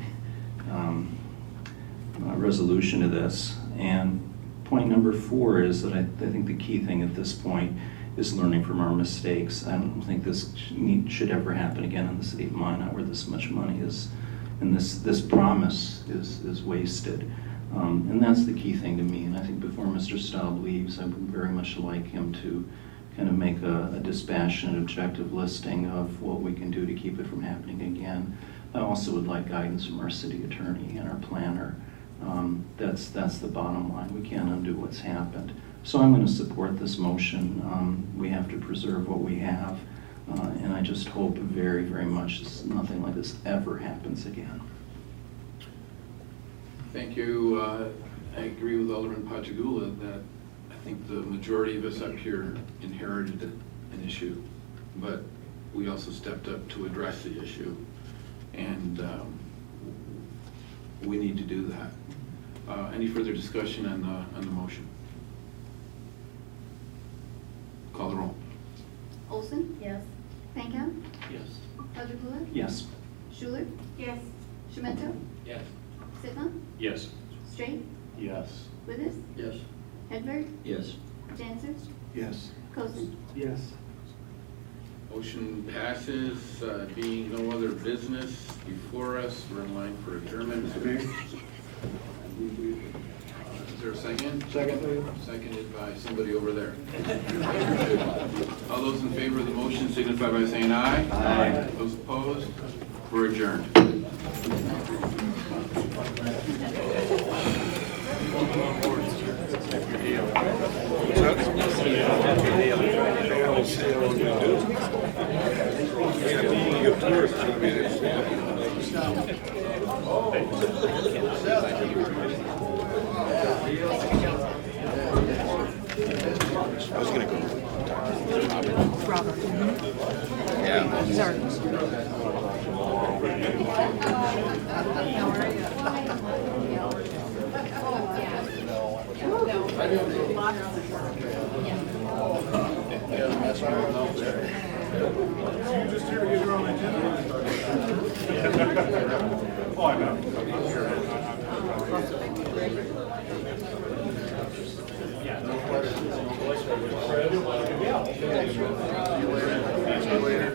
resolution to this. And point number 4 is that I think the key thing at this point is learning from our mistakes. I don't think this should ever happen again in the city of Minot, where this much money is, and this promise is wasted. And that's the key thing to me. And I think before Mr. Staub leaves, I would very much like him to kind of make a dispassionate, objective listing of what we can do to keep it from happening again. I also would like guidance from our city attorney and our planner. That's the bottom line. We can't undo what's happened. So I'm going to support this motion. We have to preserve what we have, and I just hope very, very much nothing like this ever happens again. Thank you. I agree with Alderman Pachagula that I think the majority of us up here inherited an issue, but we also stepped up to address the issue, and we need to do that. Any further discussion on the motion? Call the roll. Olson? Yes. Pankow? Yes. Padragula? Yes. Schuler? Yes. Schumento? Yes. Sitma? Yes. Straight? Yes. Wittes? Yes. Hedberg? Yes. Dancer? Yes. Cosin? Yes. Motion passes. Being no other business before us, we're in line for adjournment. Mr. Mayor? Is there a second? Second. Seconded by somebody over there. All those in favor of the motion signify by saying aye. Aye. Those opposed? We're adjourned. I was gonna go. Robert. Yeah. He's our. Just here to get your own agenda. Oh, I know. Yeah, no questions, no questions. See you later.